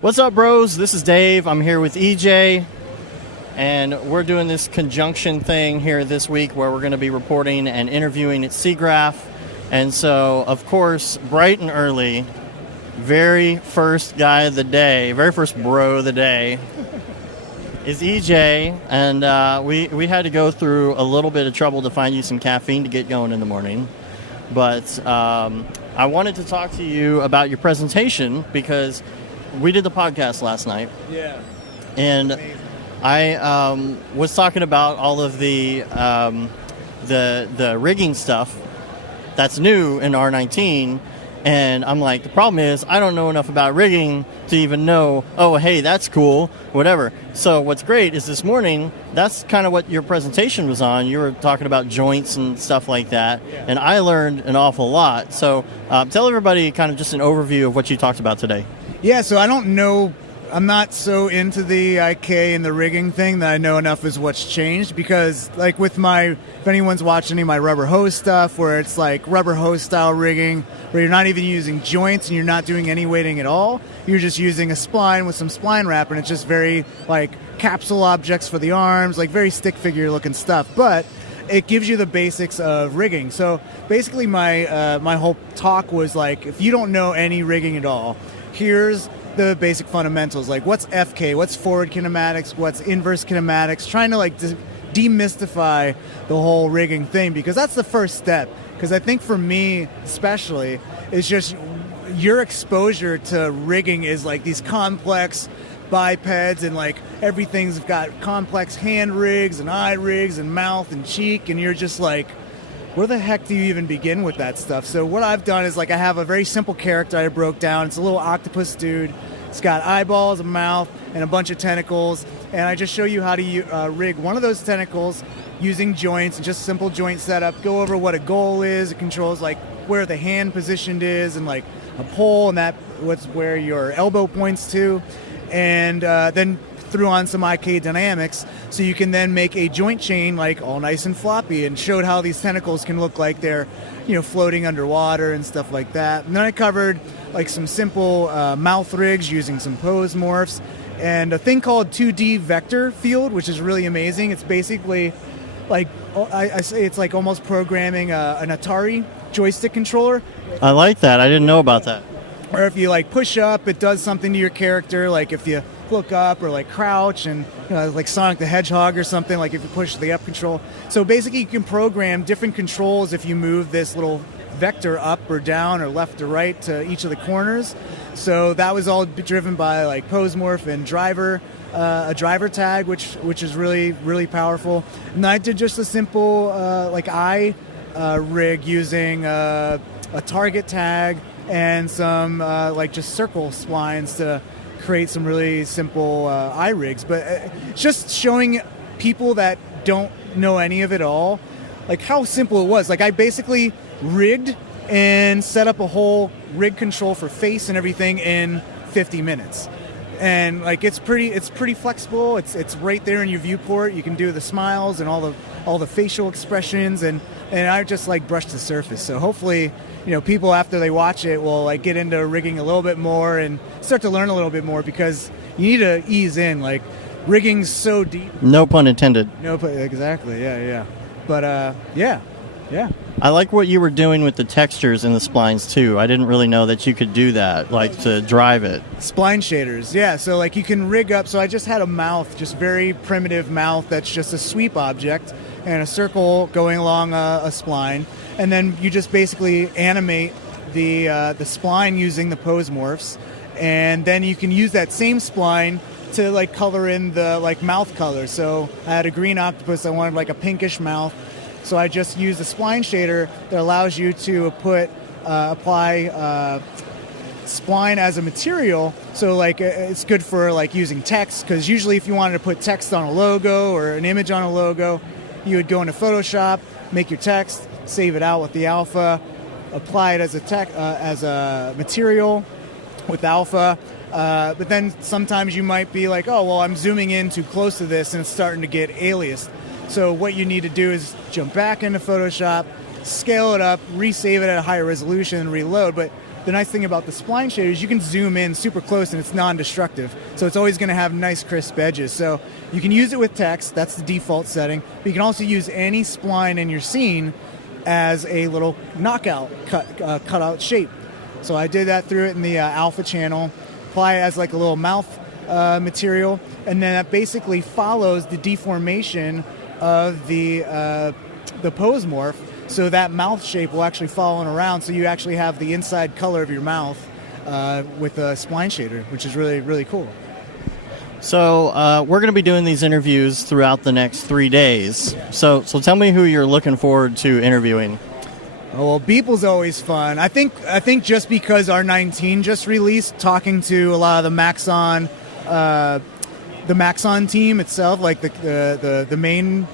What's up, bros? This is Dave. I'm here with EJ, and we're doing this conjunction thing here this week where we're going to be reporting and interviewing at Siggraph. And so, of course, bright and early, very first guy of the day, very first bro of the day is EJ, and we had to go through a little bit of trouble to find you some caffeine to get going in the morning. But I wanted to talk to you about your presentation because we did the podcast last night. Yeah. And amazing. I was talking about all of the rigging stuff that's new in R19, and I'm like, the problem is I don't know enough about rigging to even know, oh, hey, that's cool, whatever. So what's great is this morning, that's kind of what your presentation was on. You were talking about joints and stuff like that, and I learned an awful lot. So tell everybody kind of just an overview of what you talked about today. Yeah, so I don't know, I'm not so into the IK and the rigging thing that I know enough is what's changed, because like with if anyone's watched any of my rubber hose stuff where it's like rubber hose style rigging where you're not even using joints and you're not doing any weighting at all, you're just using a spline with some spline wrap, and it's just very like capsule objects for the arms, like very stick figure looking stuff, but it gives you the basics of rigging. So basically my whole talk was like, if you don't know any rigging at all, here's the basic fundamentals, like what's FK, what's forward kinematics, what's inverse kinematics, trying to like demystify the whole rigging thing, because that's the first step. Because I think for me especially, it's just your exposure to rigging is like these complex bipeds, and like everything's got complex hand rigs and eye rigs and mouth and cheek, and you're just like, where the heck do you even begin with that stuff? So what I've done is like I have a very simple character I broke down. It's a little octopus dude. It's got eyeballs, a mouth, and a bunch of tentacles. And I just show you how to rig one of those tentacles using joints and just simple joint setup. Go over what a goal is. It controls like where the hand positioned is, and like a pole, and that what's where your elbow points to. And then threw on some IK dynamics, so you can then make a joint chain like all nice and floppy, and showed how these tentacles can look like they're, floating underwater and stuff like that. And then I covered like some simple mouth rigs using some pose morphs and a thing called 2D vector field, which is really amazing. It's basically like I say it's like almost programming an Atari joystick controller. I like that. I didn't know about that. Or if you like push up, it does something to your character, like if you look up, or like crouch, and like Sonic the Hedgehog or something, like if you push the up control. So basically you can program different controls if you move this little vector up or down or left or right to each of the corners. So that was all driven by like pose morph and driver, a driver tag, which is really, really powerful. And I did just a simple like eye rig using a target tag and some like just circle splines to create some really simple eye rigs. But just showing people that don't know any of it all, like how simple it was. Like I basically rigged and set up a whole rig control for face and everything in 50 minutes. And like it's pretty flexible. It's right there in your viewport. You can do the smiles and all the facial expressions, and I just like brushed the surface. So hopefully, people after they watch it will like get into rigging a little bit more and start to learn a little bit more, because you need to ease in. Like rigging's so deep. No pun intended. No pun, exactly. Yeah. But yeah. I like what you were doing with the textures in the splines too. I didn't really know that you could do that, like to drive it. Spline shaders, yeah. So like you can rig up. So I just had a mouth, just very primitive mouth that's just a sweep object and a circle going along a spline, and then you just basically animate the spline using the pose morphs, and then you can use that same spline to like color in the like mouth color. So I had a green octopus. I wanted like a pinkish mouth. So I just used a spline shader that allows you to apply spline as a material. So like it's good for like using text, because usually if you wanted to put text on a logo or an image on a logo, you would go into Photoshop, make your text, save it out with the alpha, apply it as a material with alpha. But then sometimes you might be like, oh, well, I'm zooming in too close to this and it's starting to get aliased. So what you need to do is jump back into Photoshop, scale it up, resave it at a higher resolution, and reload. But the nice thing about the spline shader is you can zoom in super close and it's non-destructive. So it's always going to have nice crisp edges. So you can use it with text. That's the default setting. But you can also use any spline in your scene as a little knockout cutout shape. So I did that through it in the alpha channel. Apply it as like a little mouth material. And then that basically follows the deformation of the pose morph, so that mouth shape will actually fall in around, so you actually have the inside color of your mouth with a spline shader, which is really, really cool. So we're going to be doing these interviews throughout the next 3 days. So tell me who you're looking forward to interviewing. Oh, well, Beeple's always fun. I think just because R19 just released, talking to a lot of the Maxon team itself, like the main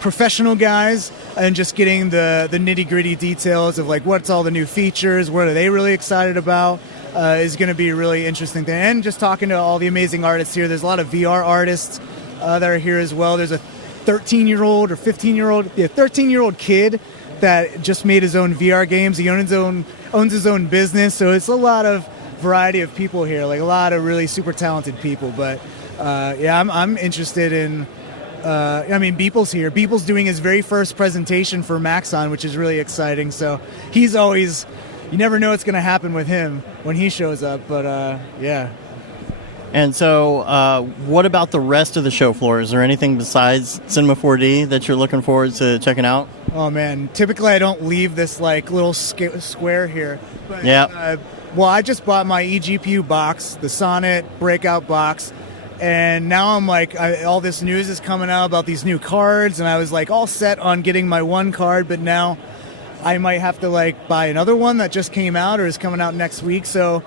professional guys, and just getting the nitty-gritty details of like what's all the new features, what are they really excited about, is going to be a really interesting thing. And just talking to all the amazing artists here. There's a lot of VR artists that are here as well. There's a 13-year-old or 13-year-old kid that just made his own VR games. He owns his own business. So it's a lot of variety of people here, like a lot of really super talented people. But I'm interested in. Beeple's here. Beeple's doing his very first presentation for Maxon, which is really exciting. So he's always, you never know what's going to happen with him when he shows up. But yeah. And so, what about the rest of the show floor? Is there anything besides Cinema 4D that you're looking forward to checking out? Oh man, typically I don't leave this like little square here. But, yeah. Well, I just bought my eGPU box, the Sonnet Breakout box. And now I'm like, all this news is coming out about these new cards, and I was like all set on getting my one card, but now I might have to like buy another one that just came out or is coming out next week. So,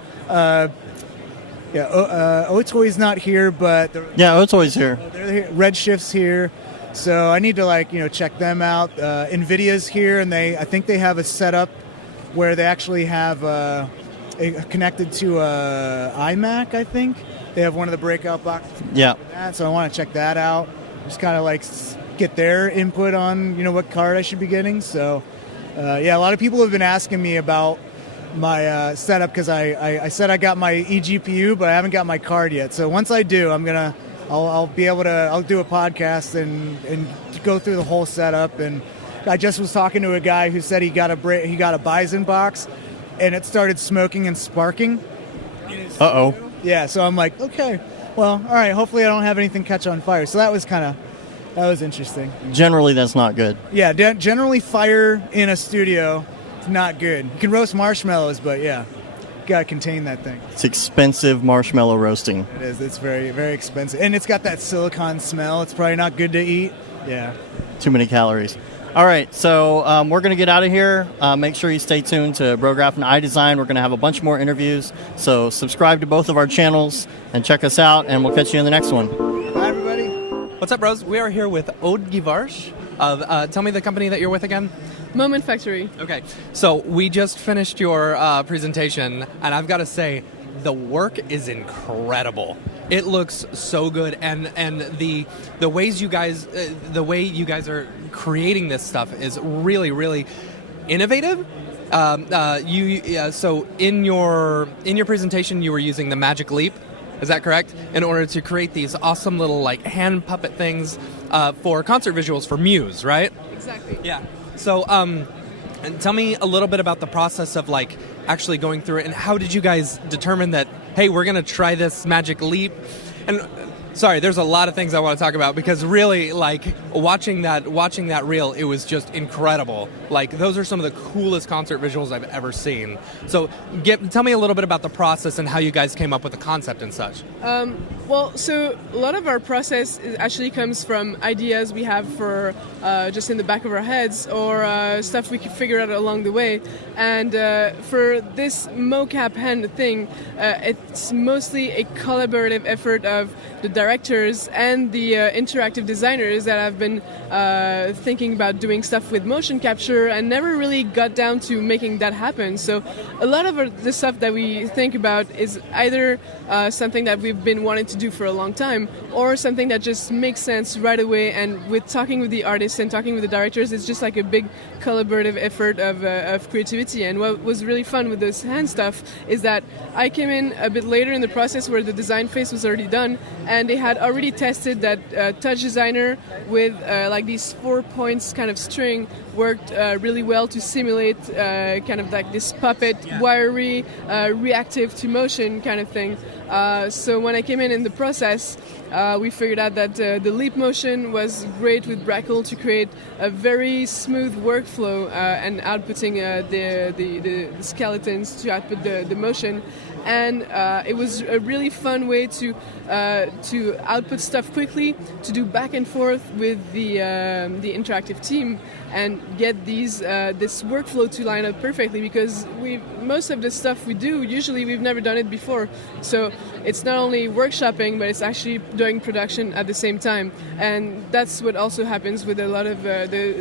Otoy's not here, but Otoy's here. They're here. Redshift's here, so I need to check them out. Nvidia's here, and I think they have a setup where they actually have connected to iMac, I think. They have one of the breakout boxes. Yeah. So I want to check that out. Just kind of like get their input on what card I should be getting. So a lot of people have been asking me about my setup, because I said I got my eGPU, but I haven't got my card yet. So once I do, I'll be able to. I'll do a podcast and go through the whole setup. And I just was talking to a guy who said he got a Bison box, and it started smoking and sparking. Uh-oh. Yeah, so I'm like, okay, well, all right, hopefully I don't have anything catch on fire. So that was interesting. Generally, that's not good. Yeah, generally fire in a studio is not good. You can roast marshmallows, but yeah, got to contain that thing. It's expensive marshmallow roasting. It is. It's very, very expensive. And it's got that silicone smell. It's probably not good to eat. Yeah. Too many calories. All right, so we're going to get out of here. Make sure you stay tuned to Brograph and iDesign. We're going to have a bunch more interviews. So subscribe to both of our channels and check us out, and we'll catch you in the next one. Bye, everybody. What's up, bros? We are here with Odie Wash. Tell me the company that you're with again. Moment Factory. Okay, so we just finished your presentation, and I've got to say, the work is incredible. It looks so good, and the way you guys are creating this stuff is really, really innovative. So in your presentation, you were using the Magic Leap. Is that correct? In order to create these awesome little like hand puppet things for concert visuals for Muse, right? Exactly. Yeah. So, and tell me a little bit about the process of like actually going through it, and how did you guys determine that, hey, we're going to try this Magic Leap? And Sorry, there's a lot of things I want to talk about because really, like, watching that reel, it was just incredible. Like, those are some of the coolest concert visuals I've ever seen. So, tell me a little bit about the process and how you guys came up with the concept and such. Well, so a lot of our process actually comes from ideas we have for just in the back of our heads or stuff we can figure out along the way. And for this mocap hand thing, it's mostly a collaborative effort of the directors and the interactive designers that have been thinking about doing stuff with motion capture and never really got down to making that happen. So a lot of the stuff that we think about is either something that we've been wanting to do for a long time or something that just makes sense right away. And with talking with the artists and talking with the directors, it's just like a big collaborative effort of creativity. And what was really fun with this hand stuff is that I came in a bit later in the process where the design phase was already done, and they had already tested that Touch Designer with like these 4 points kind of string worked really well to simulate kind of like this puppet, wiry, reactive to motion kind of thing. So when I came in the process, we figured out that the leap motion was great with Brackle to create a very smooth workflow and outputting the skeletons to output the motion. And it was a really fun way to output stuff quickly, to do back and forth with the interactive team, and get this workflow to line up perfectly. Because most of the stuff we do, usually we've never done it before, so it's not only workshopping, but it's actually doing production at the same time. And that's what also happens with a lot of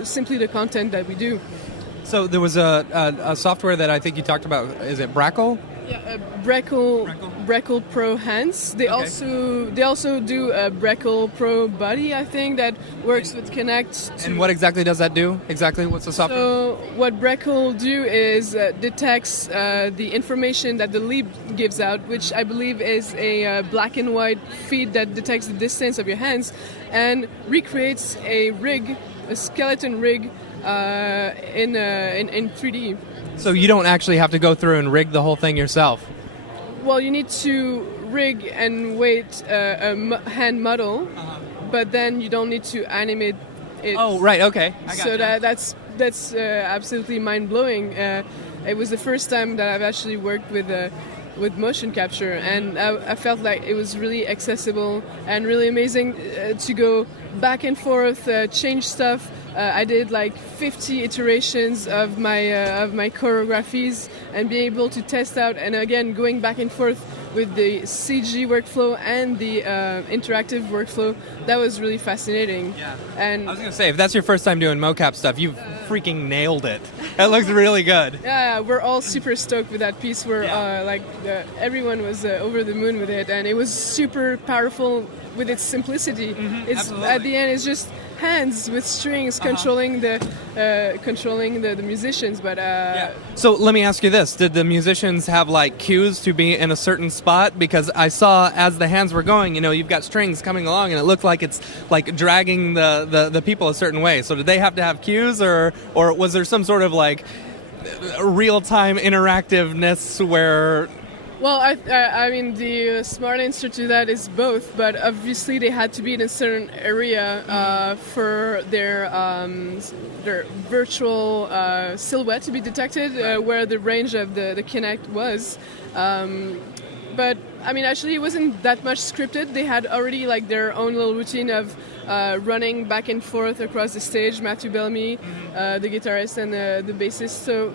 simply the content that we do. So there was a software that I think you talked about. Is it Brackle? Yeah, Brackle Pro hands. They also do a Brackle Pro body, I think, that works with Connect. And what exactly does that do? Exactly, what's the software? So what Brackle do is detects the information that the leap gives out, which I believe is a black and white feed that detects the distance of your hands, and recreates a rig, a skeleton rig, in 3D. So you don't actually have to go through and rig the whole thing yourself? Well, you need to rig and weight a hand model, but then you don't need to animate it. Oh, right, okay. So that's absolutely mind-blowing. It was the first time that I've actually worked with motion capture, and I felt like it was really accessible and really amazing to go back and forth, change stuff. I did like 50 iterations of my choreographies and being able to test out, and again going back and forth with the CG workflow and the interactive workflow. That was really fascinating. Yeah. And I was going to say, if that's your first time doing mocap stuff, you've freaking nailed it. That looks really good. Yeah, we're all super stoked with that piece. Everyone was over the moon with it, and it was super powerful with its simplicity. It's at the end, it's just hands with strings controlling the musicians. But So let me ask you this: did the musicians have like cues to be in a certain spot? Because I saw as the hands were going, you've got strings coming along, and it looked like it's like dragging the people a certain way. So did they have to have cues, or was there some sort of like real-time interactiveness where? Well, I mean, the smart answer to that is both, but obviously they had to be in a certain area for their virtual silhouette to be detected, where the range of the Kinect was. But, I mean, actually it wasn't that much scripted. They had already, like, their own little routine of running back and forth across the stage, Matthew Bellamy, the guitarist and the bassist. So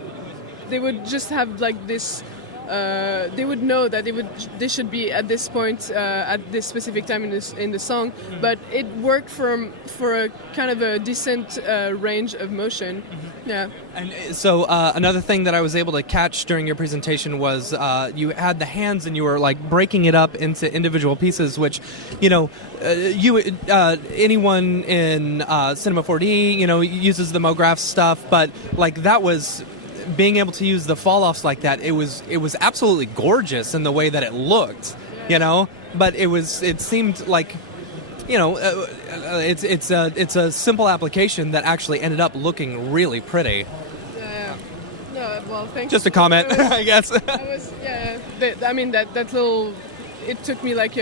they would just have, like, this... they would know that they should be at this point at this specific time in the song, but it worked for a kind of a decent range of motion. Yeah. And so another thing that I was able to catch during your presentation was you had the hands and you were like breaking it up into individual pieces, which anyone in Cinema 4D uses the MoGraph stuff, but like that was. Being able to use the fall-offs like that, it was absolutely gorgeous in the way that it looked, But it seemed like, it's a simple application that actually ended up looking really pretty. No, well, thanks. Just a comment, I guess. That was, that little it took me like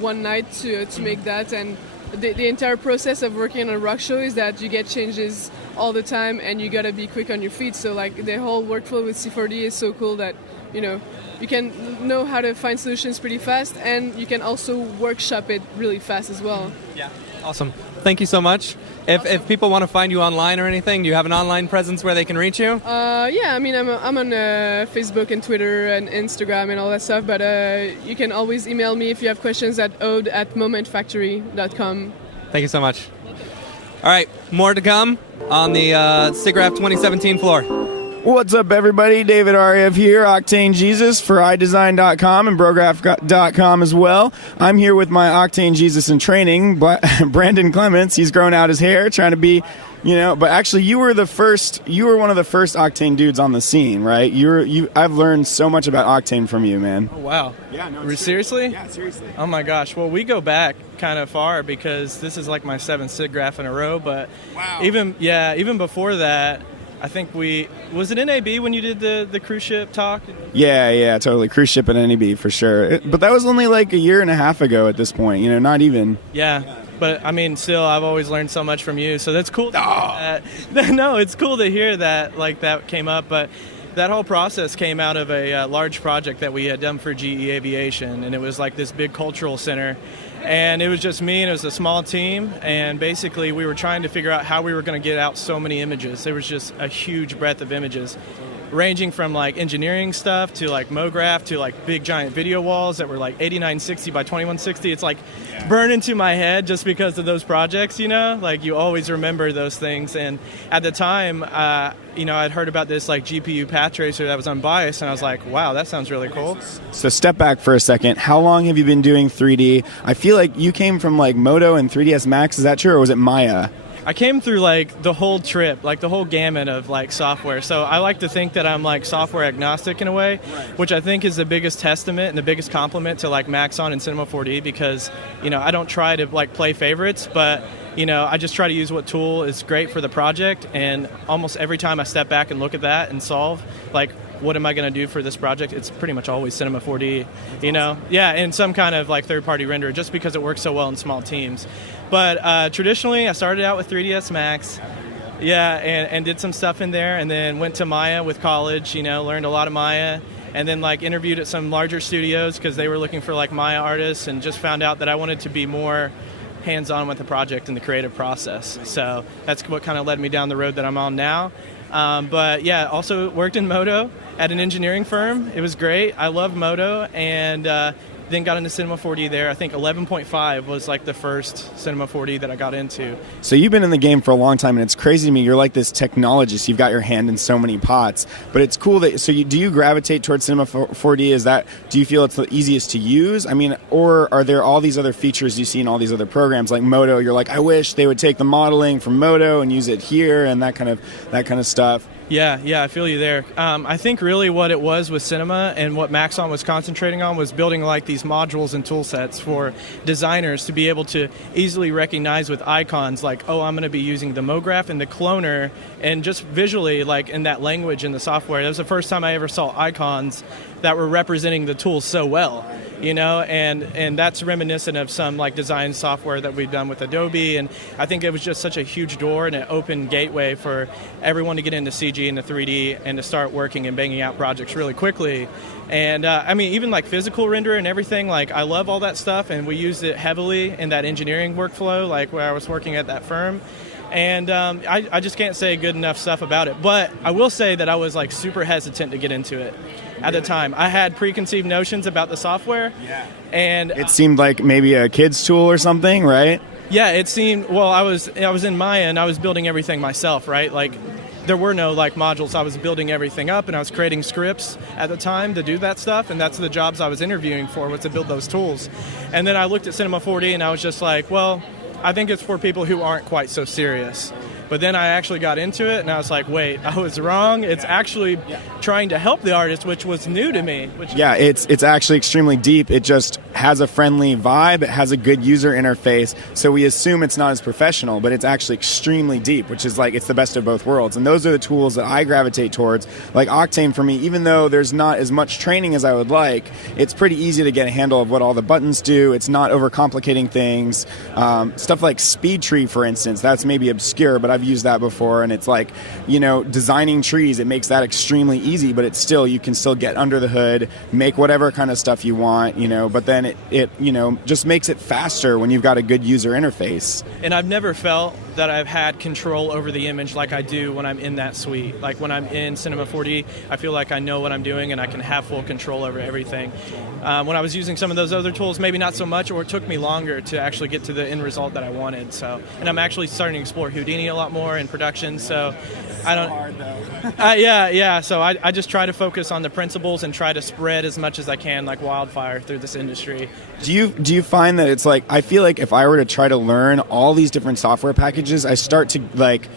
one night to make that, and the entire process of working on a rock show is that you get changes all the time and you gotta be quick on your feet. So like the whole workflow with C4D is so cool that, you know, you can know how to find solutions pretty fast, and you can also workshop it really fast as well. Yeah, awesome. Thank you so much. If people want to find you online or anything, do you have an online presence where they can reach you? Yeah, I mean, I'm on Facebook and Twitter and Instagram and all that stuff, but you can always email me if you have questions at ode@momentfactory.com. Thank you so much. All right, more to come on the Siggraph 2017 floor. What's up, everybody? David Ariev here, Octane Jesus for iDesign.com and Brograph.com as well. I'm here with my Octane Jesus in training, Brandon Clements. He's grown out his hair, trying to be, you know. But actually, you were one of the first Octane dudes on the scene, right? I've learned so much about Octane from you, man. Oh, wow. Yeah, no. Seriously? Yeah, seriously. Oh my gosh. Well, we go back kind of far because this is like my 7th Siggraph in a row. But wow. Even before that. I think was it NAB when you did the cruise ship talk? Yeah, totally. Cruise ship at NAB for sure. But that was only like a year and a half ago at this point, you know, not even. Yeah. But I mean, still, I've always learned so much from you. So that's cool. No, it's cool to hear that that came up. But that whole process came out of a large project that we had done for GE Aviation, and it was like this big cultural center. And it was just me, and it was a small team, and basically we were trying to figure out how we were going to get out so many images. There was just a huge breadth of images, ranging from like engineering stuff to like MoGraph to like big giant video walls that were like 8960 by 2160. It's like burned into my head just because of those projects, you know? Like you always remember those things. And at the time, you know, I'd heard about this like GPU path tracer that was unbiased, and I was like, wow, that sounds really cool. So step back for a second. How long have you been doing 3D? I feel like you came from like Moto and 3ds Max. Is that true, or was it Maya? I came through like the whole trip, like the whole gamut of like software. So I like to think that I'm like software agnostic in a way, which I think is the biggest testament and the biggest compliment to like Maxon and Cinema 4D, because, you know, I don't try to like play favorites, but, you know, I just try to use what tool is great for the project. And almost every time I step back and look at that and solve, like, what am I going to do for this project? It's pretty much always Cinema 4D, you know? Yeah, and some kind of like third-party renderer, just because it works so well in small teams. But traditionally, I started out with 3ds Max, and did some stuff in there, and then went to Maya with college, you know, learned a lot of Maya, and then like interviewed at some larger studios because they were looking for like Maya artists, and just found out that I wanted to be more hands-on with the project and the creative process. So that's what kind of led me down the road that I'm on now. But yeah, also worked in Moto at an engineering firm. It was great. I loved Moto, and then got into Cinema 4D there. I think 11.5 was like the first Cinema 4D that I got into. So you've been in the game for a long time, and it's crazy to me. You're like this technologist. You've got your hand in so many pots. But it's cool that, so do you gravitate towards Cinema 4D? Do you feel it's the easiest to use? I mean, or are there all these other features you see in all these other programs like Moto? You're like, I wish they would take the modeling from Moto and use it here, and that kind of stuff. Yeah, I feel you there. I think really what it was with Cinema and what Maxon was concentrating on was building like these modules and tool sets for designers to be able to easily recognize with icons like, oh, I'm going to be using the MoGraph and the cloner, and just visually like in that language in the software. That was the first time I ever saw icons that were representing the tools so well, you know, and that's reminiscent of some like design software that we've done with Adobe, and I think it was just such a huge door and an open gateway for everyone to get into CG and the 3D and to start working and banging out projects really quickly. And I mean, even like physical render and everything, like I love all that stuff, and we used it heavily in that engineering workflow, like where I was working at that firm. And I just can't say good enough stuff about it. But I will say that I was like super hesitant to get into it at the time. I had preconceived notions about the software. Yeah. And it seemed like maybe a kid's tool or something, right? Yeah, it seemed, well, I was in Maya, and I was building everything myself, right? Like there were no like modules. I was building everything up, and I was creating scripts at the time to do that stuff, and that's the jobs I was interviewing for, was to build those tools. And then I looked at Cinema 4D, and I was just like, well, I think it's for people who aren't quite so serious. But then I actually got into it, and I was like, wait, I was wrong. It's actually trying to help the artist, which was new to me. Yeah, it's actually extremely deep. It just has a friendly vibe. It has a good user interface. So we assume it's not as professional, but it's actually extremely deep, which is like it's the best of both worlds. And those are the tools that I gravitate towards. Like Octane for me, even though there's not as much training as I would like, it's pretty easy to get a handle of what all the buttons do. It's not overcomplicating things. Stuff like Speed Tree, for instance, that's maybe obscure, but I've used that before, and it's like, designing trees, it makes that extremely easy, but it's still, you can still get under the hood, make whatever kind of stuff you want, but then it just makes it faster when you've got a good user interface. And I've never felt that I've had control over the image like I do when I'm in that suite. Like when I'm in Cinema 4D, I feel like I know what I'm doing and I can have full control over everything. When I was using some of those other tools, maybe not so much, or it took me longer to actually get to the end result that I wanted. So, and I'm actually starting to explore Houdini a lot more in production. So, I don't. Hard though. Yeah. So I just try to focus on the principles and try to spread as much as I can, like wildfire, through this industry. Do you find that it's like, I feel like if I were to try to learn all these different software packages, I start to like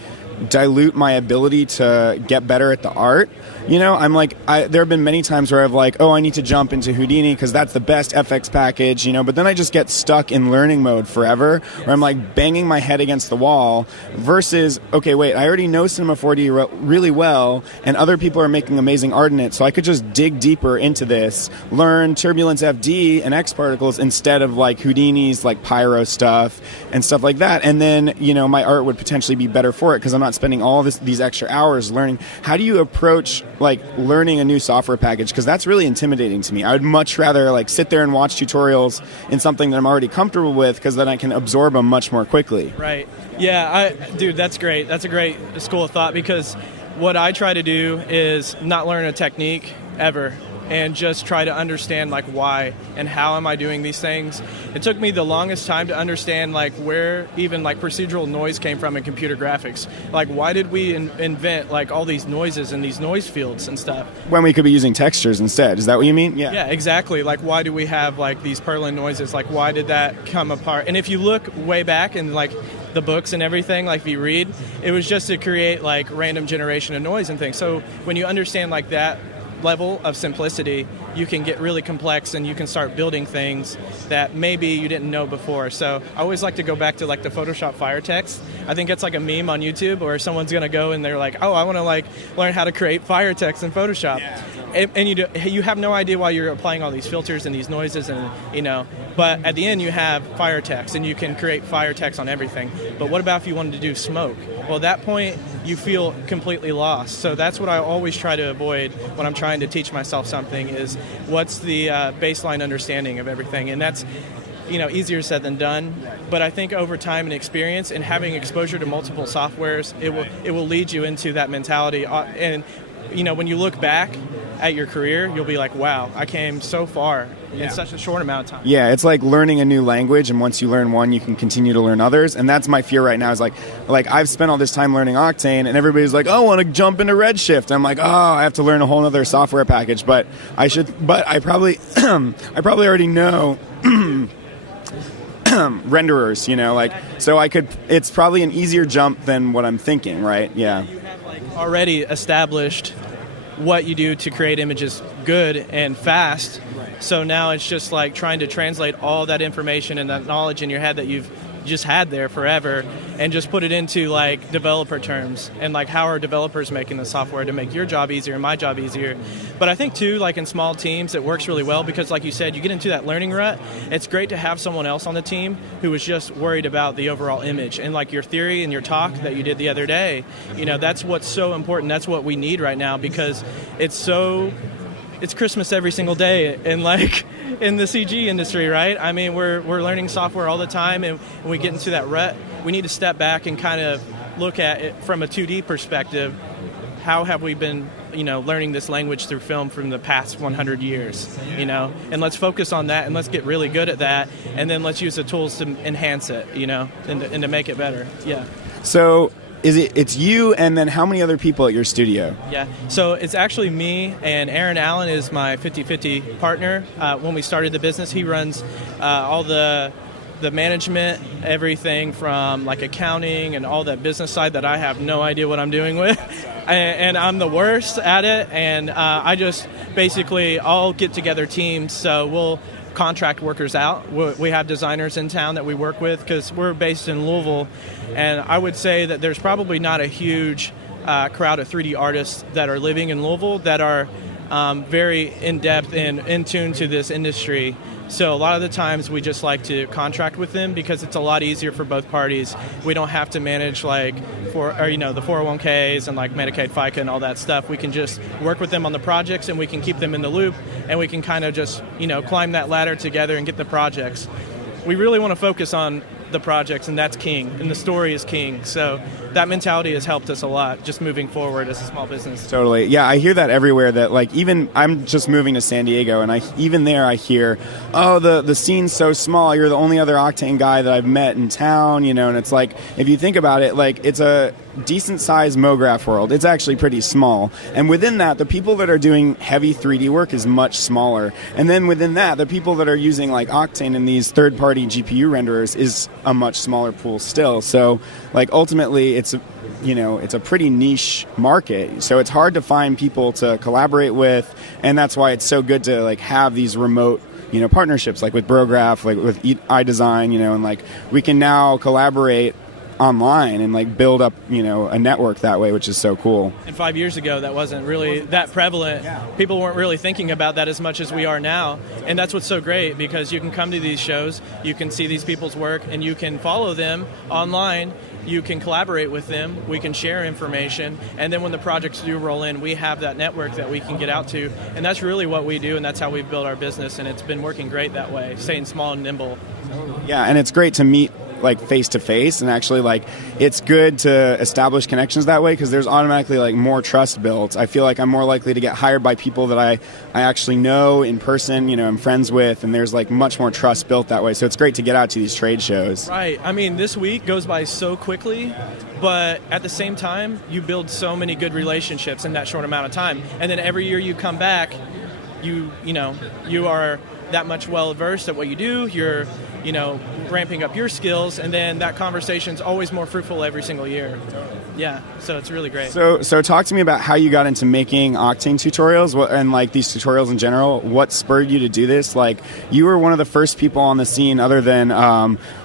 dilute my ability to get better at the art. I'm like, there have been many times where I've like, I need to jump into Houdini because that's the best FX package, but then I just get stuck in learning mode forever, where I'm like banging my head against the wall versus, okay, wait, I already know Cinema 4D really well, and other people are making amazing art in it, so I could just dig deeper into this, learn Turbulence FD and X Particles instead of like Houdini's like Pyro stuff and stuff like that, and then, my art would potentially be better for it because I'm not spending all these extra hours learning. How do you approach like learning a new software package? Because that's really intimidating to me. I would much rather like sit there and watch tutorials in something that I'm already comfortable with, because then I can absorb them much more quickly. Right. Yeah, dude, that's great. That's a great school of thought, because what I try to do is not learn a technique ever, and just try to understand like why and how am I doing these things. It took me the longest time to understand like where even like procedural noise came from in computer graphics. Like why did we invent like all these noises and these noise fields and stuff when we could be using textures instead? Is that what you mean? Yeah, exactly. Like why do we have like these purling noises? Like why did that come apart? And if you look way back in like the books and everything, like if you read, it was just to create like random generation of noise and things. So when you understand like that level of simplicity, you can get really complex and you can start building things that maybe you didn't know before. So I always like to go back to like the Photoshop fire text. I think it's like a meme on YouTube where someone's going to go and they're like, I want to like learn how to create fire text in Photoshop. Yeah. And you have no idea why you're applying all these filters and these noises, and but at the end you have fire text and you can create fire text on everything. But what about if you wanted to do smoke? Well, at that point you feel completely lost. So that's what I always try to avoid when I'm trying to teach myself something, is what's the baseline understanding of everything. And that's easier said than done, but I think over time and experience and having exposure to multiple softwares, it will lead you into that mentality. And when you look back at your career, you'll be like, wow, I came so far in such a short amount of time. Yeah, it's like learning a new language, and once you learn one, you can continue to learn others. And that's my fear right now, is like I've spent all this time learning Octane, and everybody's like, I want to jump into Redshift. I'm like, I have to learn a whole other software package, but I probably already know renderers, so I could, it's probably an easier jump than what I'm thinking, right? Yeah. You have already established what you do to create images good and fast. Right. So now it's just like trying to translate all that information and that knowledge in your head that you've just had there forever, and just put it into like developer terms, and like how are developers making the software to make your job easier and my job easier. But I think too, like in small teams, it works really well, because like you said, you get into that learning rut. It's great to have someone else on the team who is just worried about the overall image, and like your theory and your talk that you did the other day, that's what's so important. That's what we need right now, because it's Christmas every single day, and like in the CG industry, right? I mean, we're learning software all the time, and when we get into that rut, we need to step back and kind of look at it from a 2D perspective. How have we been, learning this language through film from the past 100 years, And let's focus on that, and let's get really good at that, and then let's use the tools to enhance it, and to make it better. Yeah. So it's you, and then how many other people at your studio? Yeah, so it's actually me, and Aaron Allen is my 50-50 partner. When we started the business, he runs all the the management, everything from like accounting and all that business side that I have no idea what I'm doing with. And I'm the worst at it. And I just basically all get together teams. So we'll contract workers out. We have designers in town that we work with because we're based in Louisville. And I would say that there's probably not a huge crowd of 3D artists that are living in Louisville that are very in-depth and in tune to this industry. So a lot of the times we just like to contract with them because it's a lot easier for both parties. We don't have to manage the 401ks and like Medicaid, FICA and all that stuff. We can just work with them on the projects and we can keep them in the loop and we can kind of just, climb that ladder together and get the projects. We really want to focus on the projects, and that's king, and the story is king. So that mentality has helped us a lot just moving forward as a small business. Totally. Yeah, I hear that everywhere, that like even I'm just moving to San Diego, and even there I hear, oh, the scene's so small, you're the only other Octane guy that I've met in town, and it's like, if you think about it, like it's a decent sized MoGraph world. It's actually pretty small. And within that, the people that are doing heavy 3D work is much smaller. And then within that, the people that are using like Octane and these third-party GPU renderers is a much smaller pool still. So like ultimately it's a pretty niche market. So it's hard to find people to collaborate with, and that's why it's so good to like have these remote partnerships like with Brograph, like with iDesign, and like we can now collaborate online and like build up a network that way, which is so cool. And 5 years ago that wasn't really that prevalent. People weren't really thinking about that as much as we are now, and that's what's so great, because you can come to these shows, you can see these people's work, and you can follow them online, you can collaborate with them, we can share information, and then when the projects do roll in, we have that network that we can get out to, and that's really what we do, and that's how we've built our business, and it's been working great that way, staying small and nimble. Yeah, and it's great to meet like face to face, and actually like it's good to establish connections that way, because there's automatically like more trust built. I feel like I'm more likely to get hired by people that I actually know in person, I'm friends with, and there's like much more trust built that way. So it's great to get out to these trade shows. Right. I mean, this week goes by so quickly, but at the same time you build so many good relationships in that short amount of time, and then every year you come back, you are that much well versed at what you do, you're ramping up your skills, and then that conversation's always more fruitful every single year. Yeah, so it's really great. So talk to me about how you got into making Octane tutorials, and like these tutorials in general. What spurred you to do this? Like, you were one of the first people on the scene, other than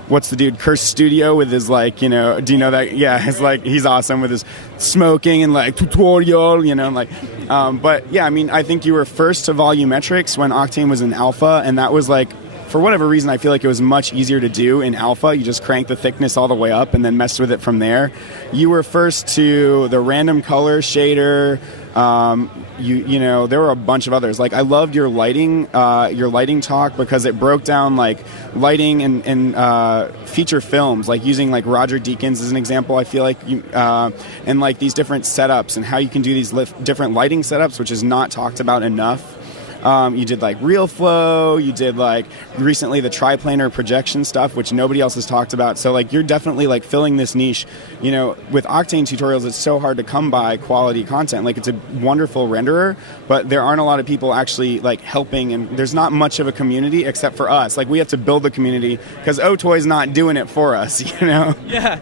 what's the dude, Curse Studio, with his like, do you know that? Yeah, it's like, he's awesome with his smoking and like tutorial, but yeah, I mean, I think you were first to volumetrics when Octane was in alpha, and that was like, for whatever reason, I feel like it was much easier to do in alpha. You just crank the thickness all the way up and then messed with it from there. You were first to the random color shader. There were a bunch of others. Like, I loved your lighting talk, because it broke down like lighting and feature films, like using like Roger Deakins as an example. I feel like and like these different setups and how you can do these different lighting setups, which is not talked about enough. You did like real flow, you did like recently the triplanar projection stuff, which nobody else has talked about. So like you're definitely like filling this niche. With Octane tutorials, it's so hard to come by quality content. Like, it's a wonderful renderer, but there aren't a lot of people actually like helping, and there's not much of a community except for us. Like, we have to build the community because Otoy's not doing it for us, Yeah,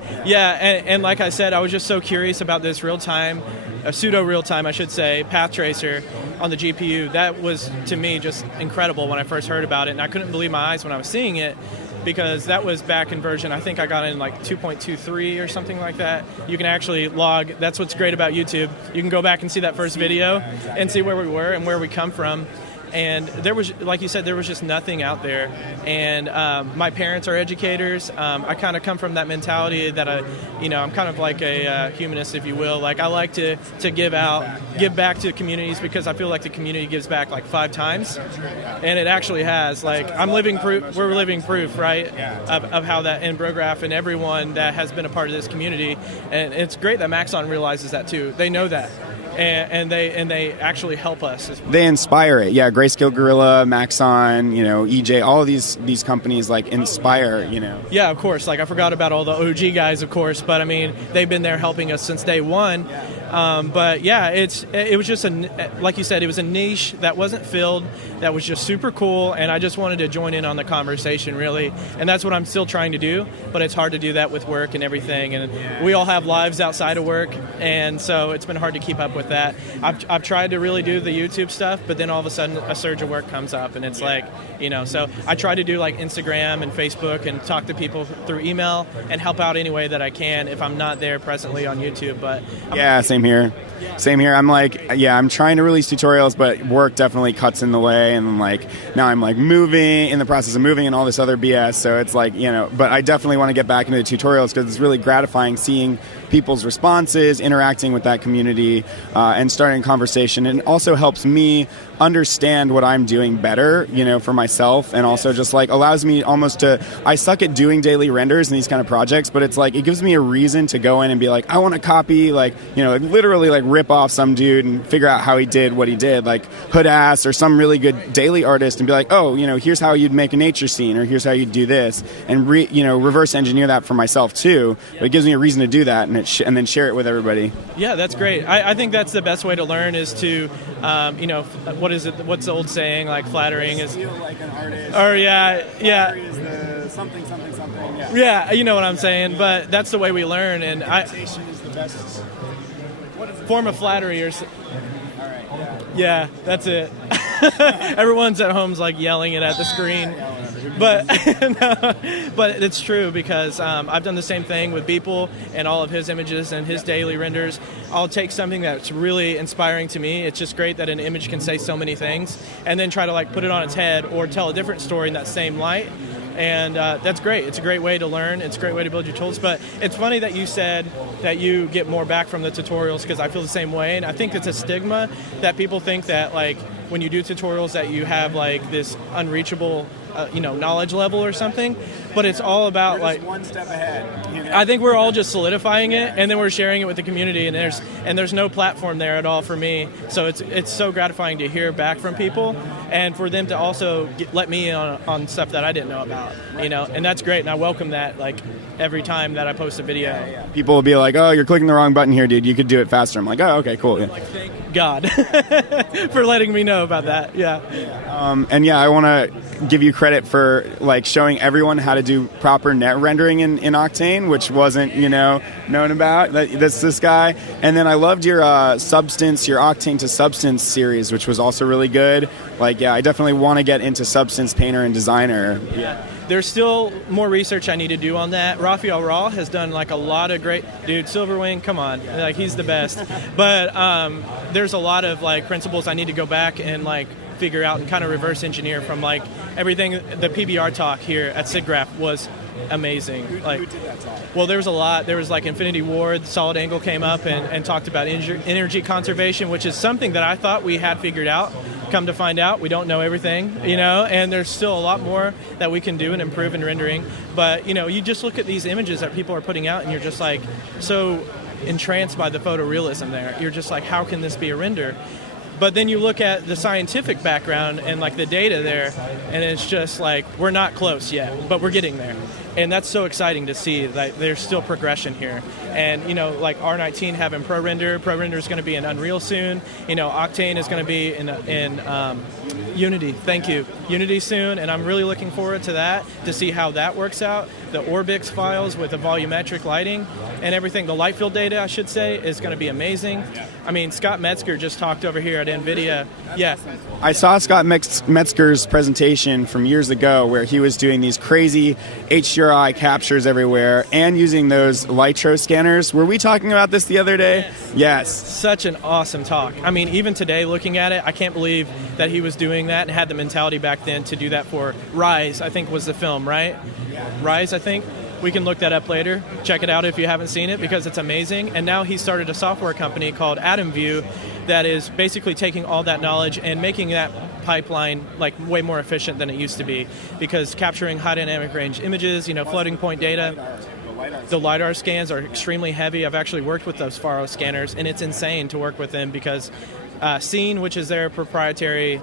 and like I said, I was just so curious about this pseudo real-time, I should say, path tracer on the GPU. That was, to me, just incredible when I first heard about it, and I couldn't believe my eyes when I was seeing it, because that was back in version, I think I got in like 2.23 or something like that. You can actually log. That's what's great about YouTube. You can go back and see that first video and see where we were and where we come from. And there was, like you said, there was just nothing out there. And my parents are educators. I kind of come from that mentality that I'm kind of like a humanist, if you will. Like, I like to give back to communities, because I feel like the community gives back like 5 times, and it actually has. Like, we're living proof, right, of how that, and Brograph and everyone that has been a part of this community. And it's great that Maxon realizes that too. They know that. And they actually help us as well. They inspire it. Yeah, Grayscale Gorilla, Maxon, EJ, all of these companies like inspire, Yeah, of course. Like, I forgot about all the OG guys, of course, but I mean, they've been there helping us since day one. But yeah, it was just like you said, it was a niche that wasn't filled, that was just super cool, and I just wanted to join in on the conversation, really. And that's what I'm still trying to do, but it's hard to do that with work and everything. And we all have lives outside of work, and so it's been hard to keep up with that. I've tried to really do the YouTube stuff, but then all of a sudden a surge of work comes up, and it's like, so I try to do like Instagram and Facebook and talk to people through email and help out any way that I can if I'm not there presently on YouTube. But same here. I'm like, I'm trying to release tutorials, but work definitely cuts in the way, and like now I'm like in the process of moving and all this other BS. So it's like, but I definitely want to get back into the tutorials because it's really gratifying seeing people's responses, interacting with that community, and starting a conversation. And it also helps me understand what I'm doing better, for myself, and also just like allows me almost to, I suck at doing daily renders and these kind of projects, but it's like, it gives me a reason to go in and be like, I want to copy, like, literally like rip off some dude and figure out how he did what he did, like Hood Ass or some really good daily artist, and be like, oh, here's how you'd make a nature scene, or here's how you'd do this, and reverse engineer that for myself too. But it gives me a reason to do that, and then share it with everybody. Yeah, that's great. I think that's the best way to learn is to, what is it? What's the old saying? Like flattering is. Feel like an artist. Or Flattery is the something. Yeah, you know what I'm saying. But that's the way we learn, and imitation is the best form of flattery. Or. All right. Yeah, that's it. Everyone's at home's like yelling it at the screen. But but it's true because I've done the same thing with Beeple and all of his images and his daily renders. I'll take something that's really inspiring to me. It's just great that an image can say so many things, and then try to like put it on its head or tell a different story in that same light. And that's great. It's a great way to learn. It's a great way to build your tools. But it's funny that you said that you get more back from the tutorials, because I feel the same way. And I think it's a stigma that people think that like when you do tutorials that you have like this unreachable knowledge level or something, but it's all about like one step ahead. I think we're all just solidifying it, and then we're sharing it with the community, and there's no platform there at all for me. So it's so gratifying to hear back from people, and for them to also let me in on stuff that I didn't know about, and that's great, and I welcome that like every time that I post a video. Yeah. People will be like, oh, you're clicking the wrong button here, dude. You could do it faster. I'm like, oh, okay, cool. Yeah. Like, thank God for letting me know about that. Yeah. I want to give you credit for like showing everyone how to do proper net rendering in Octane, which wasn't known about. That's this guy. And then I loved your Substance, your Octane to Substance series, which was also really good. Like, I definitely want to get into Substance Painter and Designer. Yeah. There's still more research I need to do on that. Raphael Raw has done like a lot of great, dude, Silverwing, come on, like he's the best. But there's a lot of like principles I need to go back and like figure out and kind of reverse engineer from like everything. The PBR talk here at Siggraph was amazing. Who did that talk? Well, there was a lot. There was like Infinity Ward, Solid Angle came up and talked about energy conservation, which is something that I thought we had figured out. Come to find out, we don't know everything, and there's still a lot more that we can do and improve in rendering. But, you just look at these images that people are putting out, and you're just like so entranced by the photorealism there. You're just like, how can this be a render? But then you look at the scientific background and like the data there, and it's just like, we're not close yet, but we're getting there. And that's so exciting to see that there's still progression here. And, like R19 having ProRender is going to be in Unreal soon. Octane is going to be in Unity. Thank you. Unity soon, and I'm really looking forward to that, to see how that works out. The Orbix files with the volumetric lighting and everything, the light field data, I should say, is going to be amazing. I mean, Scott Metzger just talked over here at NVIDIA. Yeah. I saw Scott Metzger's presentation from years ago where he was doing these crazy HDRI captures everywhere and using those Leica scanners. Were we talking about this the other day? Yes. Such an awesome talk. I mean, even today looking at it, I can't believe that he was doing that and had the mentality back then to do that for Rise, I think was the film, right? Rise, I think. We can look that up later. Check it out if you haven't seen it, because it's amazing. And now he started a software company called AdamView that is basically taking all that knowledge and making that pipeline like way more efficient than it used to be, because capturing high dynamic range images, floating point data. The LiDAR scans are extremely heavy. I've actually worked with those Faro scanners, and it's insane to work with them because Scene, which is their proprietary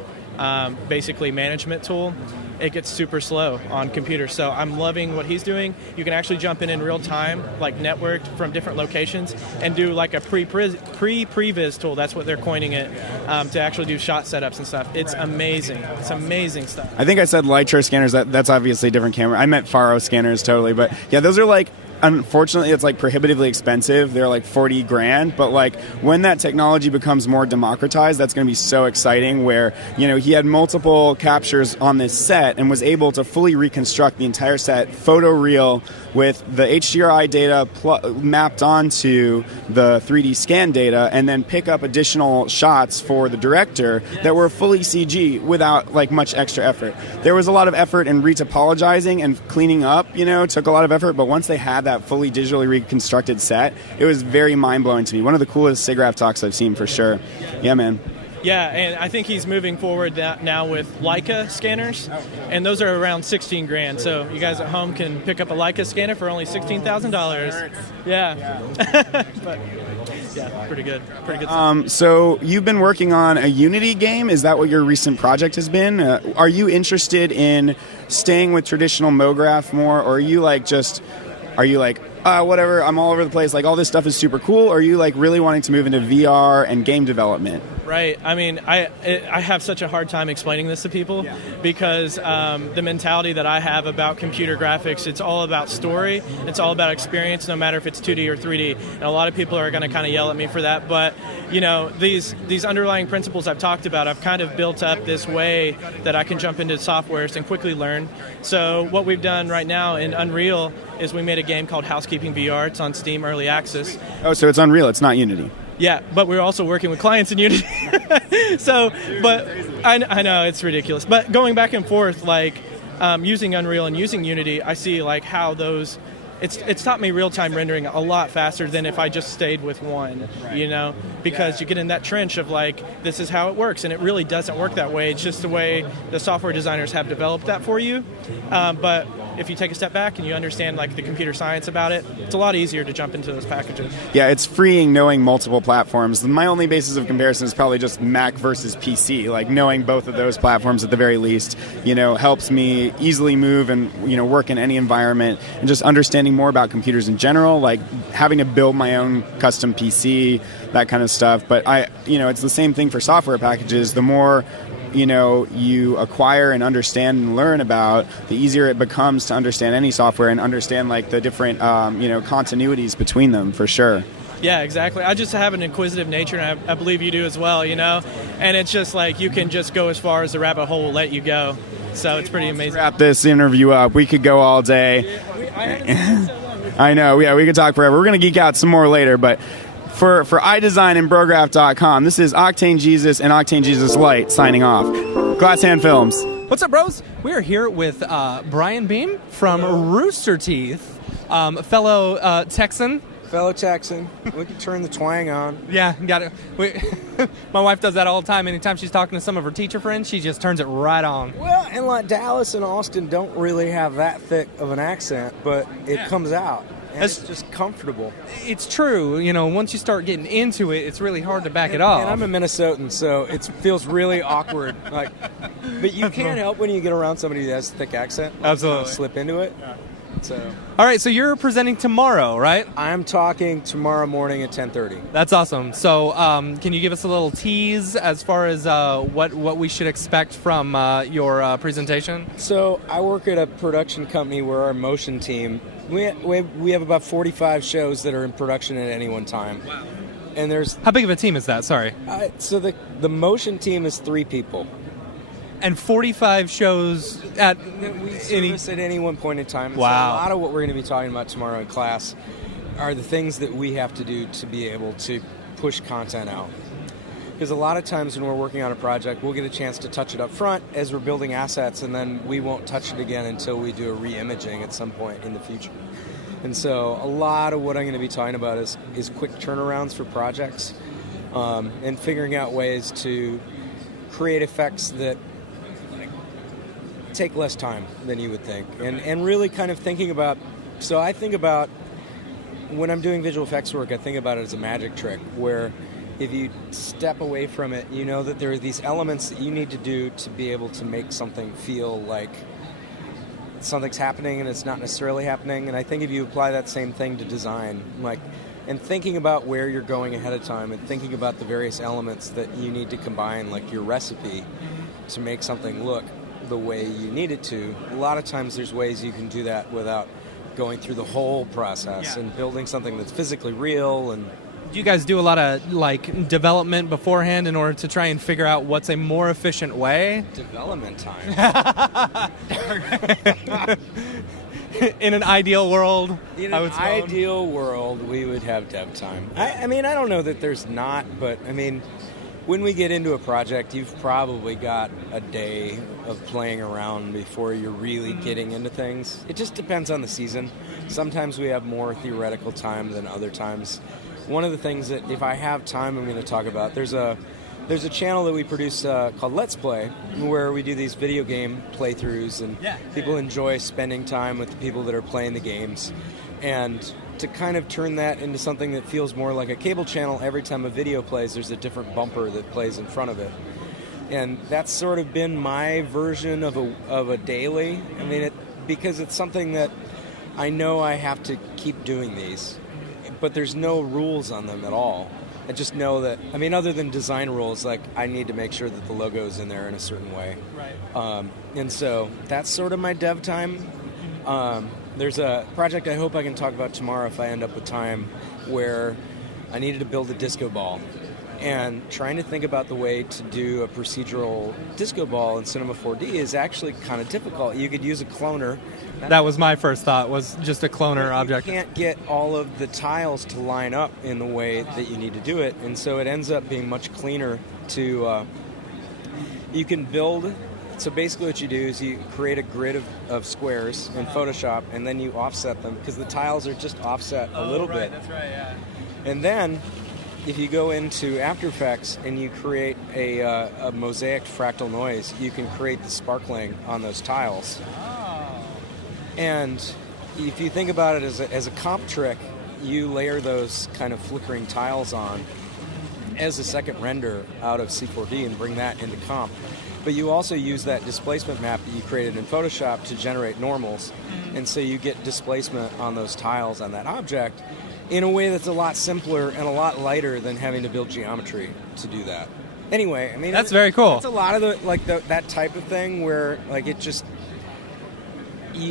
basically management tool, it gets super slow on computers. So I'm loving what he's doing. You can actually jump in real time, like networked from different locations, and do like a pre-previs tool. That's what they're coining it, to actually do shot setups and stuff. It's amazing. It's amazing stuff. I think I said Leica Scanners. That's obviously a different camera. I meant Faro Scanners totally, but yeah, those are like, unfortunately, it's like prohibitively expensive. They're like 40 grand, but like when that technology becomes more democratized, that's going to be so exciting where, you know, he had multiple captures on this set and was able to fully reconstruct the entire set, photoreal, with the HDRI data mapped onto the 3D scan data, and then pick up additional shots for the director that were fully CG without like much extra effort. There was a lot of effort in retopologizing and cleaning up, you know, took a lot of effort, but once they had that fully digitally reconstructed set, it was very mind-blowing to me. One of the coolest Siggraph talks I've seen for sure. Yeah, man. Yeah, and I think he's moving forward now with Leica scanners, and those are around 16 grand. So you guys at home can pick up a Leica scanner for only $16,000. Yeah. But yeah, pretty good. Pretty good. So you've been working on a Unity game. Is that what your recent project has been? Are you interested in staying with traditional MoGraph more, or are you like whatever, I'm all over the place, like all this stuff is super cool, or are you like really wanting to move into VR and game development? Right. I mean, I have such a hard time explaining this to people because the mentality that I have about computer graphics, it's all about story, it's all about experience, no matter if it's 2D or 3D. And a lot of people are going to kind of yell at me for that, but you know, these underlying principles I've talked about, I've kind of built up this way that I can jump into softwares and quickly learn. So what we've done right now in Unreal is we made a game called Housekeeping VR. It's on Steam Early Access. Oh, so it's Unreal, it's not Unity. Yeah, but we're also working with clients in Unity. So, but I know it's ridiculous. But going back and forth, like using Unreal and using Unity, I see like how those. It's taught me real-time rendering a lot faster than if I just stayed with one, you know, because you get in that trench of like, this is how it works, and it really doesn't work that way. It's just the way the software designers have developed that for you. But if you take a step back and you understand like the computer science about it, it's a lot easier to jump into those packages. Yeah, it's freeing knowing multiple platforms. My only basis of comparison is probably just Mac versus PC. Like knowing both of those platforms at the very least, you know, helps me easily move and, you know, work in any environment, and just understanding more about computers in general, like having to build my own custom PC, that kind of stuff. But it's the same thing for software packages. The more you acquire and understand and learn about, the easier it becomes to understand any software and understand like the different continuities between them, for sure. Yeah, exactly. I just have an inquisitive nature, and I believe you do as well, you know? And it's just like you can just go as far as the rabbit hole will let you go. So it's pretty amazing. Wrap this interview up. We could go all day. I know, yeah, we could talk forever. We're going to geek out some more later, but for iDesign and Brograph.com, this is Octane Jesus and Octane Jesus Lite signing off. Glass Hand Films. What's up, bros? We are here with Brian Beam from Rooster Teeth, fellow Texan. Fellow Texan, we can turn the twang on. Yeah, got it. My wife does that all the time. Anytime she's talking to some of her teacher friends, she just turns it right on. Well, and like Dallas and Austin don't really have that thick of an accent, but it comes out. And it's just comfortable. It's true. You know, once you start getting into it, it's really hard to back it off. And I'm a Minnesotan, so it feels really awkward. But you can't help when you get around somebody that has a thick accent. Absolutely. Slip into it. So. All right, so you're presenting tomorrow, right? I'm talking tomorrow morning at 10:30. That's awesome. So can you give us a little tease as far as what we should expect from your presentation? So I work at a production company where our motion team, we have about 45 shows that are in production at any one time. Wow. And there's... How big of a team is that? Sorry. So the motion team is 3 people. And 45 shows at any one point in time. Wow. So a lot of what we're going to be talking about tomorrow in class are the things that we have to do to be able to push content out. Because a lot of times when we're working on a project, we'll get a chance to touch it up front as we're building assets, and then we won't touch it again until we do a re-imaging at some point in the future. And so a lot of what I'm going to be talking about is quick turnarounds for projects, and figuring out ways to create effects that take less time than you would think, and really kind of thinking about. So I think about when I'm doing visual effects work, I think about it as a magic trick where if you step away from it, you know that there are these elements that you need to do to be able to make something feel like something's happening and it's not necessarily happening. And I think if you apply that same thing to design, like, and thinking about where you're going ahead of time and thinking about the various elements that you need to combine, like your recipe, to make something look the way you need it to, a lot of times there's ways you can do that without going through the whole process and building something that's physically real. And Do you guys do a lot of like development beforehand in order to try and figure out what's a more efficient way? Development time. In an ideal world, In an ideal world, we would have dev time. I mean, I don't know that there's not, but I mean, when we get into a project, you've probably got a day of playing around before you're really getting into things. It just depends on the season. Sometimes we have more theoretical time than other times. One of the things that, if I have time, I'm going to talk about, there's a channel that we produce called Let's Play, where we do these video game playthroughs, and people enjoy spending time with the people that are playing the games. And to kind of turn that into something that feels more like a cable channel, every time a video plays, there's a different bumper that plays in front of it. And that's sort of been my version of a daily. I mean, because it's something that I know I have to keep doing these, but there's no rules on them at all. I just know that, I mean, other than design rules, like I need to make sure that the logo is in there in a certain way. Right. And so that's sort of my dev time. There's a project I hope I can talk about tomorrow if I end up with time, where I needed to build a disco ball. And trying to think about the way to do a procedural disco ball in Cinema 4D is actually kind of difficult. You could use a cloner. That was my first thought, was just a cloner object. You can't get all of the tiles to line up in the way that you need to do it, and so it ends up being much cleaner to... you can build... So basically what you do is you create a grid of squares in Photoshop, and then you offset them, because the tiles are just offset a little bit. That's right, yeah. And then, if you go into After Effects and you create a mosaic fractal noise, you can create the sparkling on those tiles. And if you think about it as a comp trick, you layer those kind of flickering tiles on as a second render out of C4D and bring that into comp. But you also use that displacement map that you created in Photoshop to generate normals. And so you get displacement on those tiles on that object in a way that's a lot simpler and a lot lighter than having to build geometry to do that. Anyway, I mean... That's very cool. It's a lot of that type of thing where like it just...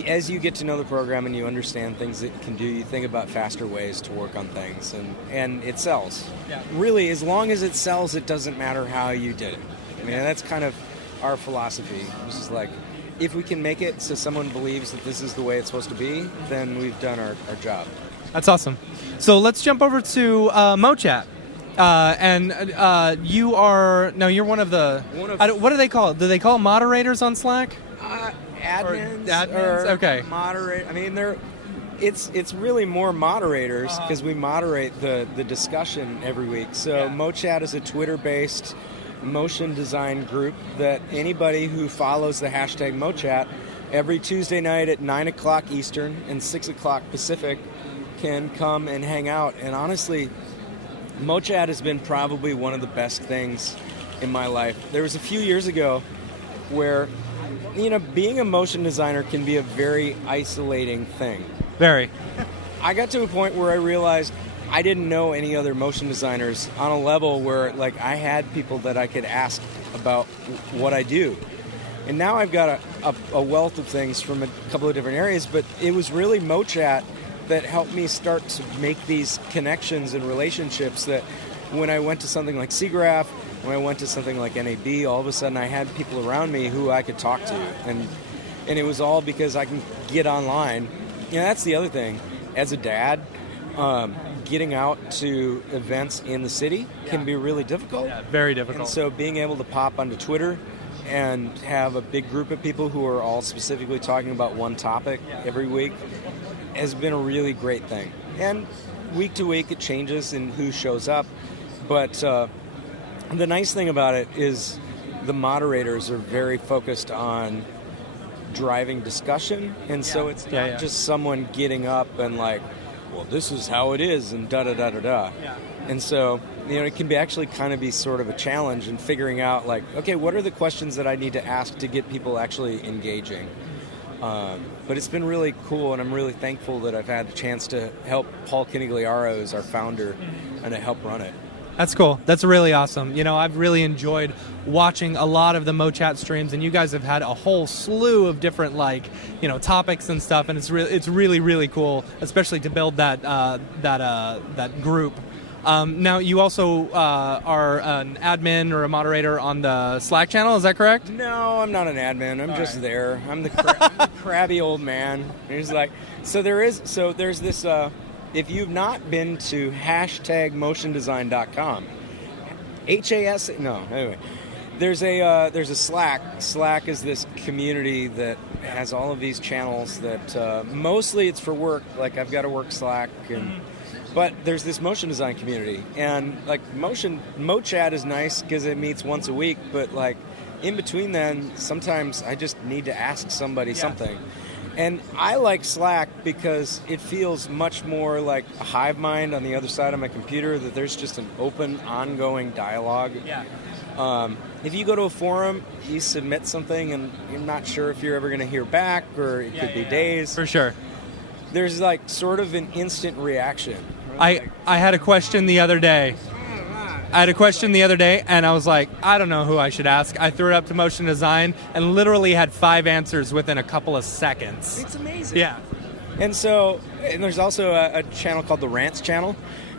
As you get to know the program and you understand things that it can do, you think about faster ways to work on things, and it sells. Yeah. Really, as long as it sells, it doesn't matter how you did it. I mean, that's kind of our philosophy, which is like, if we can make it so someone believes that this is the way it's supposed to be, then we've done our job. That's awesome. So let's jump over to MoChat. And you are... No, you're one of the... what do they call it? Do they call moderators on Slack? Admins, okay. Moderate. I mean, it's really more moderators, because we moderate the discussion every week. So MoChat is a Twitter-based motion design group that anybody who follows the hashtag MoChat every Tuesday night at 9 o'clock Eastern and 6 o'clock Pacific can come and hang out. And honestly, MoChat has been probably one of the best things in my life. There was a few years ago where, you know, being a motion designer can be a very isolating thing. Very. I got to a point where I realized I didn't know any other motion designers on a level where, like, I had people that I could ask about what I do. And now I've got a wealth of things from a couple of different areas, but it was really MoChat that helped me start to make these connections and relationships that when I went to something like Siggraph, when I went to something like NAB, all of a sudden I had people around me who I could talk to. And it was all because I can get online. You know, that's the other thing. As a dad, getting out to events in the city can be really difficult. Yeah, very difficult. And so being able to pop onto Twitter and have a big group of people who are all specifically talking about one topic every week has been a really great thing. And week to week it changes in who shows up. But the nice thing about it is the moderators are very focused on driving discussion. And so it's not just someone getting up and like well, this is how it is, and da-da-da-da-da. Yeah. And so, it can be actually kind of be sort of a challenge in figuring out, like, okay, what are the questions that I need to ask to get people actually engaging? But it's been really cool, and I'm really thankful that I've had a chance to help Paul Canigliaro, as our founder, and to help run it. That's cool. That's really awesome. I've really enjoyed watching a lot of the MoChat streams, and you guys have had a whole slew of different topics and stuff, and it's really really cool, especially to build that group. Now you also are an admin or a moderator on the Slack channel. Is that correct? No, I'm not an admin. I'm just there. I'm the crabby old man. And he's like, there's this. If you've not been to #motiondesign.com, anyway, there's a Slack. Slack is this community that has all of these channels that mostly it's for work. Like I've got a work Slack, but there's this motion design community, and like MoChat is nice because it meets once a week. But like in between then, sometimes I just need to ask somebody something. And I like Slack because it feels much more like a hive mind on the other side of my computer, that there's just an open, ongoing dialogue. Yeah. If you go to a forum, you submit something and you're not sure if you're ever going to hear back, or it could be days. For sure. There's like sort of an instant reaction. I had a question the other day. And I was like, I don't know who I should ask. I threw it up to Motion Design and literally had 5 answers within a couple of seconds. It's amazing. Yeah. And there's also a channel called the Rants channel.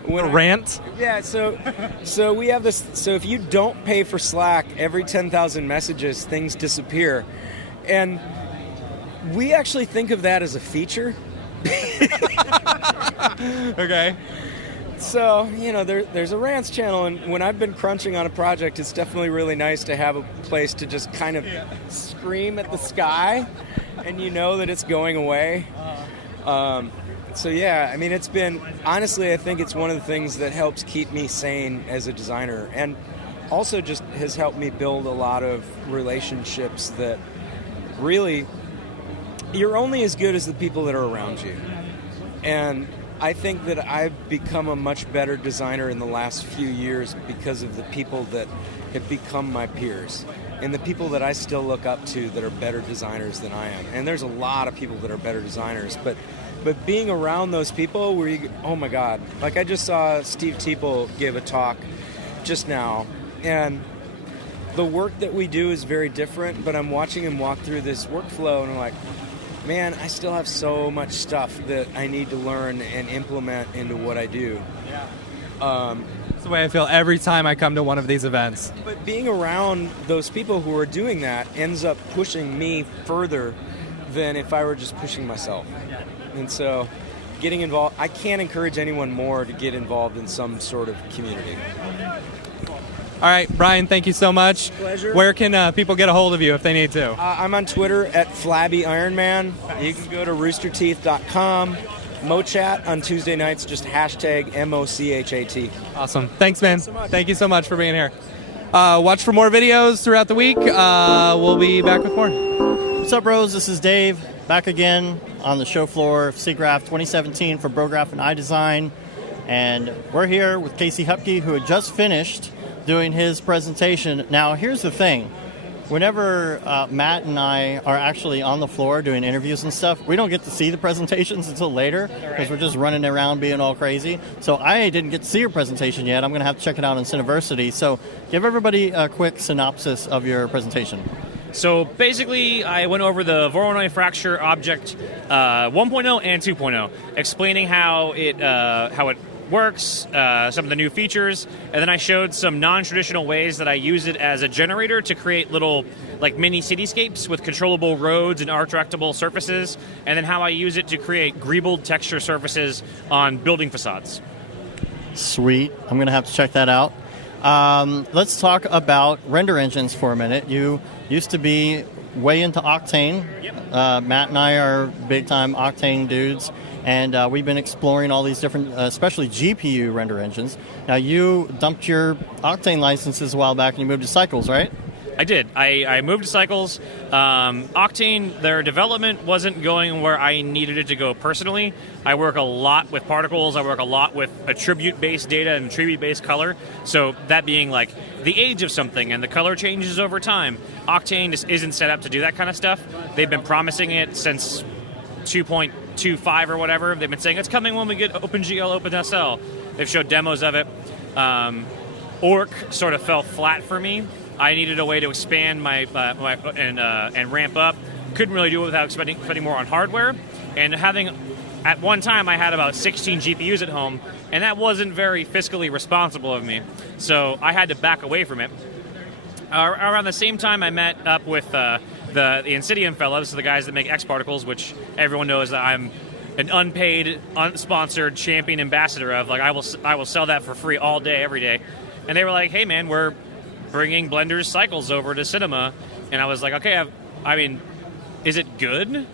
Rant? Yeah, so we have this. So if you don't pay for Slack, every 10,000 messages, things disappear. And we actually think of that as a feature. Okay. So, there's a Rants channel, and when I've been crunching on a project, it's definitely really nice to have a place to just kind of scream at the sky, and you know that it's going away. It's been, honestly, I think it's one of the things that helps keep me sane as a designer, and also just has helped me build a lot of relationships that really, you're only as good as the people that are around you. And I think that I've become a much better designer in the last few years because of the people that have become my peers and the people that I still look up to that are better designers than I am. And there's a lot of people that are better designers, but being around those people where you, oh my God, like I just saw Steve Teeple give a talk just now, and the work that we do is very different, but I'm watching him walk through this workflow and I'm like, man, I still have so much stuff that I need to learn and implement into what I do. Yeah. That's the way I feel every time I come to one of these events. But being around those people who are doing that ends up pushing me further than if I were just pushing myself. And so getting involved, I can't encourage anyone more to get involved in some sort of community. All right, Brian, thank you so much. Pleasure. Where can people get a hold of you if they need to? I'm on Twitter at FlabbyIronMan. You can go to roosterteeth.com. MoChat on Tuesday nights, just #MoChat. Awesome. Thanks, man. So much. Thank you so much for being here. Watch for more videos throughout the week. We'll be back with more. What's up, bros? This is Dave, back again on the show floor of Siggraph 2017 for Brograph and iDesign. And we're here with Casey Hucky, who had just finished doing his presentation. Now, here's the thing. Whenever Matt and I are actually on the floor doing interviews and stuff, we don't get to see the presentations until later because we're just running around being all crazy. So I didn't get to see your presentation yet. I'm going to have to check it out on Cineversity. So give everybody a quick synopsis of your presentation. So basically, I went over the Voronoi fracture object 1.0 and 2.0, explaining how it works, some of the new features, and then I showed some non-traditional ways that I use it as a generator to create little like mini cityscapes with controllable roads and arc-directable surfaces, and then how I use it to create greebled texture surfaces on building facades. Sweet. I'm going to have to check that out. Let's talk about render engines for a minute. You used to be way into Octane. Yep. Matt and I are big-time Octane dudes. And we've been exploring all these different, especially GPU render engines. Now, you dumped your Octane licenses a while back and you moved to Cycles, right? I did. I moved to Cycles. Octane, their development wasn't going where I needed it to go personally. I work a lot with particles. I work a lot with attribute-based data and attribute-based color. So that being like the age of something and the color changes over time. Octane just isn't set up to do that kind of stuff. They've been promising it since 2.25 or whatever. They've been saying it's coming when we get OpenGL, OpenSL. They've showed demos of it. Orc sort of fell flat for me. I needed a way to expand and ramp up. Couldn't really do it without spending more on hardware. And at one time, I had about 16 GPUs at home, and that wasn't very fiscally responsible of me. So I had to back away from it. Around the same time, I met up with the Insidium fellows, the guys that make X Particles, which everyone knows that I'm an unpaid, unsponsored champion ambassador of. Like I will sell that for free all day, every day. And they were like, "Hey, man, we're bringing Blender's Cycles over to Cinema," and I was like, "Okay, I mean, is it good?"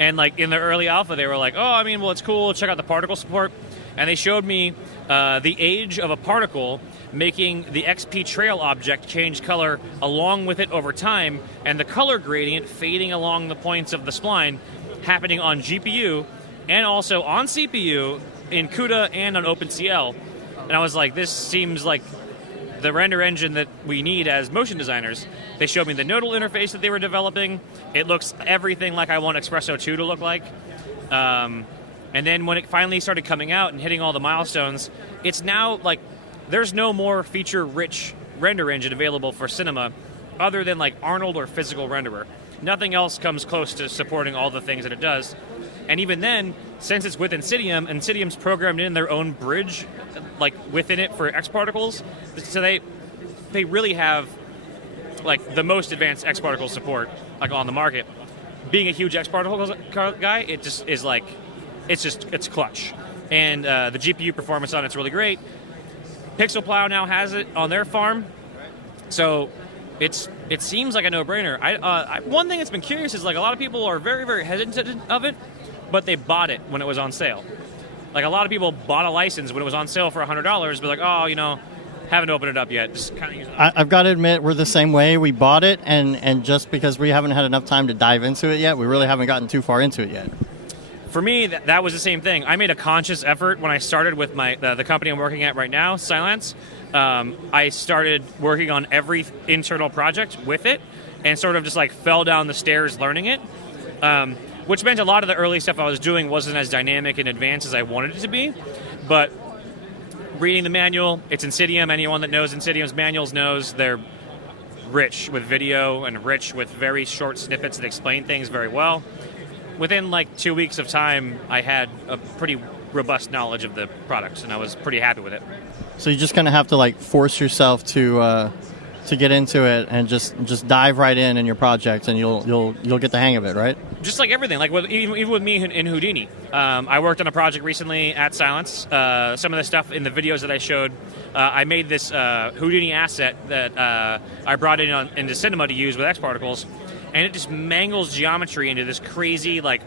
And like in the early alpha, they were like, "Oh, I mean, well, it's cool. Check out the particle support." And they showed me the age of a particle, making the XP trail object change color along with it over time, and the color gradient fading along the points of the spline, happening on GPU and also on CPU in CUDA and on OpenCL. And I was like, this seems like the render engine that we need as motion designers. They showed me the nodal interface that they were developing. It looks everything like I want Espresso 2 to look like. And then when it finally started coming out and hitting all the milestones, it's now like there's no more feature-rich render engine available for Cinema other than like Arnold or Physical Renderer. Nothing else comes close to supporting all the things that it does. And even then, since it's with Insidium, Insidium's programmed in their own bridge, like within it for X Particles, so they really have like the most advanced X Particle support like on the market. Being a huge X Particle guy, it just is like it's clutch, and the GPU performance on it's really great. PixelPlow now has it on their farm, so it seems like a no-brainer. One thing that's been curious is like a lot of people are very, very hesitant of it, but they bought it when it was on sale. Like a lot of people bought a license when it was on sale for $100, but like, oh, haven't opened it up yet. Just kind of use it. I've got to admit, we're the same way. We bought it, and just because we haven't had enough time to dive into it yet, we really haven't gotten too far into it yet. For me, that was the same thing. I made a conscious effort when I started with the company I'm working at right now, Silence. I started working on every internal project with it and sort of just like fell down the stairs learning it, which meant a lot of the early stuff I was doing wasn't as dynamic and advanced as I wanted it to be. But reading the manual, it's Insidium. Anyone that knows Insidium's manuals knows they're rich with video and rich with very short snippets that explain things very well. Within like 2 weeks of time, I had a pretty robust knowledge of the products, and I was pretty happy with it. So you just kind of have to like force yourself to get into it and just dive right in your project, and you'll get the hang of it, right? Just like everything, like even with me in Houdini, I worked on a project recently at Silence. Some of the stuff in the videos that I showed, I made this Houdini asset that I brought into Cinema to use with X Particles. And it just mangles geometry into this crazy, like,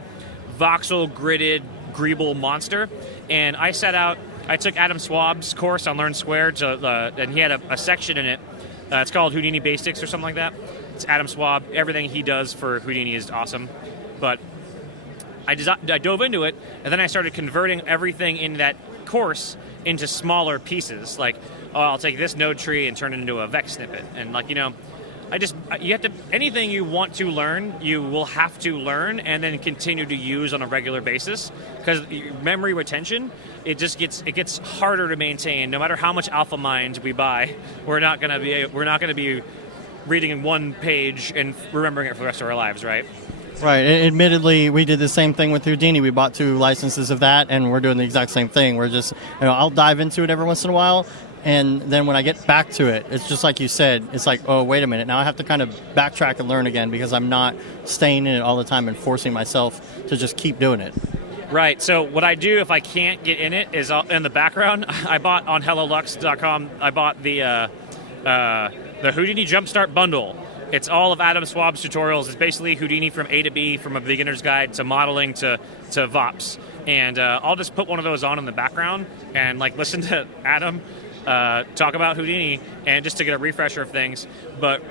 voxel gridded Greeble monster. And I took Adam Swab's course on Learn Squared, and he had a section in it. It's called Houdini Basics or something like that. It's Adam Swab. Everything he does for Houdini is awesome. But I dove into it, and then I started converting everything in that course into smaller pieces. Like, I'll take this node tree and turn it into a Vex snippet. And, like, you have to, anything you want to learn, you will have to learn and then continue to use on a regular basis, because memory retention, it gets harder to maintain. No matter how much Alpha Mind we buy, we're not going to be reading one page and remembering it for the rest of our lives, right? Right. Admittedly, we did the same thing with Houdini. We bought 2 licenses of that, and we're doing the exact same thing. We're just, I'll dive into it every once in a while. And then when I get back to it, it's just like you said, it's like, oh, wait a minute. Now I have to kind of backtrack and learn again, because I'm not staying in it all the time and forcing myself to just keep doing it. Right. So what I do if I can't get in it is in the background, I bought on HelloLux.com, I bought the Houdini Jumpstart Bundle. It's all of Adam Swab's tutorials. It's basically Houdini from A to B, from a beginner's guide to modeling to VOPs. and I'll just put one of those on in the background and like listen to Adam talk about Houdini, and just to get a refresher of things. But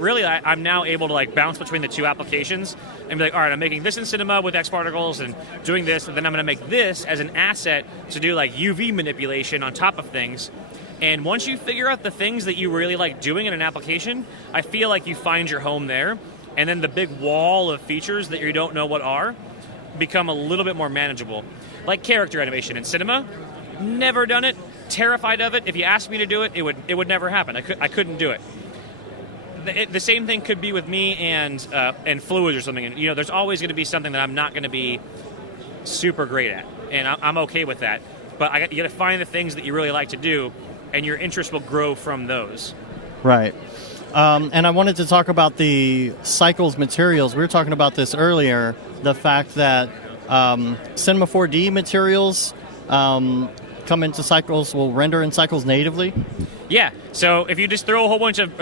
really, I'm now able to like bounce between the two applications and be like, all right, I'm making this in Cinema with X particles and doing this, and then I'm going to make this as an asset to do like UV manipulation on top of things. And once you figure out the things that you really like doing in an application, I feel like you find your home there, and then the big wall of features that you don't know what are become a little bit more manageable. Like character animation in Cinema, never done it. Terrified of it. If you asked me to do it, it would never happen. I couldn't do it. The same thing could be with me and fluids or something. And, there's always going to be something that I'm not going to be super great at, and I'm okay with that. But you got to find the things that you really like to do, and your interest will grow from those. Right. And I wanted to talk about the cycles materials. We were talking about this earlier. The fact that Cinema 4D materials come into Cycles, will render in Cycles natively? Yeah, so if you just throw a whole bunch of,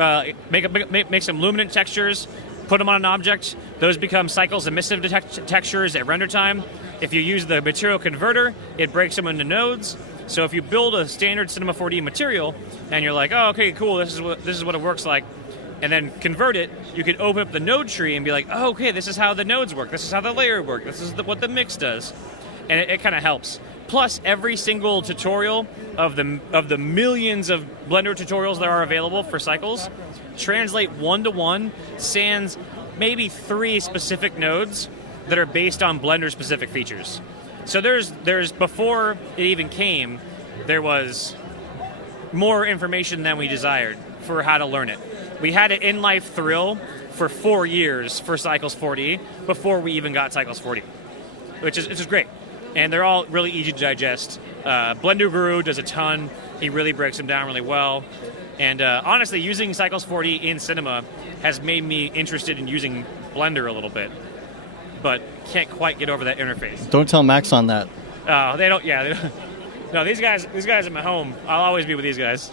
make some luminant textures, put them on an object, those become Cycles emissive textures at render time. If you use the material converter, it breaks them into nodes. So if you build a standard Cinema 4D material, and you're like, oh, okay, cool, this is what it works like, and then convert it, you could open up the node tree and be like, oh, okay, this is how the nodes work, this is how the layer works, this is what the mix does. And it kind of helps. Plus, every single tutorial of the millions of Blender tutorials that are available for Cycles translate one-to-one, sans maybe 3 specific nodes that are based on Blender-specific features. So there's before it even came, there was more information than we desired for how to learn it. We had an in-life thrill for 4 years for Cycles 4D before we even got Cycles 4D, which is great. And they're all really easy to digest. Blender Guru does a ton. He really breaks them down really well. And honestly, using Cycles 4D in Cinema has made me interested in using Blender a little bit, but can't quite get over that interface. Don't tell Max on that. They don't. Yeah. They don't. No, these guys are my home. I'll always be with these guys.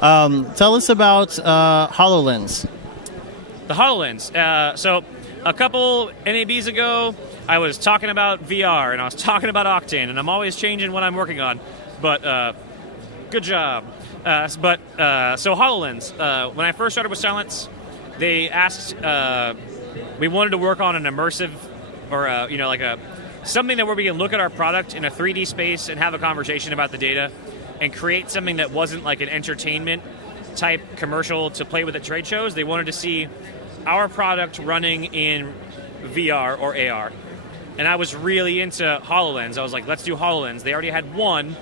Tell us about HoloLens. The HoloLens. So a couple NABs ago, I was talking about VR, and I was talking about Octane, and I'm always changing what I'm working on. But good job. So HoloLens. When I first started with Silence, they asked, we wanted to work on an immersive, or something that where we can look at our product in a 3D space and have a conversation about the data, and create something that wasn't like an entertainment type commercial to play with at trade shows. They wanted to see our product running in VR or AR. And I was really into HoloLens. I was like, let's do HoloLens. They already had one.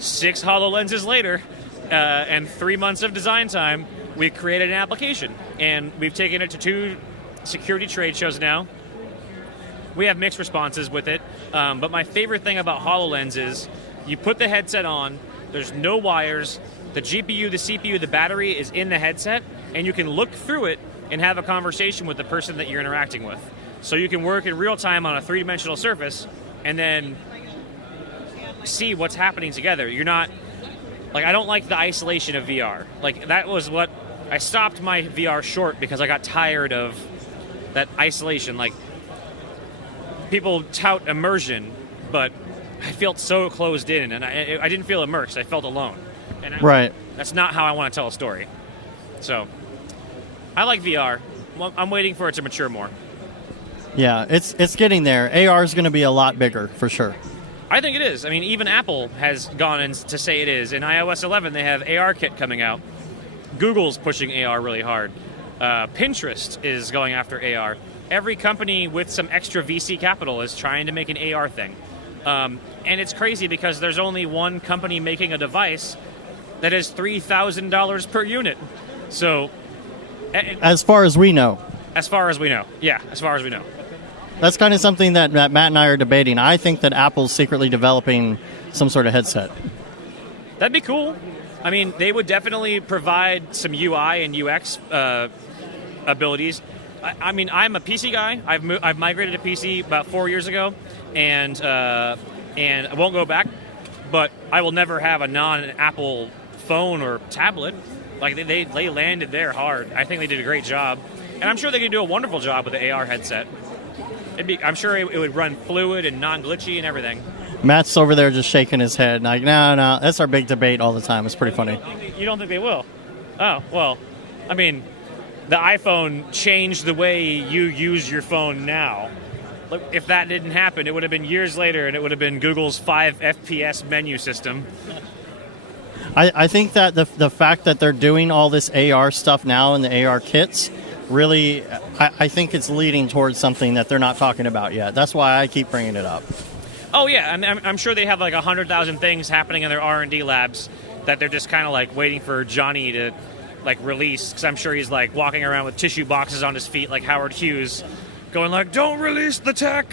6 HoloLenses later, and 3 months of design time, we created an application. And we've taken it to 2 security trade shows now. We have mixed responses with it. But my favorite thing about HoloLens is you put the headset on, there's no wires, the GPU, the CPU, the battery is in the headset, and you can look through it and have a conversation with the person that you're interacting with. So you can work in real time on a 3-dimensional surface and then see what's happening together. You're not, like, I don't like the isolation of VR. Like, that was what, I stopped my VR short because I got tired of that isolation. Like, people tout immersion, but I felt so closed in, and I didn't feel immersed. I felt alone. And Right. That's not how I want to tell a story. So, I like VR. I'm waiting for it to mature more. Yeah, it's getting there. AR is going to be a lot bigger, for sure. I think it is. I mean, even Apple has gone in to say it is. In iOS 11, they have ARKit coming out. Google's pushing AR really hard. Pinterest is going after AR. Every company with some extra VC capital is trying to make an AR thing. And it's crazy because there's only one company making a device that is $3,000 per unit. So, As far as we know. As far as we know. Yeah, as far as we know. That's kind of something that Matt and I are debating. I think that Apple's secretly developing some sort of headset. That'd be cool. I mean, they would definitely provide some UI and UX abilities. I mean, I'm a PC guy. I've migrated to PC about 4 years ago, and I won't go back. But I will never have a non-Apple phone or tablet. Like they landed there hard. I think they did a great job, and I'm sure they could do a wonderful job with the AR headset. I'm sure it would run fluid and non-glitchy and everything. Matt's over there just shaking his head. Like, no, that's our big debate all the time. It's pretty funny. You don't think they will? Oh, well, I mean, the iPhone changed the way you use your phone now. Like, if that didn't happen, it would have been years later, and it would have been Google's 5 FPS menu system. I think that the fact that they're doing all this AR stuff now in the AR kits, really, I think it's leading towards something that they're not talking about yet. That's why I keep bringing it up. Oh, yeah. I'm sure they have like 100,000 things happening in their R&D labs that they're just kind of like waiting for Johnny to like release, because I'm sure he's like walking around with tissue boxes on his feet like Howard Hughes, going like, don't release the tech.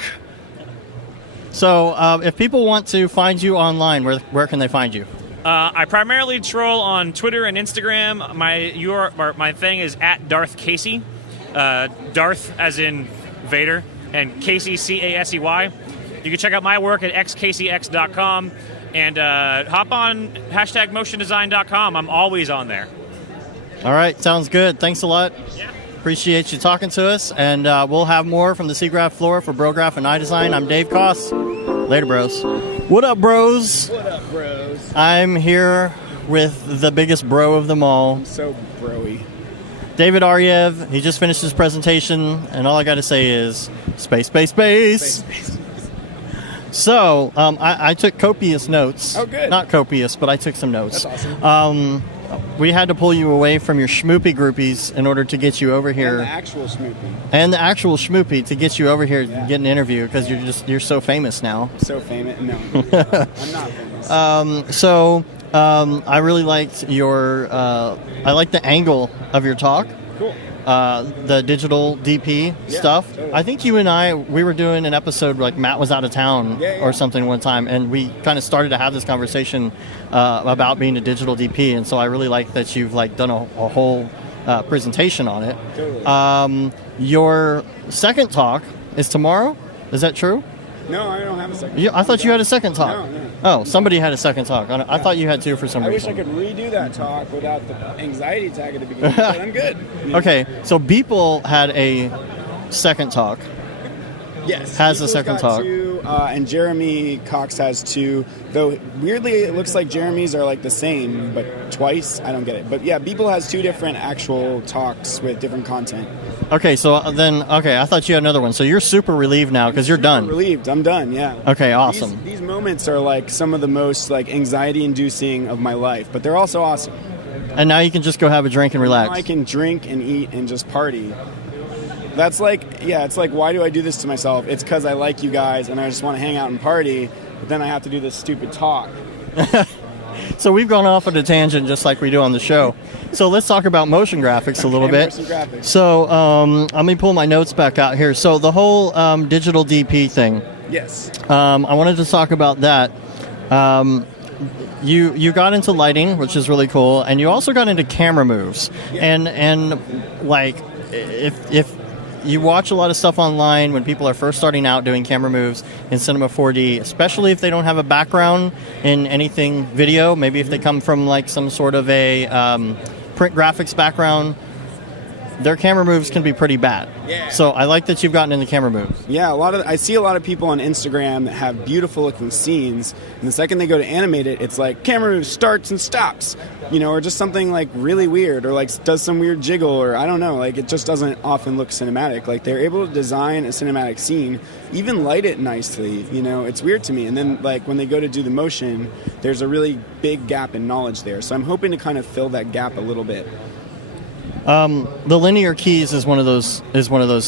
So if people want to find you online, where can they find you? I primarily troll on Twitter and Instagram. My thing is at Darth Casey. Darth as in Vader, and Casey, Casey. You can check out my work at xcaseyx.com, and hop on #motiondesign.com. I'm always on there. All right, sounds good. Thanks a lot. Yeah. Appreciate you talking to us, and we'll have more from the Siggraph floor for Brograph and iDesign. I'm Dave Koss. Later, bros. What up, bros? What up, bros? I'm here with the biggest bro of them all. I'm so broy. David Aryev. He just finished his presentation, and all I got to say is space, space, space. So, I took copious notes. Oh, good. Not copious, but I took some notes. That's awesome. We had to pull you away from your schmoopy groupies in order to get you over here. And the actual schmoopy. To get you over here to get an interview, because you're so famous now. So famous? No. I'm not famous. I really liked your I like the angle of your talk. Cool. The digital DP stuff. Totally. I think you and we were doing an episode like Matt was out of town or something one time, and we kind of started to have this conversation about being a digital DP, and so I really like that you've like done a whole presentation on it. Totally. Your second talk is tomorrow. Is that true? No, I don't have a second. I thought you had a second talk. No. Oh, somebody had a second talk. I thought you had two for some I wish reason. I could redo that talk without the anxiety tag at the beginning, but I'm good. Okay, so Beeple had a second talk. Yes. Has a Beeple's second got talk. two, and Jeremy Cox has two, though weirdly it looks like Jeremy's are like the same, but twice. I don't get it. But yeah, Beeple has two different actual talks with different content. Okay, so I thought you had another one. So you're super relieved now because you're done. Relieved. I'm done, yeah. Okay, awesome. These moments are like some of the most like anxiety-inducing of my life, but they're also awesome. And now you can just go have a drink and relax. Now I can drink and eat and just party. That's like, it's like, why do I do this to myself? It's because I like you guys and I just want to hang out and party, but then I have to do this stupid talk. So we've gone off on a tangent just like we do on the show. So let's talk about motion graphics a little bit. Motion graphics. So let me pull my notes back out here. So the whole digital DP thing. Yes. I wanted to talk about that. You got into lighting, which is really cool, and you also got into camera moves. Yeah. And like if you watch a lot of stuff online when people are first starting out doing camera moves in Cinema 4D, especially if they don't have a background in anything video, maybe if they come from like some sort of a print graphics background, their camera moves can be pretty bad. Yeah. So I like that you've gotten into camera moves. Yeah, I see a lot of people on Instagram that have beautiful looking scenes, and the second they go to animate it, it's like camera move starts and stops, or just something like really weird, or like does some weird jiggle, or I don't know, like it just doesn't often look cinematic. Like they're able to design a cinematic scene, even light it nicely, it's weird to me. And then like when they go to do the motion, there's a really big gap in knowledge there. So I'm hoping to kind of fill that gap a little bit. The linear keys is one of those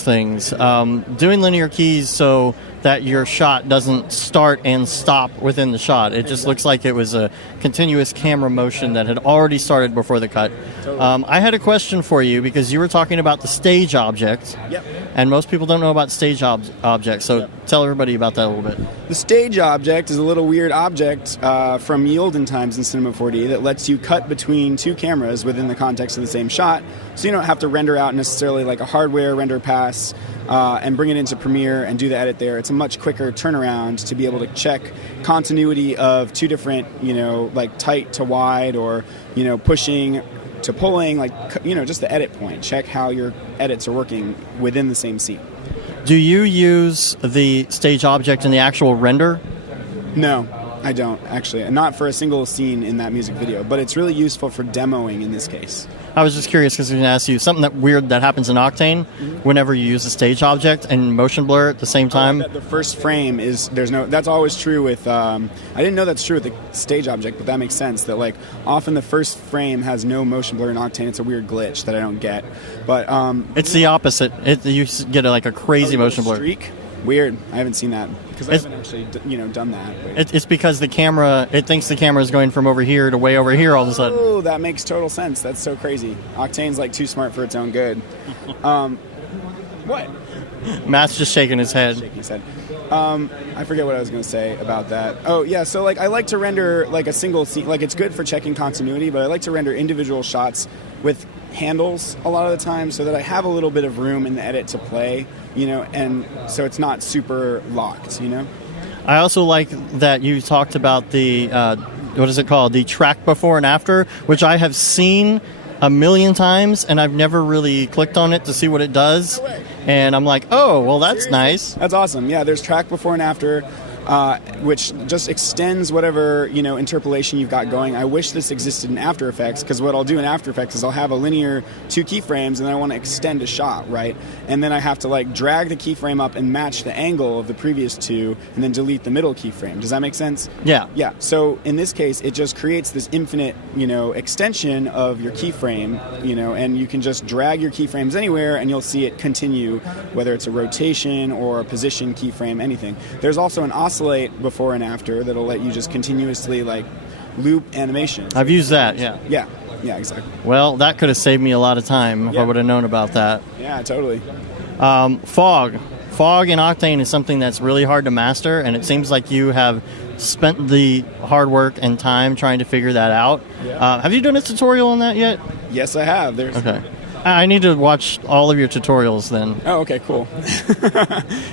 things. Doing linear keys so that your shot doesn't start and stop within the shot. It just looks like it was a continuous camera motion that had already started before the cut. Totally. I had a question for you because you were talking about the stage object. Yep. And most people don't know about stage objects, so tell everybody about that a little bit. The stage object is a little weird object from ye olden times in Cinema 4D that lets you cut between two cameras within the context of the same shot, so you don't have to render out necessarily like a hardware render pass and bring it into Premiere and do the edit there. It's a much quicker turnaround to be able to check continuity of two different, like tight to wide or, pushing to pulling, like, just the edit point. Check how your edits are working within the same scene. Do you use the stage object in the actual render? No, I don't, actually. Not for a single scene in that music video, but it's really useful for demoing in this case. I was just curious because I was going to ask you something that weird that happens in Octane whenever you use the stage object and motion blur at the same time. The first frame is, that's always true with, I didn't know that's true with the stage object, but that makes sense that like often the first frame has no motion blur in Octane. It's a weird glitch that I don't get. But it's the opposite. You get like a crazy motion blur. Streak? Weird. I haven't seen that because I haven't actually done that. It's because the camera, it thinks the camera is going from over here to way over here all of a sudden. Oh, that makes total sense. That's so crazy. Octane's like too smart for its own good. What? Matt's just shaking his head. I forget what I was going to say about that. Oh, yeah, so like I like to render like a single scene. Like it's good for checking continuity, but I like to render individual shots with handles a lot of the time so that I have a little bit of room in the edit to play, and so it's not super locked, I also like that you talked about the, what is it called? The track before and after, which I have seen a million times, and I've never really clicked on it to see what it does. And I'm like, oh, well, that's nice. That's awesome. Yeah, there's track before and after, which just extends whatever, interpolation you've got going. I wish this existed in After Effects, because what I'll do in After Effects is I'll have a linear 2 keyframes, and then I want to extend a shot, right? And then I have to like drag the keyframe up and match the angle of the previous 2, and then delete the middle keyframe. Does that make sense? Yeah. Yeah. So in this case, it just creates this infinite, extension of your keyframe, and you can just drag your keyframes anywhere, and you'll see it continue, whether it's a rotation or a position keyframe, anything. There's also an oscillate before and after that'll let you just continuously like loop animation. I've used that, yeah. Yeah, exactly. Well, that could have saved me a lot of time if I would have known about that. Yeah, totally. Fog in Octane is something that's really hard to master, and it seems like you have spent the hard work and time trying to figure that out. Yeah. Have you done a tutorial on that yet? Yes, I have. Okay. I need to watch all of your tutorials then. Oh, okay, cool.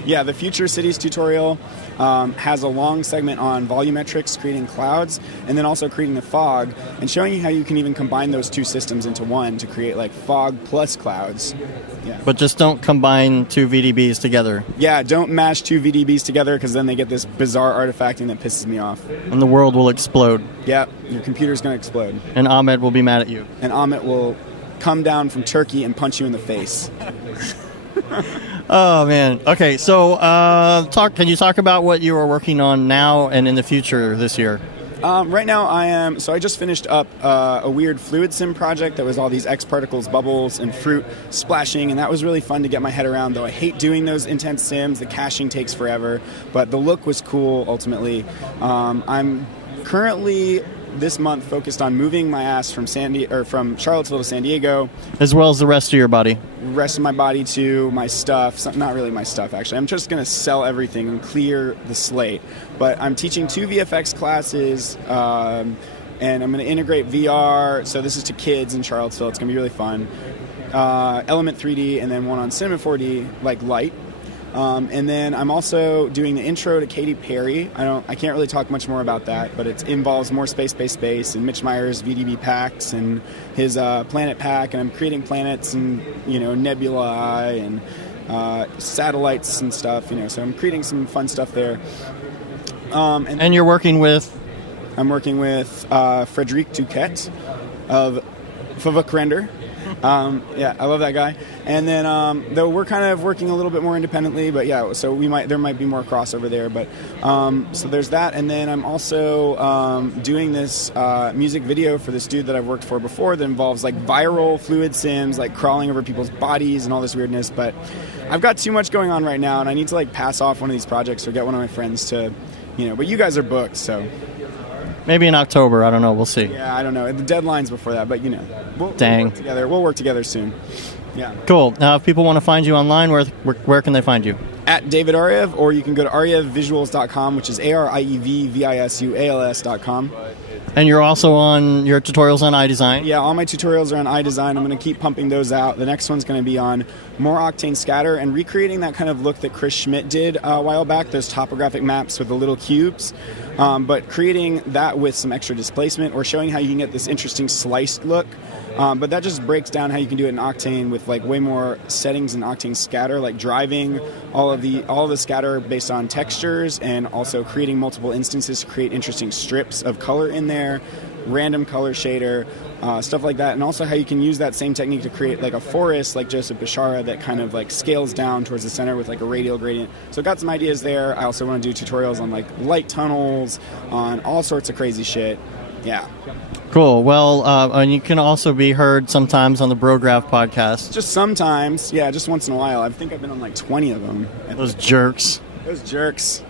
Yeah, the Future Cities tutorial has a long segment on volumetrics, creating clouds, and then also creating the fog, and showing you how you can even combine those two systems into one to create like fog plus clouds. Yeah. But just don't combine 2 VDBs together. Yeah, don't mash 2 VDBs together, because then they get this bizarre artifacting that pisses me off. And the world will explode. Yeah, your computer's going to explode. And Ahmed will be mad at you. And Ahmed will come down from Turkey and punch you in the face. Oh, man. Okay, so can you talk about what you are working on now and in the future this year? Right now I just finished up a weird fluid sim project that was all these X particles, bubbles, and fruit splashing, and that was really fun to get my head around, though I hate doing those intense sims. The caching takes forever, but the look was cool ultimately. I'm currently this month focused on moving my ass from Charlottesville to San Diego. As well as the rest of your body. Rest of my body too, my stuff. Not really my stuff, actually. I'm just going to sell everything and clear the slate. But I'm teaching 2 VFX classes, and I'm going to integrate VR. So this is to kids in Charlottesville. It's going to be really fun. Element 3D, and then one on Cinema 4D, like light. And then I'm also doing the intro to Katy Perry. I can't really talk much more about that, but it involves more space, and Mitch Meyer's VDB packs and his planet pack, and I'm creating planets and nebulae and satellites and stuff. So I'm creating some fun stuff there. And you're working with? I'm working with Frédéric Duquette of Favok Render. Yeah, I love that guy. And then, though we're kind of working a little bit more independently, but yeah, so there might be more crossover there. But so there's that, and then I'm also doing this music video for this dude that I've worked for before that involves like viral fluid sims, like crawling over people's bodies and all this weirdness. But I've got too much going on right now, and I need to like pass off one of these projects or get one of my friends to, But you guys are booked, so. Maybe in October. I don't know. We'll see. Yeah, I don't know. The deadline's before that, but Dang. We'll work together soon. Yeah. Cool. Now, if people want to find you online, where can they find you? At David Ariev, or you can go to arievvisuals.com, which is ARIEVVISUALS.com. And you're also on your tutorials on iDesign? Yeah, all my tutorials are on iDesign. I'm going to keep pumping those out. The next one's going to be on more Octane scatter and recreating that kind of look that Chris Schmidt did a while back, those topographic maps with the little cubes. But creating that with some extra displacement or showing how you can get this interesting sliced look. But that just breaks down how you can do it in Octane with like way more settings in Octane scatter, like driving all of the scatter based on textures and also creating multiple instances to create interesting strips of color in there, random color shader, stuff like that. And also how you can use that same technique to create like a forest like Joseph Bishara that kind of like scales down towards the center with like a radial gradient. So got some ideas there. I also want to do tutorials on like light tunnels, on all sorts of crazy shit. Yeah. Cool. Well, and you can also be heard sometimes on the Brograph podcast. Just sometimes. Yeah, just once in a while. I think I've been on like 20 of them. Those jerks. Those jerks.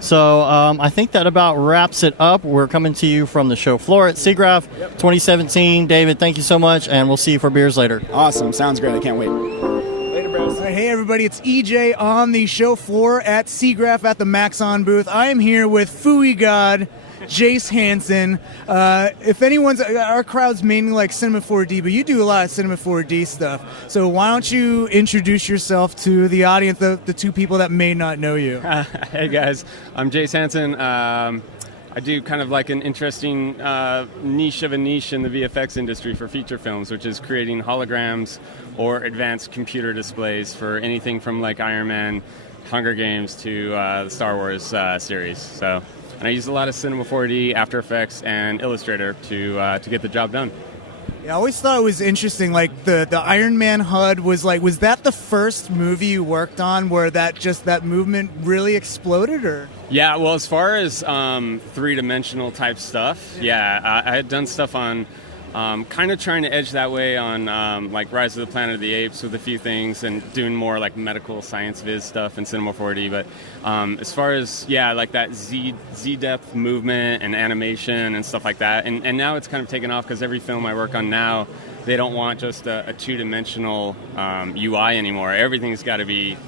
So I think that about wraps it up. We're coming to you from the show floor at Siggraph 2017. David, thank you so much, and we'll see you for beers later. Awesome. Sounds great. I can't wait. Later, bros. Hey, everybody. It's EJ on the show floor at Siggraph at the Maxon booth. I am here with Fooey God, Jace Hansen. If anyone's, our crowd's mainly like Cinema 4D, but you do a lot of Cinema 4D stuff. So why don't you introduce yourself to the audience, the two people that may not know you? Hey guys, I'm Jace Hansen. I do kind of like an interesting niche of a niche in the VFX industry for feature films, which is creating holograms or advanced computer displays for anything from like Iron Man, Hunger Games to the Star Wars series. So. And I use a lot of Cinema 4D, After Effects, and Illustrator to get the job done. Yeah, I always thought it was interesting, like the Iron Man HUD was that the first movie you worked on where that movement really exploded, or? Yeah, well, as far as three-dimensional type stuff, yeah, I had done stuff on kind of trying to edge that way on like Rise of the Planet of the Apes with a few things and doing more like medical science viz stuff in Cinema 4D. But as far as, yeah, like that Z-depth movement and animation and stuff like that. And now it's kind of taken off because every film I work on now, they don't want just a two-dimensional UI anymore. Everything's got to be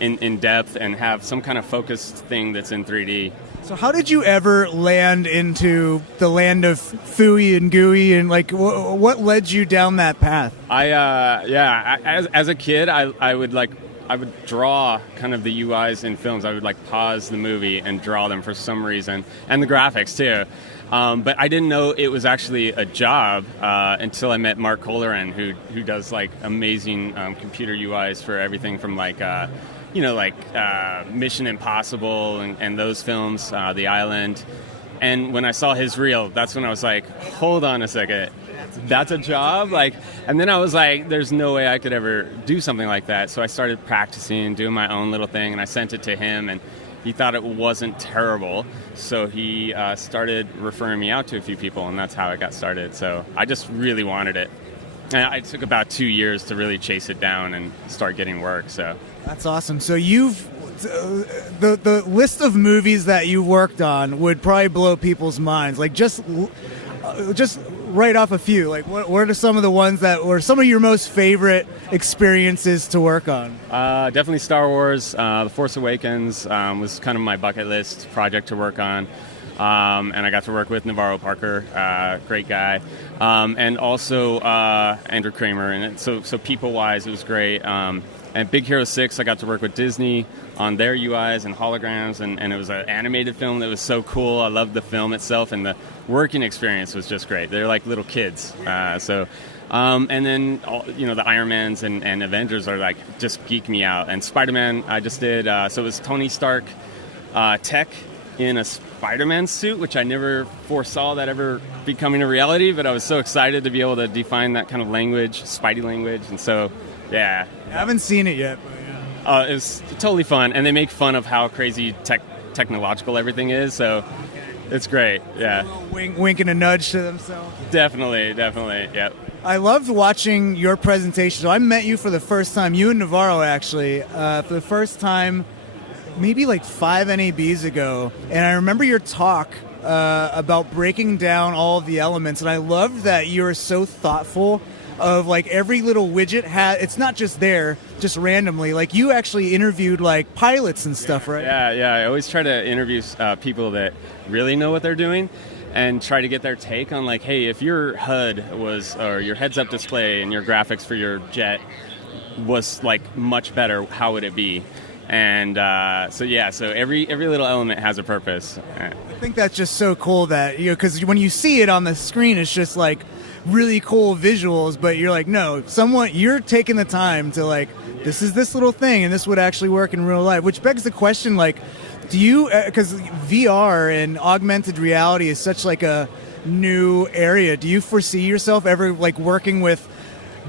in depth and have some kind of focused thing that's in 3D. So how did you ever land into the land of Fooey and Gooey, and like what led you down that path? As a kid, I would draw kind of the UIs in films. I would like pause the movie and draw them for some reason, and the graphics too. But I didn't know it was actually a job until I met Mark Colleran, who does like amazing computer UIs for everything from like Mission Impossible and those films, The Island. And when I saw his reel, that's when I was like, hold on a second, that's a job? And then I was like, there's no way I could ever do something like that. So I started practicing, doing my own little thing, and I sent it to him, and he thought it wasn't terrible. So he started referring me out to a few people, and that's how I got started. So I just really wanted it. And it took about 2 years to really chase it down and start getting work, so. That's awesome. So you've the list of movies that you worked on would probably blow people's minds. Like just write off a few. Like what are some of the ones that were some of your most favorite experiences to work on? Definitely Star Wars. The Force Awakens was kind of my bucket list project to work on. And I got to work with Navarro Parker, great guy, and also Andrew Kramer. And so people-wise, it was great. And Big Hero 6, I got to work with Disney on their UIs and holograms, and it was an animated film that was so cool. I loved the film itself, and the working experience was just great. They're like little kids. And then, the Iron Mans and Avengers are like just geek me out. And Spider-Man, I just did, so it was Tony Stark tech in a Spider-Man suit, which I never foresaw that ever becoming a reality, but I was so excited to be able to define that kind of language, Spidey language, and so, yeah. I haven't seen it yet, but yeah. It was totally fun, and they make fun of how crazy technological everything is, so it's great, yeah. A little wink and a nudge to themselves. Definitely, yep. I loved watching your presentation. So I met you for the first time, you and Navarro actually, for the first time maybe like 5 NABs ago, and I remember your talk about breaking down all of the elements, and I loved that you were so thoughtful of like every little widget it's not just there just randomly. Like you actually interviewed like pilots and stuff, right? Yeah. I always try to interview people that really know what they're doing. and try to get their take on like, hey, if your HUD was, or your heads-up display and your graphics for your jet was like much better, how would it be? And so every little element has a purpose. I think that's just so cool that, because when you see it on the screen, it's just like really cool visuals, but you're like, no, you're taking the time to like, this is this little thing, and this would actually work in real life, which begs the question, like, do you, because VR and augmented reality is such like a new area, do you foresee yourself ever like working with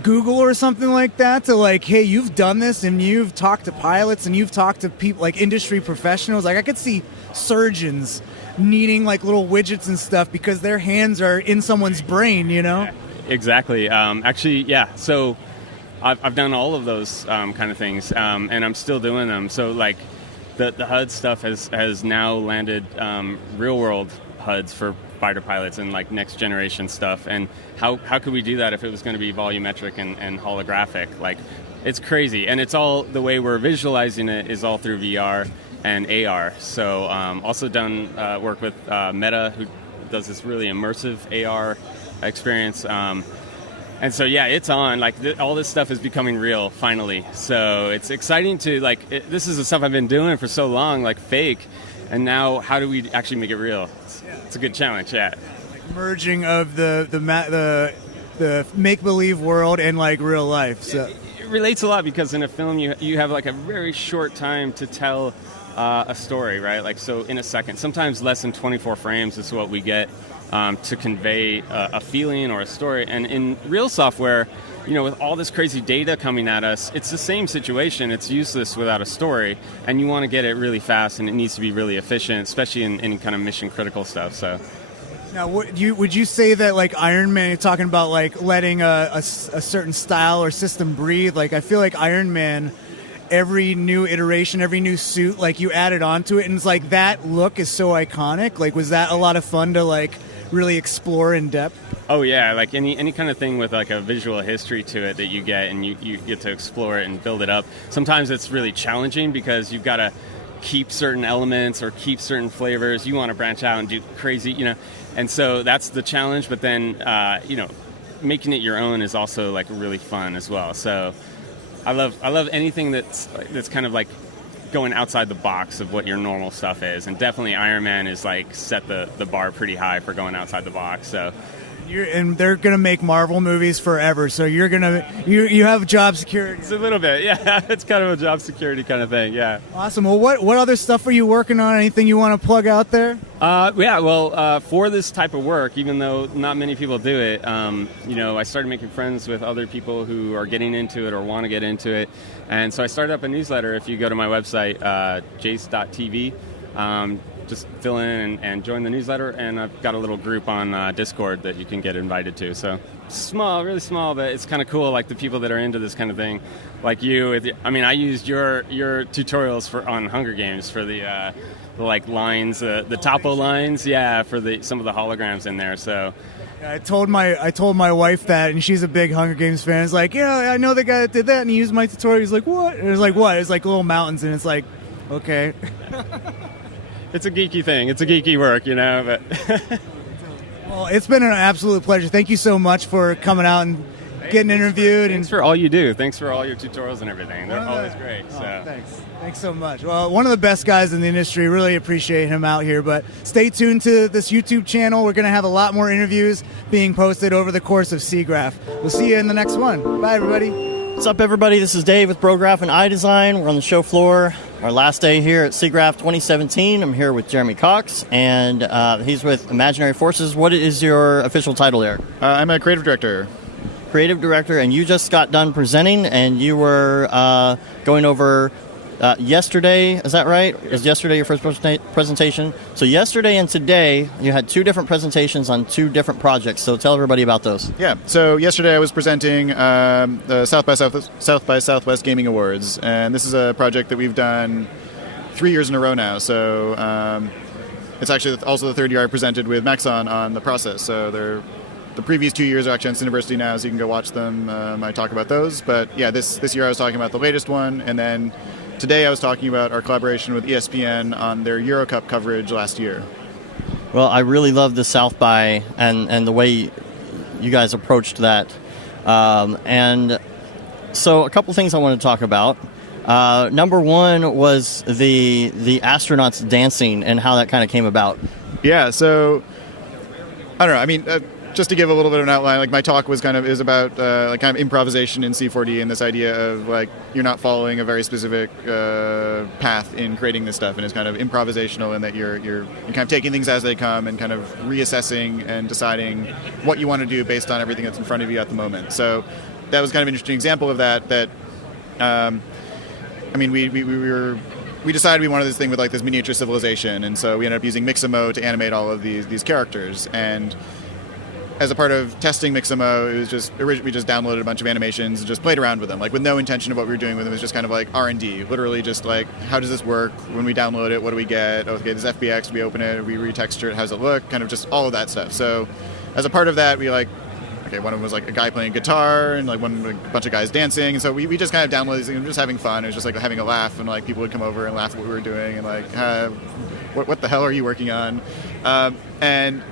Google or something like that to like, hey, you've done this and you've talked to pilots and you've talked to people like industry professionals? Like I could see surgeons needing like little widgets and stuff because their hands are in someone's brain, Yeah, exactly. Actually, yeah. So I've done all of those kind of things, and I'm still doing them. So like the HUD stuff has now landed real world HUDs for fighter pilots and like next generation stuff. And how could we do that if it was going to be volumetric and holographic? Like, it's crazy. And it's all, the way we're visualizing it is all through VR and AR. So also done work with Meta, who does this really immersive AR experience. And so, yeah, it's on. Like, all this stuff is becoming real, finally. So it's exciting to, like, this is the stuff I've been doing for so long, like, fake. And now, how do we actually make it real? It's a good challenge, yeah. Like merging of the make-believe world and, like, real life. So It relates a lot because in a film, you have, like, a very short time to tell a story, right? Like, so in a second. Sometimes less than 24 frames is what we get to convey a feeling or a story. And in real software, with all this crazy data coming at us, it's the same situation. It's useless without a story, and you want to get it really fast, and it needs to be really efficient, especially in any kind of mission-critical stuff. So, now, would you say that like Iron Man, you're talking about like letting a certain style or system breathe? Like I feel like Iron Man, every new iteration, every new suit, like you added onto it, and it's like that look is so iconic. Like, was that a lot of fun to like really explore in depth? Oh yeah, like any kind of thing with like a visual history to it that you get, and you get to explore it and build it up. Sometimes it's really challenging because you've got to keep certain elements or keep certain flavors. You want to branch out and do crazy, and so that's the challenge. But then, making it your own is also like really fun as well. So I love anything that's kind of like going outside the box of what your normal stuff is, and definitely Iron Man is like set the bar pretty high for going outside the box. So. And they're gonna make Marvel movies forever, so you're gonna you have job security. It's a little bit, yeah. It's kind of a job security kind of thing, yeah. Awesome. Well, what other stuff are you working on? Anything you want to plug out there? For this type of work, even though not many people do it, I started making friends with other people who are getting into it or want to get into it, and so I started up a newsletter. If you go to my website, jace.tv. Just fill in and join the newsletter, and I've got a little group on Discord that you can get invited to. So small, really small, but it's kind of cool. Like the people that are into this kind of thing, like you. I used your tutorials on Hunger Games for the like lines, the topo lines, yeah, for some of the holograms in there. So. Yeah, I told my wife that, and she's a big Hunger Games fan. It's like, yeah, I know the guy that did that, and he used my tutorial. He's like, what? And it's like, what? It's like little mountains, and it's like, okay. It's a geeky thing. It's a geeky work, but... Well, it's been an absolute pleasure. Thank you so much for coming out and getting interviewed. Thanks for all you do. Thanks for all your tutorials and everything. They're always great. Thanks so much. Well, one of the best guys in the industry. Really appreciate him out here. But stay tuned to this YouTube channel. We're going to have a lot more interviews being posted over the course of Siggraph. We'll see you in the next one. Bye, everybody. What's up, everybody? This is Dave with Brograph and iDesign. We're on the show floor. Our last day here at Siggraph 2017. I'm here with Jeremy Cox, and he's with Imaginary Forces. What is your official title there? I'm a creative director. Creative director, and you just got done presenting, and you were going over yesterday. Is that right? Is yesterday your first presentation? So yesterday and today, you had two different presentations on two different projects. So tell everybody about those. Yeah. So yesterday I was presenting the South by Southwest Gaming Awards, and this is a project that we've done 3 years in a row now. So it's actually also the third year I presented with Maxon on the process. So the previous 2 years are actually on Cineversity now, so you can go watch them. I talk about those. But yeah, this year I was talking about the latest one, and then today I was talking about our collaboration with ESPN on their Euro Cup coverage last year. Well, I really love the South by and the way you guys approached that. And so a couple things I want to talk about. Number one was the astronauts dancing and how that kind of came about. Yeah, so I don't know. I mean, just to give a little bit of an outline, like my talk is about like kind of improvisation in C4D and this idea of like you're not following a very specific path in creating this stuff, and it's kind of improvisational in that you're kind of taking things as they come and kind of reassessing and deciding what you want to do based on everything that's in front of you at the moment. So that was kind of an interesting example of that. I mean, we decided we wanted this thing with like this miniature civilization, and so we ended up using Mixamo to animate all of these characters. And as a part of testing Mixamo, it was we just downloaded a bunch of animations and just played around with them, like with no intention of what we were doing with them. It was just kind of like R&D, literally just like, how does this work? When we download it, what do we get? Okay, this FBX, we open it, we retexture it, how does it look? Kind of just all of that stuff. So as a part of that, we one of them was like a guy playing guitar and like a bunch of guys dancing. And so we just kind of downloaded these things and just having fun. It was just like having a laugh, and like people would come over and laugh at what we were doing and like, what the hell are you working on? And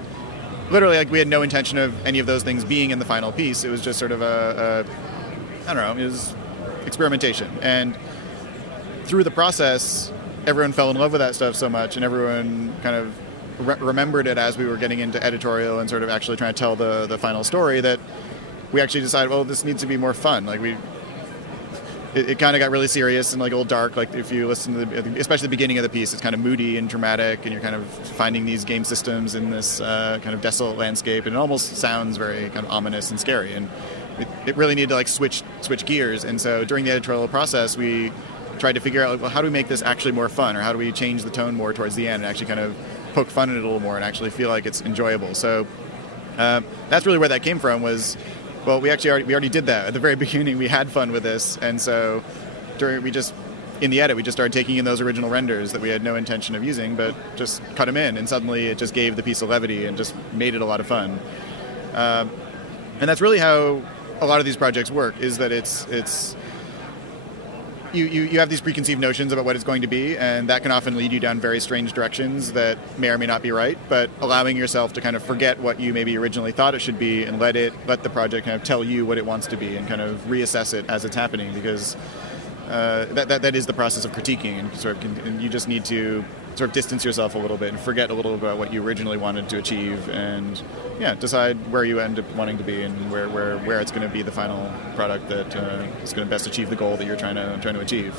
literally, like, we had no intention of any of those things being in the final piece. It was just sort of I don't know, it was experimentation. And through the process, everyone fell in love with that stuff so much, and everyone kind of remembered it as we were getting into editorial and sort of actually trying to tell the final story, that we actually decided, well, this needs to be more fun. Like it kind of got really serious and like old dark. Like if you listen to especially the beginning of the piece, it's kind of moody and dramatic, and you're kind of finding these game systems in this kind of desolate landscape, and it almost sounds very kind of ominous and scary. And it really needed to like switch gears. And so during the editorial process, we tried to figure out, like, well, how do we make this actually more fun, or how do we change the tone more towards the end and actually kind of poke fun at it a little more and actually feel like it's enjoyable. So that's really where that came from. Was, well, we already did that at the very beginning. We had fun with this, and so in the edit we just started taking in those original renders that we had no intention of using, but just cut them in, and suddenly it just gave the piece a levity and just made it a lot of fun. And that's really how a lot of these projects work. Is that it's you have these preconceived notions about what it's going to be, and that can often lead you down very strange directions that may or may not be right. But allowing yourself to kind of forget what you maybe originally thought it should be, and let the project kind of tell you what it wants to be, and kind of reassess it as it's happening, because that is the process of critiquing, and you just need to sort of distance yourself a little bit and forget a little about what you originally wanted to achieve, and decide where you end up wanting to be, and where it's going to be the final product that is going to best achieve the goal that you're trying to achieve.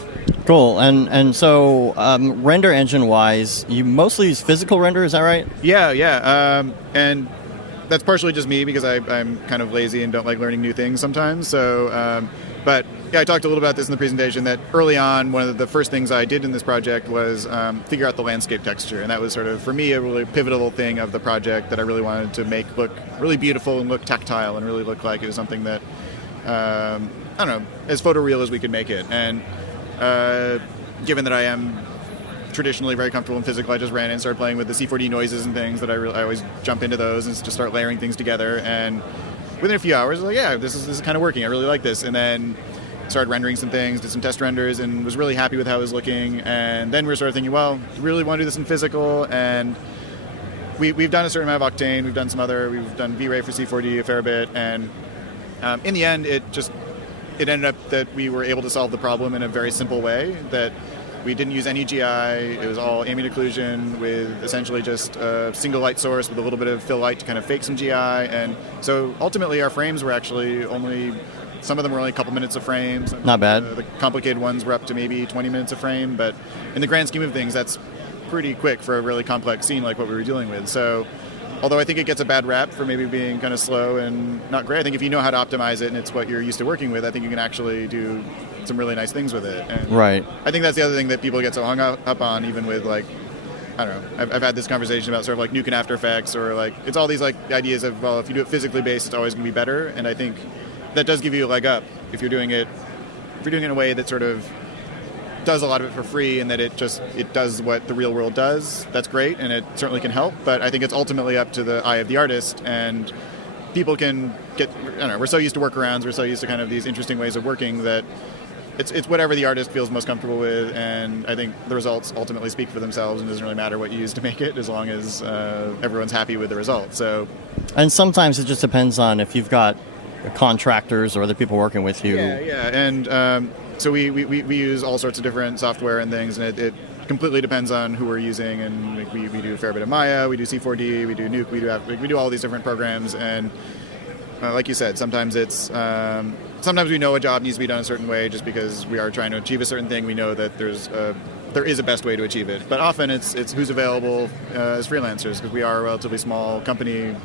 Cool. And so render engine wise, you mostly use physical render, is that right? Yeah. And that's partially just me, because I'm kind of lazy and don't like learning new things sometimes. So, but yeah, I talked a little about this in the presentation, that early on, one of the first things I did in this project was figure out the landscape texture. And that was sort of, for me, a really pivotal thing of the project that I really wanted to make look really beautiful and look tactile and really look like it was something that, I don't know, as photoreal as we could make it. And given that I am traditionally very comfortable in physical, I just ran in and started playing with the C4D noises and things that I always jump into those and just start layering things together. And within a few hours, I was like, yeah, this is kind of working. I really like this. And then started rendering some things, did some test renders, and was really happy with how it was looking. And then we started thinking, well, do we really want to do this in physical? And we've done a certain amount of Octane. We've done V-Ray for C4D a fair bit. And in the end, it ended up that we were able to solve the problem in a very simple way, that we didn't use any GI. It was all ambient occlusion with essentially just a single light source with a little bit of fill light to kind of fake some GI. And so ultimately our frames were actually some of them were only a couple minutes of frames. Not bad. The complicated ones were up to maybe 20 minutes a frame, but in the grand scheme of things, that's pretty quick for a really complex scene like what we were dealing with. So although I think it gets a bad rap for maybe being kind of slow and not great, I think if you know how to optimize it and it's what you're used to working with, I think you can actually do some really nice things with it. And right. I think that's the other thing that people get so hung up on, even with like, I don't know, I've had this conversation about sort of like Nuke and After Effects, or like, it's all these like ideas of, well, if you do it physically based, it's always going to be better. And I think that does give you a leg up if you're doing it in a way that sort of does a lot of it for free, and that it does what the real world does. That's great, and it certainly can help, but I think it's ultimately up to the eye of the artist, and people can get, I don't know, we're so used to workarounds, we're so used to kind of these interesting ways of working that it's whatever the artist feels most comfortable with, and I think the results ultimately speak for themselves, and it doesn't really matter what you use to make it, as long as everyone's happy with the result. So, and sometimes it just depends on if you've got contractors or other people working with you. Yeah, and so we use all sorts of different software and things, and it completely depends on who we're using, and we do a fair bit of Maya, we do C4D, we do Nuke, we do all these different programs, and like you said, sometimes it's sometimes we know a job needs to be done a certain way just because we are trying to achieve a certain thing. We know that there is a best way to achieve it, but often it's who's available as freelancers, because we are a relatively small company.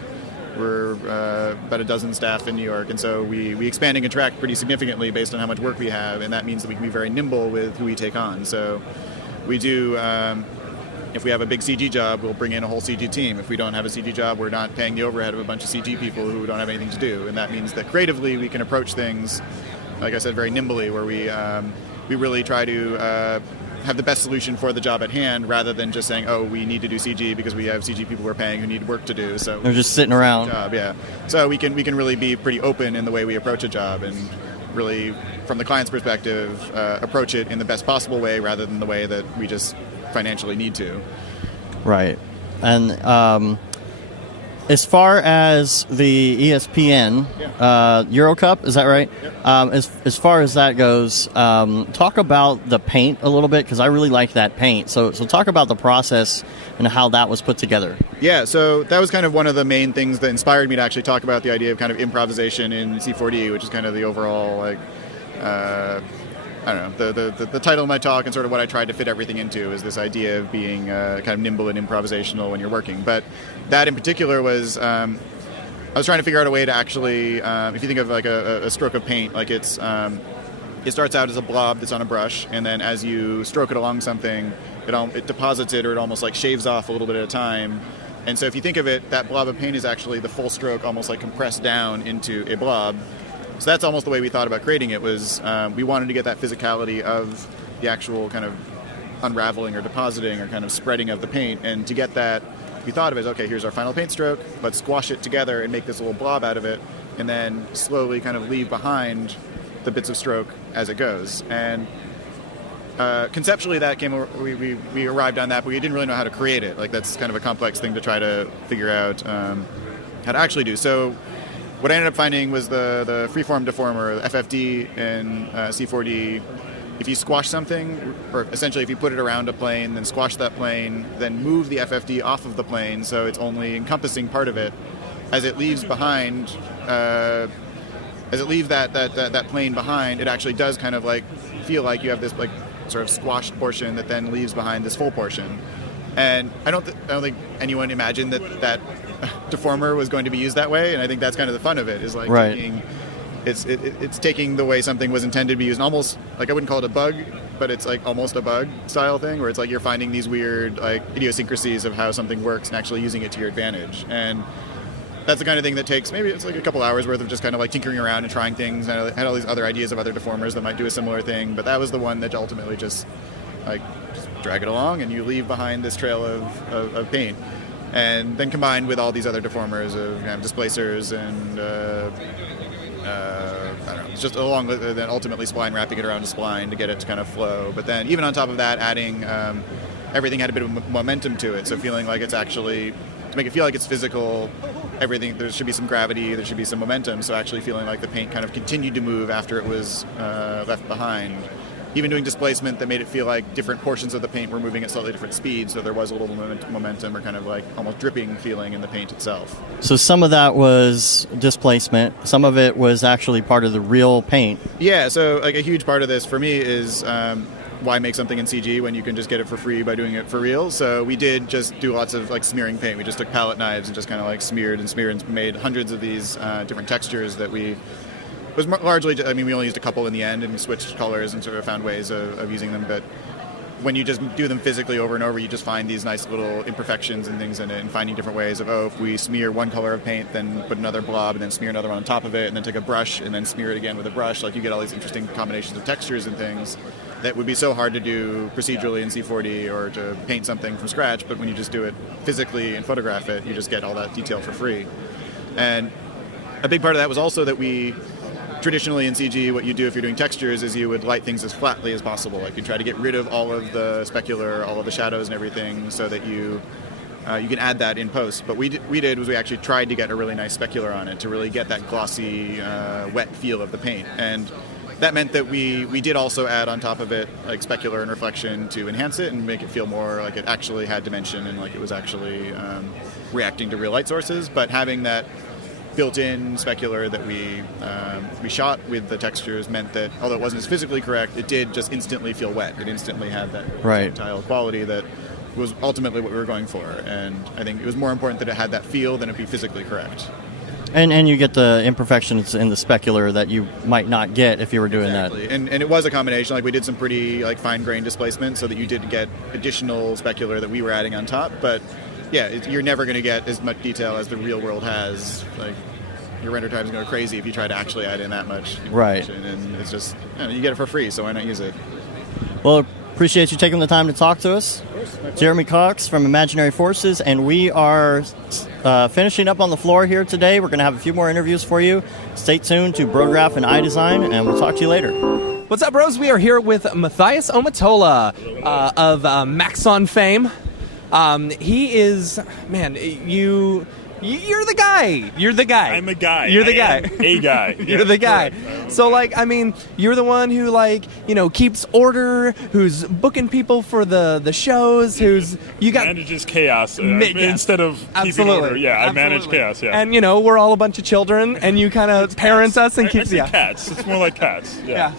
We're about a dozen staff in New York, and so we expand and contract pretty significantly based on how much work we have, and that means that we can be very nimble with who we take on. So we do, if we have a big CG job, we'll bring in a whole CG team. If we don't have a CG job, we're not paying the overhead of a bunch of CG people who don't have anything to do, and that means that creatively we can approach things, like I said, very nimbly, where we really try to have the best solution for the job at hand, rather than just saying, oh, we need to do CG because we have CG people we're paying who need work to do. So they're just sitting around. Yeah. So we can really be pretty open in the way we approach a job, and really, from the client's perspective, approach it in the best possible way, rather than the way that we just financially need to. Right. And as far as the ESPN Euro Cup, is that right? Yep. As far as that goes, talk about the paint a little bit, because I really like that paint. So talk about the process and how that was put together. Yeah, so that was kind of one of the main things that inspired me to actually talk about the idea of kind of improvisation in C4D, which is kind of the overall, like, I don't know, the title of my talk and sort of what I tried to fit everything into is this idea of being kind of nimble and improvisational when you're working. But that in particular was, I was trying to figure out a way to actually, if you think of like a stroke of paint, like it starts out as a blob that's on a brush, and then as you stroke it along something, it deposits it, or it almost like shaves off a little bit at a time. And so if you think of it, that blob of paint is actually the full stroke almost like compressed down into a blob. So that's almost the way we thought about creating it, was we wanted to get that physicality of the actual kind of unraveling or depositing or kind of spreading of the paint. And to get that, we thought of it as, okay, here's our final paint stroke, let's squash it together and make this little blob out of it, and then slowly kind of leave behind the bits of stroke as it goes. And conceptually that we arrived on that, but we didn't really know how to create it. Like, that's kind of a complex thing to try to figure out how to actually do. So what I ended up finding was the freeform deformer, the FFD in C4D. If you squash something, or essentially if you put it around a plane, then squash that plane, then move the FFD off of the plane so it's only encompassing part of it, as it leaves behind, as it leaves that plane behind, it actually does kind of like feel like you have this like sort of squashed portion that then leaves behind this full portion. And I don't think anyone imagined that deformer was going to be used that way, and I think that's kind of the fun of it, is like taking, it's taking the way something was intended to be used, and almost like, I wouldn't call it a bug, but it's like almost a bug style thing, where it's like you're finding these weird like idiosyncrasies of how something works and actually using it to your advantage. And that's the kind of thing that takes, maybe it's like a couple hours worth of just kind of like tinkering around and trying things. And I had all these other ideas of other deformers that might do a similar thing, but that was the one that ultimately just drag it along, and you leave behind this trail of paint. And then combined with all these other deformers of displacers and I don't know, it's just along with then ultimately spline wrapping it around a spline to get it to kind of flow. But then even on top of that, adding everything had a bit of momentum to it, so feeling like it's actually, to make it feel like it's physical, everything, there should be some gravity, there should be some momentum, so actually feeling like the paint kind of continued to move after it was left behind. Even doing displacement that made it feel like different portions of the paint were moving at slightly different speeds, so there was a little momentum or kind of like almost dripping feeling in the paint itself. So some of that was displacement, some of it was actually part of the real paint. Yeah, so like a huge part of this for me is why make something in CG when you can just get it for free by doing it for real. So we did just do lots of like smearing paint. We just took palette knives and just kind of like smeared and made hundreds of these different textures that we... It was largely, I mean, we only used a couple in the end and switched colors and sort of found ways of using them. But when you just do them physically over and over, you just find these nice little imperfections and things in it, and finding different ways of, if we smear one color of paint, then put another blob, and then smear another one on top of it, and then take a brush and then smear it again with a brush. Like, you get all these interesting combinations of textures and things that would be so hard to do procedurally in C4D or to paint something from scratch. But when you just do it physically and photograph it, you just get all that detail for free. And a big part of that was also that we traditionally in CG, what you do if you're doing textures is you would light things as flatly as possible. Like you try to get rid of all of the specular, all of the shadows and everything, so that you can add that in post. But we did was we actually tried to get a really nice specular on it to really get that glossy, wet feel of the paint. And that meant that we did also add on top of it like specular and reflection to enhance it and make it feel more like it actually had dimension and like it was actually reacting to real light sources. But having that built-in specular that we shot with the textures meant that although it wasn't as physically correct, it did just instantly feel wet. It instantly had that tactile quality that was ultimately what we were going for. And I think it was more important that it had that feel than it be physically correct. And you get the imperfections in the specular that you might not get if you were doing that. And it was a combination. Like we did some pretty like fine grain displacement so that you did get additional specular that we were adding on top. But yeah, you're never going to get as much detail as the real world has. Like your render time is going to go crazy if you try to actually add in that much information. Right. And it's just, you get it for free, so why not use it? Well, appreciate you taking the time to talk to us. Jeremy Cox from Imaginary Forces, and we are finishing up on the floor here today. We're going to have a few more interviews for you. Stay tuned to Brograph and iDesign, and we'll talk to you later. What's up, bros? We are here with Matthias Omatola of Maxon fame. He is, man, you're the guy. You're the guy. I'm a guy. You're the guy. A guy. You're the guy. So, like, I mean, you're the one who, like, keeps order, who's booking people for the shows, manages chaos instead of keeping order. Yeah, I manage chaos, yeah. And, we're all a bunch of children, and you kind of parent us and keep... cats. It's more like cats. Yeah.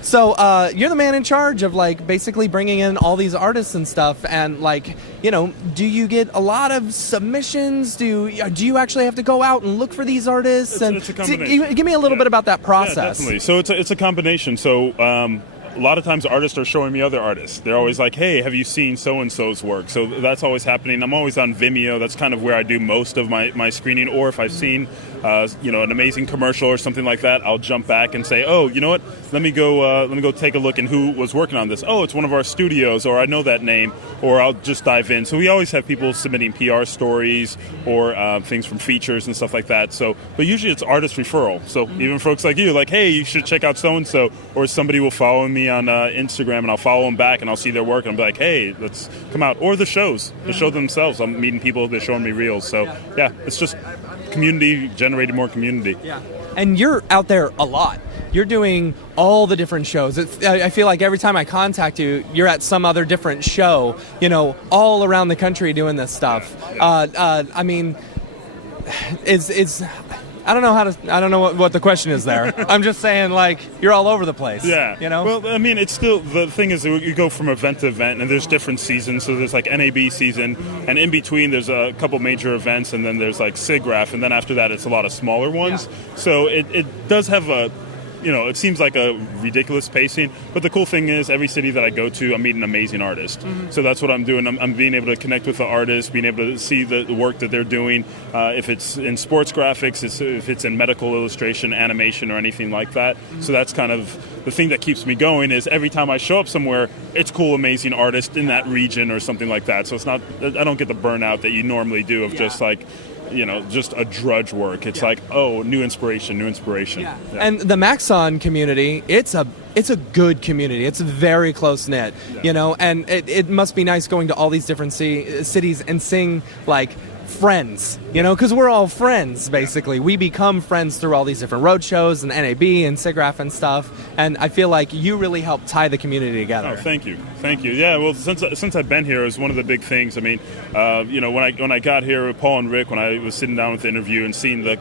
So you're the man in charge of, like, basically bringing in all these artists and stuff, and, like, do you get a lot of submissions? Do you actually have to go out and look for these artists? It's a combination. Give me a little bit about that process. Yeah, definitely. So it's a combination. So a lot of times artists are showing me other artists. They're always like, hey, have you seen so-and-so's work? So that's always happening. I'm always on Vimeo. That's kind of where I do most of my screening. Or if I've seen an amazing commercial or something like that, I'll jump back and say, oh, you know what? Let me go take a look and who was working on this. Oh, it's one of our studios, or I know that name, or I'll just dive in. So we always have people submitting PR stories or things from features and stuff like that. So, but usually it's artist referral. So even folks like you, like, hey, you should check out so-and-so, or somebody will follow me on Instagram and I'll follow them back and I'll see their work and I'll be like, hey, let's come out. Or the shows, the show themselves. I'm meeting people, they're showing me reels. So yeah, it's just community, generating more community. Yeah. And you're out there a lot. You're doing all the different shows. I feel like every time I contact you, you're at some other different show, all around the country doing this stuff. I mean, I don't know what the question is there. I'm just saying, like, you're all over the place. Yeah. Well, I mean, it's still, the thing is, you go from event to event, and there's different seasons. So there's, like, NAB season, and in between there's a couple major events, and then there's, like, Siggraph, and then after that it's a lot of smaller ones. Yeah. So it does have a... it seems like a ridiculous pacing, but the cool thing is every city that I go to, I'm meeting an amazing artist. Mm-hmm. So that's what I'm doing. I'm being able to connect with the artist, being able to see the work that they're doing. If it's in sports graphics, if it's in medical illustration, animation, or anything like that. Mm-hmm. So that's kind of the thing that keeps me going is every time I show up somewhere, it's cool, amazing artist in that region or something like that. So it's not, I don't get the burnout that you normally do of just like, just a drudge work. It's like, oh, new inspiration. Yeah. And the Maxon community, it's a good community. It's very close-knit, and it must be nice going to all these different cities and seeing, like, friends, because we're all friends, basically. We become friends through all these different road shows and NAB and Siggraph and stuff, and I feel like you really help tie the community together. Oh, thank you. Yeah, well, since I've been here, it was one of the big things. I mean, when I got here with Paul and Rick, when I was sitting down with the interview and seeing the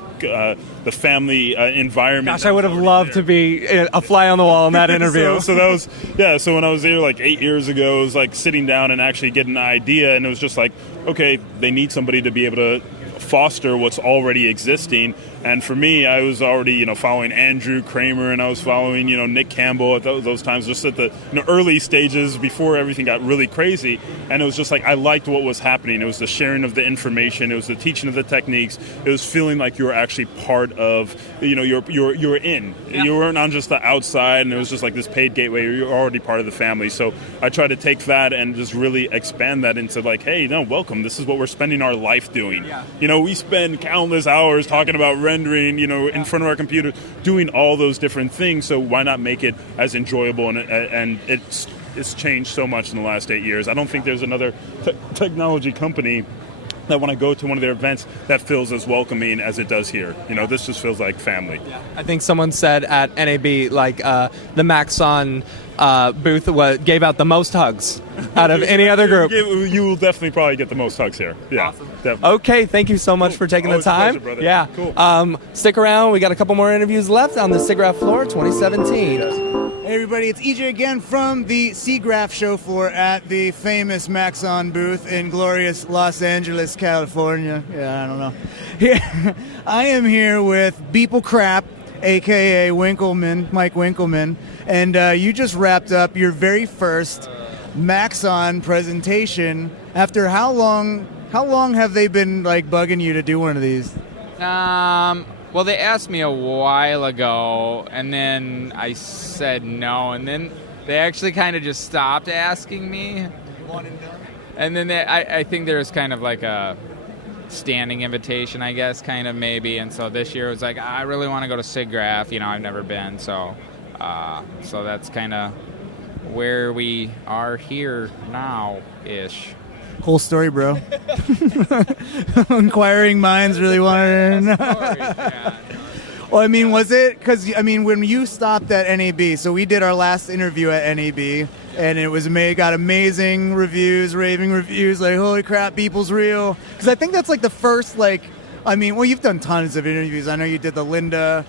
family environment. Gosh, I would have loved to be a fly on the wall in that interview. so that was, yeah, so when I was there like 8 years ago, it was like sitting down and actually getting an idea, and it was just like, okay, they need somebody to be able to foster what's already existing. And for me, I was already, following Andrew Kramer, and I was following, Nick Campbell at those times, just at the early stages before everything got really crazy. And it was just like, I liked what was happening. It was the sharing of the information. It was the teaching of the techniques. It was feeling like you were actually part of, you're in. Yeah. You weren't on just the outside, and it was just like this paid gateway. You're already part of the family. So I try to take that and just really expand that into like, hey, welcome. This is what we're spending our life doing. Yeah. We spend countless hours talking about rendering, in front of our computer, doing all those different things. So why not make it as enjoyable? And it's changed so much in the last 8 years. I don't think there's another technology company that when I go to one of their events that feels as welcoming as it does here. This just feels like family. Yeah. I think someone said at NAB, like, the Maxon booth gave out the most hugs out of any other group. You will definitely probably get the most hugs here. Yeah, awesome. Definitely. Okay, thank you so much for taking the time. A pleasure, brother. Yeah, cool. Stick around. We got a couple more interviews left on the Siggraph floor 2017. Hey everybody, it's EJ again from the Siggraph show floor at the famous Maxon booth in glorious Los Angeles, California. Yeah, I don't know. Here, I am here with Beeple Crap, aka Winkleman, Mike Winkleman, and you just wrapped up your very first Maxon presentation. After how long have they been like bugging you to do one of these? Well, they asked me a while ago, and then I said no, and then they actually kind of just stopped asking me. And then I think there was kind of like a standing invitation, I guess, kind of maybe. And so this year it was like, I really want to go to Siggraph. I've never been, so that's kind of where we are here now-ish. Cool story, bro. Inquiring minds really wanted to know. Well, I mean, was it because when you stopped at NAB, so we did our last interview at NAB, and it was got amazing reviews, raving reviews, like holy crap, Beeple's real. Because I think that's like the first you've done tons of interviews. I know you did the Linda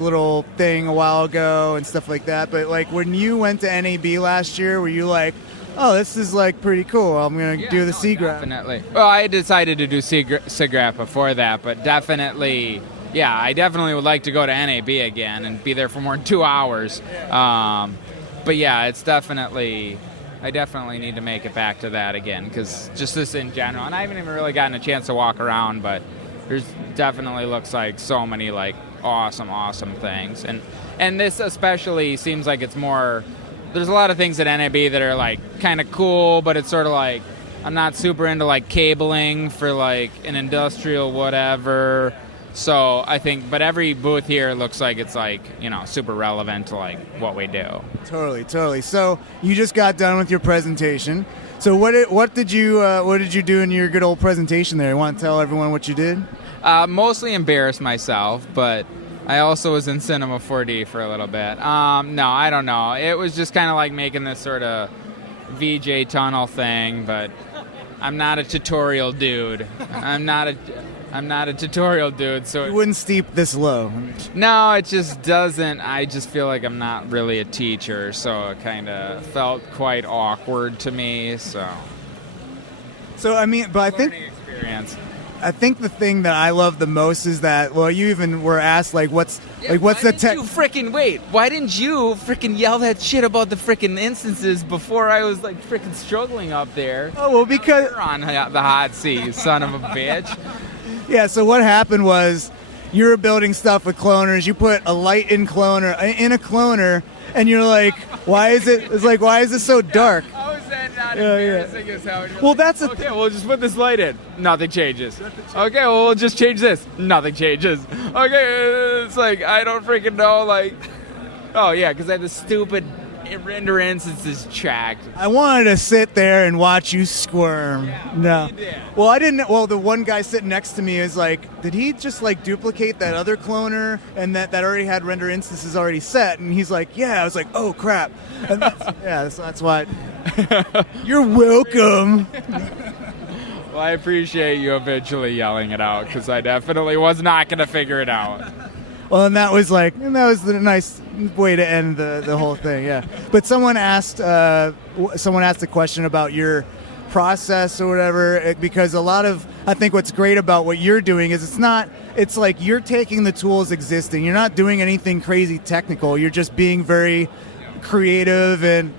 little thing a while ago and stuff like that. But like when you went to NAB last year, were you like, oh, this is like pretty cool, I'm going to do the Siggraph? Definitely. Well, I decided to do Siggraph before that, but definitely, I definitely would like to go to NAB again and be there for more than 2 hours. But yeah, it's definitely, I definitely need to make it back to that again, because just this in general, and I haven't even really gotten a chance to walk around, but there's definitely looks like so many like awesome things. And this especially seems like it's more, there's a lot of things at NAB that are like kind of cool, but it's sort of like I'm not super into like cabling for like an industrial whatever. So I think, but every booth here looks like it's like, super relevant to like what we do. Totally. So you just got done with your presentation. So what did you do in your good old presentation there? You want to tell everyone what you did? Mostly embarrass myself, but I also was in Cinema 4D for a little bit. No, I don't know. It was just kind of like making this sort of VJ tunnel thing, but I'm not a tutorial dude. I'm not a tutorial dude, so you wouldn't steep this low. No, it just doesn't. I just feel like I'm not really a teacher, so it kind of felt quite awkward to me. So I mean, but I think experience. I think the thing that I love the most is that, well, you even were asked, what's the tech? Why didn't you freaking yell that shit about the freaking instances before I was, freaking struggling up there? Oh, well, because you're on the hot seat, you son of a bitch. Yeah, so what happened was you were building stuff with cloners. You put a light in a cloner, and you're like, why is it so dark? How is that not embarrassing as hell? Well, that's okay, we'll just put this light in. Nothing changes. Okay, well, we'll just change this. Nothing changes. Okay, it's like, I don't freaking know, oh, yeah, because I have the stupid render instances tracked. I wanted to sit there and watch you squirm. Yeah, no. you did. Well, I didn't. Well, the one guy sitting next to me is like, did he just duplicate that other cloner and that already had render instances already set? And he's like, yeah. I was like, oh crap. And that's why. You're welcome. Well, I appreciate you eventually yelling it out, because I definitely was not going to figure it out. Well, and that was the nice way to end the whole thing, yeah. But someone asked a question about your process or whatever, because I think what's great about what you're doing is it's like you're taking the tools existing. You're not doing anything crazy technical. You're just being very creative and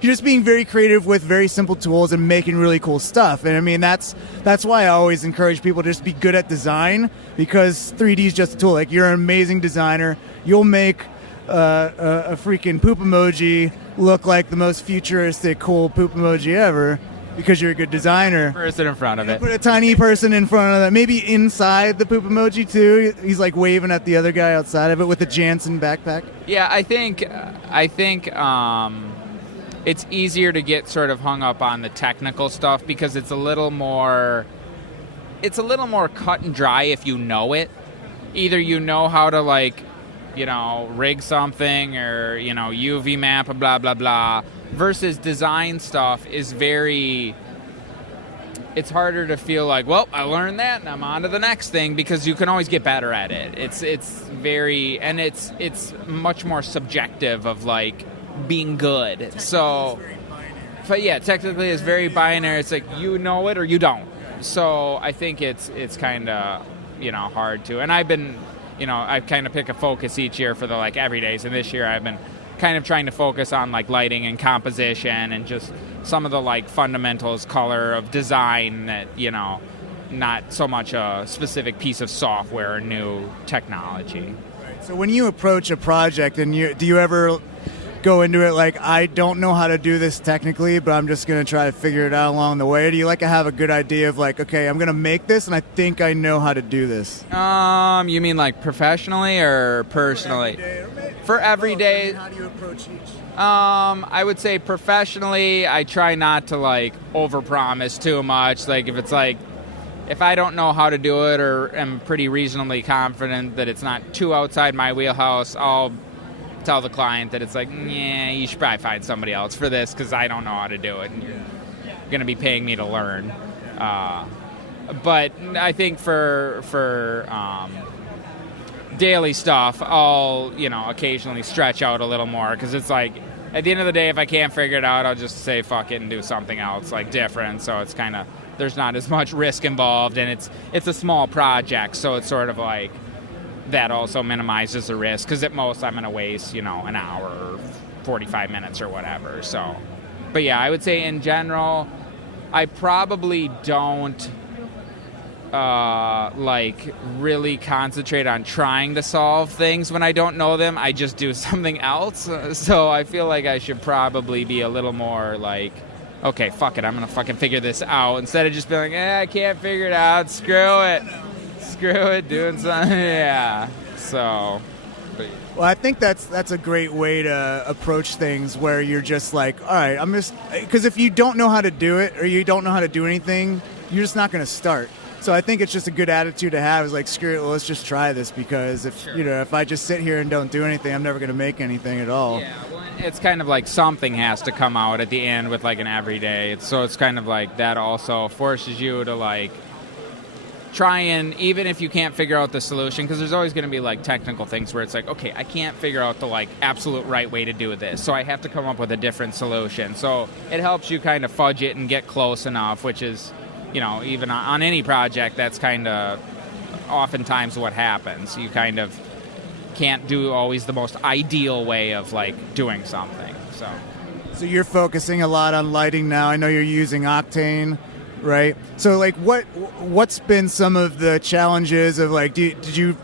you're just being very creative with very simple tools and making really cool stuff. And I mean, that's why I always encourage people to just be good at design, because 3D is just a tool. Like, you're an amazing designer. You'll make a freaking poop emoji look like the most futuristic, cool poop emoji ever. because you're a good designer. Person in front of it. Put a tiny person in front of that, maybe inside the poop emoji too. He's like waving at the other guy outside of it with the Jansen backpack. Yeah, I think it's easier to get sort of hung up on the technical stuff because it's a little more cut and dry if you know it. Either you know how to like, rig something or, UV map, blah, blah, blah, versus design stuff is it's harder to feel like, well, I learned that and I'm on to the next thing because you can always get better at it. It's much more subjective of like being good. So, but yeah, technically it's very binary. It's like you know it or you don't. So I think it's kind of, hard to. And I've been, I kind of pick a focus each year for the like everydays. And this year I've been kind of trying to focus on like lighting and composition and just some of the like fundamentals, color of design that, not so much a specific piece of software or new technology. Right. So when you approach a project and do you ever go into it like, I don't know how to do this technically, but I'm just going to try to figure it out along the way? Or do you like to have a good idea of like, okay, I'm going to make this and I think I know how to do this? You mean like professionally or personally? For every day. How do you approach each? I would say professionally, I try not to like overpromise too much. Like if I don't know how to do it or am pretty reasonably confident that it's not too outside my wheelhouse, I'll tell the client that it's like, yeah, you should probably find somebody else for this because I don't know how to do it and you're going to be paying me to learn. But I think for daily stuff, I'll, occasionally stretch out a little more because it's like, at the end of the day, if I can't figure it out, I'll just say fuck it and do something else, like different. So it's kind of, there's not as much risk involved and it's a small project. So it's sort of like, that also minimizes the risk because at most I'm going to waste, an hour or 45 minutes or whatever. So, but yeah, I would say in general, I probably don't really concentrate on trying to solve things when I don't know them. I just do something else. So I feel like I should probably be a little more like, okay, fuck it, I'm going to fucking figure this out instead of just being like, I can't figure it out, screw it, doing something. Yeah. So. Well, I think that's a great way to approach things where you're just like, all right, because if you don't know how to do it or you don't know how to do anything, you're just not going to start. So I think it's just a good attitude to have is like, screw it, well, let's just try this because if I just sit here and don't do anything, I'm never going to make anything at all. Yeah, well, it's kind of like something has to come out at the end with like an everyday. So it's kind of like that also forces you to like try and, even if you can't figure out the solution, because there's always going to be like technical things where it's like, okay, I can't figure out the like absolute right way to do this, so I have to come up with a different solution. So it helps you kind of fudge it and get close enough, which is, even on any project, that's kind of oftentimes what happens. You kind of can't do always the most ideal way of like doing something. So you're focusing a lot on lighting now. I know you're using Octane, right? So like what's been some of the challenges of like, you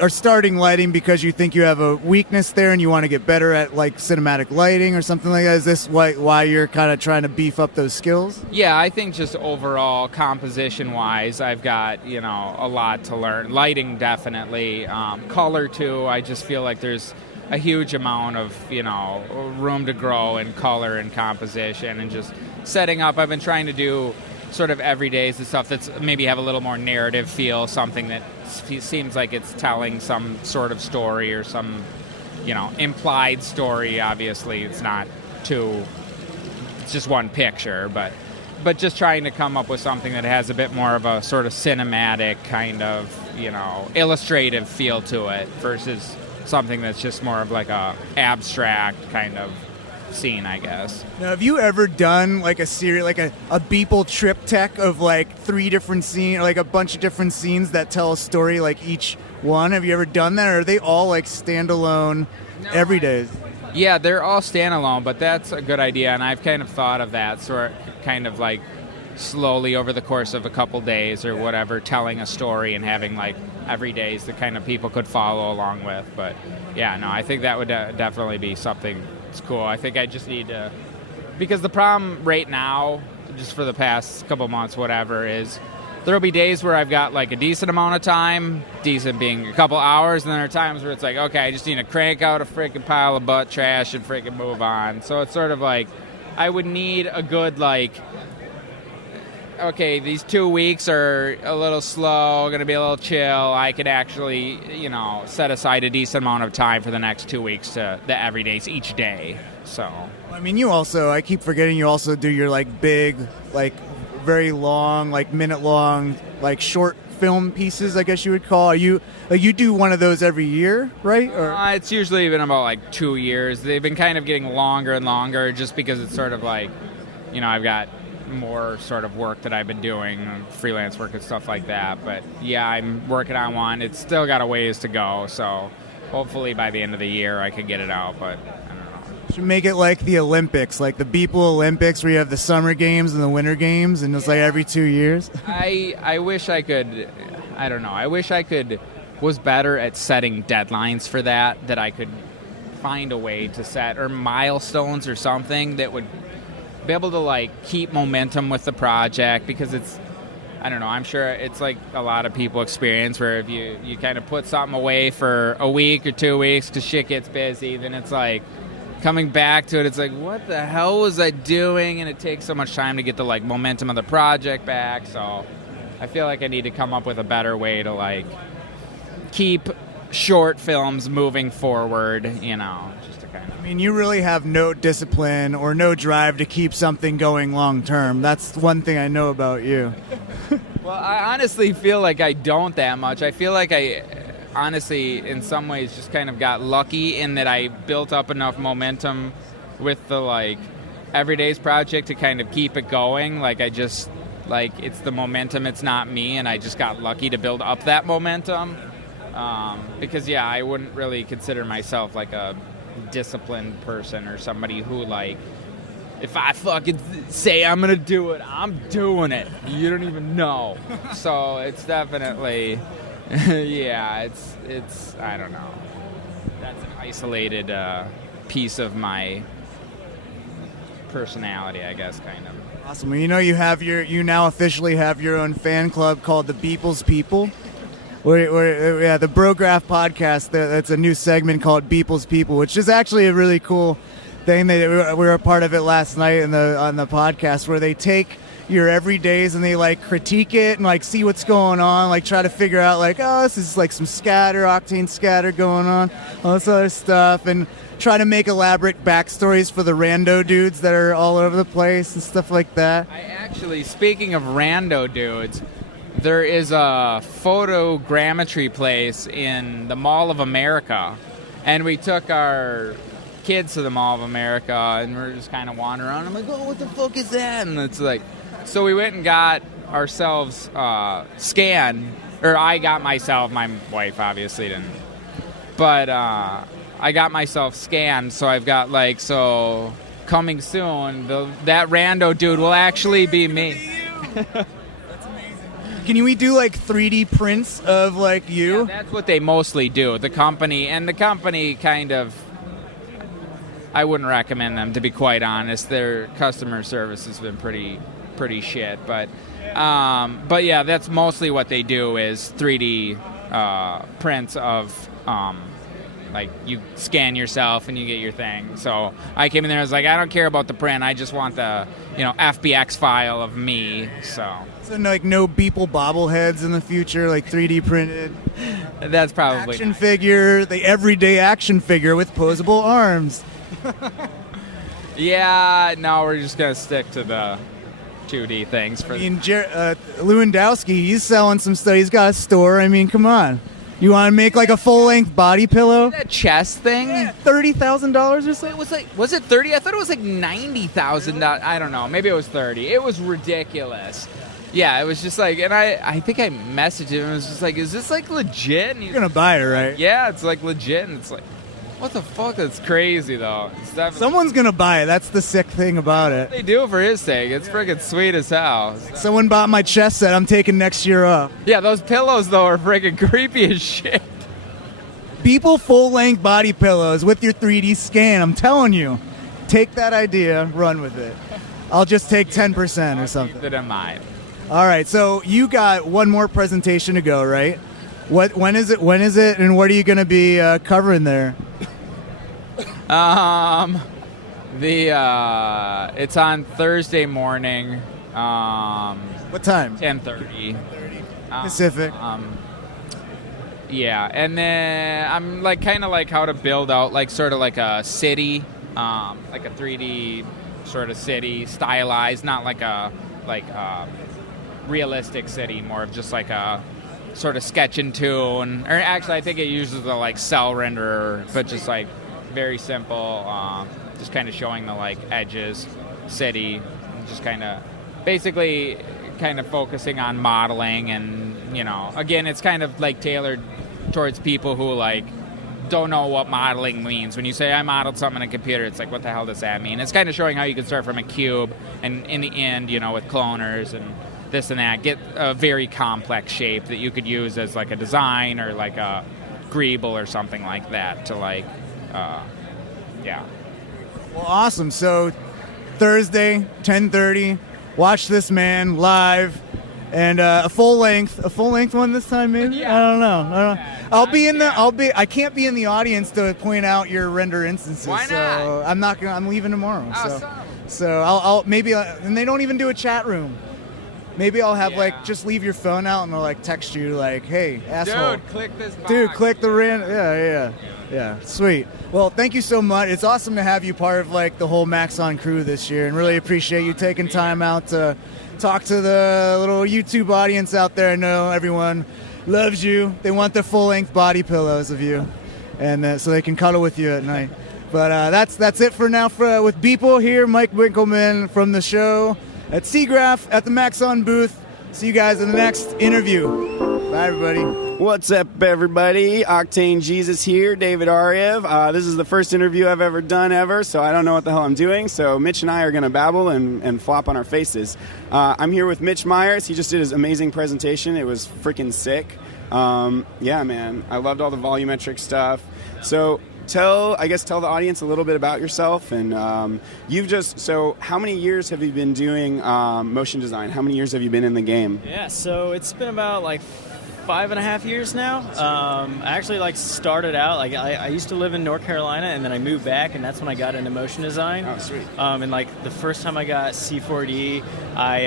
are starting lighting because you think you have a weakness there and you want to get better at like cinematic lighting or something like that? Is this why you're kind of trying to beef up those skills? Yeah, I think just overall composition wise, I've got, a lot to learn. Lighting definitely, color too. I just feel like there's a huge amount of, room to grow in color and composition and just setting up. I've been trying to do sort of everydays the stuff that's maybe have a little more narrative feel, something that seems like it's telling some sort of story or some, implied story. Obviously, it's just one picture, but just trying to come up with something that has a bit more of a sort of cinematic kind of, illustrative feel to it versus something that's just more of like a abstract kind of scene, I guess. Now, have you ever done like a series, like a Beeple triptych of like 3 different scenes, like a bunch of different scenes that tell a story, like each one? Have you ever done that, or are they all like standalone everydays? Yeah, they're all standalone, but that's a good idea, and I've kind of thought of that sort kind of like slowly over the course of a couple days or whatever, telling a story and having like every days that kind of people could follow along with. But yeah, no, I think that would definitely be something that's cool. I think I just need to because the problem right now, just for the past couple months, whatever, is there'll be days where I've got like a decent amount of time, decent being a couple hours, and then there are times where it's like, okay, I just need to crank out a freaking pile of butt trash and freaking move on. So it's sort of like, I would need a good, like, okay, these 2 weeks are a little slow, going to be a little chill. I could actually, set aside a decent amount of time for the next 2 weeks to the everydays each day. So, I mean, I keep forgetting you also do your like big, like very long, like minute-long, like short film pieces, I guess you would call. You do one of those every year, right? Or it's usually been about like 2 years. They've been kind of getting longer and longer just because it's sort of like, I've got more sort of work that I've been doing, freelance work and stuff like that. But yeah, I'm working on one. It's still got a ways to go, so hopefully by the end of the year I can get it out, but I don't know. Should make it like the Olympics, like the Beeple Olympics, where you have the summer games and the winter games, and it's like every 2 years. I wish I could, I don't know, I wish I was better at setting deadlines for that I could find a way to set, or milestones or something that would be able to like keep momentum with the project, because it's, I don't know, I'm sure it's like a lot of people experience where if you kind of put something away for a week or 2 weeks because shit gets busy, then it's like coming back to it, it's like, what the hell was I doing? And it takes so much time to get the like momentum of the project back. So I feel like I need to come up with a better way to like keep short films moving forward, just to kind of. I mean, you really have no discipline or no drive to keep something going long term. That's one thing I know about you. Well, I honestly feel like I don't that much. I feel like I honestly, in some ways, just kind of got lucky in that I built up enough momentum with the like Everydays project to kind of keep it going. Like I just, like, it's the momentum, it's not me, and I just got lucky to build up that momentum. Because yeah, I wouldn't really consider myself like a disciplined person or somebody who like, if I fucking say I'm gonna do it, I'm doing it. You don't even know. So it's definitely, yeah, it's I don't know. That's an isolated piece of my personality, I guess, kind of. Awesome. Well, you now officially have your own fan club called the Beeple's People. Where the Brograph podcast, that's a new segment called Beeple's People, which is actually a really cool thing. We were a part of it last night on the podcast, where they take your everydays and they like critique it and like see what's going on, like try to figure out like, oh, this is like some octane scatter going on, all this other stuff, and try to make elaborate backstories for the rando dudes that are all over the place and stuff like that. I actually, speaking of rando dudes, there is a photogrammetry place in the Mall of America, and we took our kids to the Mall of America, and we're just kind of wandering around. I'm like, oh, what the fuck is that? And it's like, so we went and got ourselves scanned, or I got myself, my wife obviously didn't, but I got myself scanned, so I've got like, so coming soon, that rando dude will actually be me. Can we do like 3D prints of like you? Yeah, that's what they mostly do. The company kind of, I wouldn't recommend them, to be quite honest. Their customer service has been pretty shit. But yeah, that's mostly what they do is 3D prints of like you scan yourself and you get your thing. So I came in there, I was like, I don't care about the print. I just want the FBX file of me. So like no Beeple bobbleheads in the future, like 3D printed. That's probably action figure, the everyday action figure with posable arms. Yeah, no, we're just gonna stick to the 2D things. Lewandowski, he's selling some stuff. He's got a store. I mean, come on. You want to make like a full-length body pillow? That chest thing? Yeah, $30,000 or so? It was like, was it 30? I thought it was like $90,000. I don't know. Maybe it was 30. It was ridiculous. Yeah, it was just like, and I think I messaged him and was just like, is this like legit? And you're going to buy it, right? Yeah, it's like legit. And it's like, what the fuck? That's crazy, though. Someone's going to buy it. That's the sick thing about it. They do it for his sake. It's freaking sweet as hell. Someone bought my chess set. I'm taking next year off. Yeah, those pillows, though, are freaking creepy as shit. Beeple full-length body pillows with your 3D scan. I'm telling you. take that idea, run with it. I'll just take 10% or something. Keep it in mind. All right, so you got one more presentation to go, right? When is it, and what are you going to be covering there? It's on Thursday morning. What time? 10:30 Pacific. Yeah, and then I'm like kind of like how to build out like sort of like a city, like a 3D sort of city, stylized, not like a realistic city, more of just like a sort of sketch and tune. Or actually, I think it uses the like cell renderer, but just like very simple, just kind of showing the like edges, city, and just kind of basically kind of focusing on modeling. And again, it's kind of like tailored towards people who like don't know what modeling means. When you say I modeled something in a computer, it's like, what the hell does that mean? It's kind of showing how you can start from a cube and in the end, with cloners and this and that, get a very complex shape that you could use as like a design or like a greeble or something like that to like, yeah. Well, awesome. So Thursday, 10:30, watch this man live, and a full length one this time, maybe. Yeah. I don't know. I can't be in the audience to point out your render instances. Why not? So I'm not gonna. I'm leaving tomorrow. Awesome. So I'll maybe, and they don't even do a chat room. Maybe I'll have like just leave your phone out and they'll like text you like, hey, asshole. Dude, click this box. Dude, click the Yeah, sweet. Well, thank you so much. It's awesome to have you part of like the whole Maxon crew this year, and really appreciate you taking time out to talk to the little YouTube audience out there. I know everyone loves you. They want the full-length body pillows of you, and so they can cuddle with you at night. But that's it for now with Beeple here. Mike Winkleman from the show at Siggraph at the Maxon booth. See you guys in the next interview. Bye, everybody. What's up, everybody? Octane Jesus here, David Ariev. This is the first interview I've ever done so I don't know what the hell I'm doing. So Mitch and I are going to babble and flop on our faces. I'm here with Mitch Myers. He just did his amazing presentation. It was freaking sick. Yeah, man. I loved all the volumetric stuff. So tell the audience a little bit about yourself. And so how many years have you been doing motion design? How many years have you been in the game? Yeah, so it's been about like 5.5 years now. I actually started out I used to live in North Carolina, and then I moved back, and that's when I got into motion design. Oh, sweet. And the first time I got C4D, I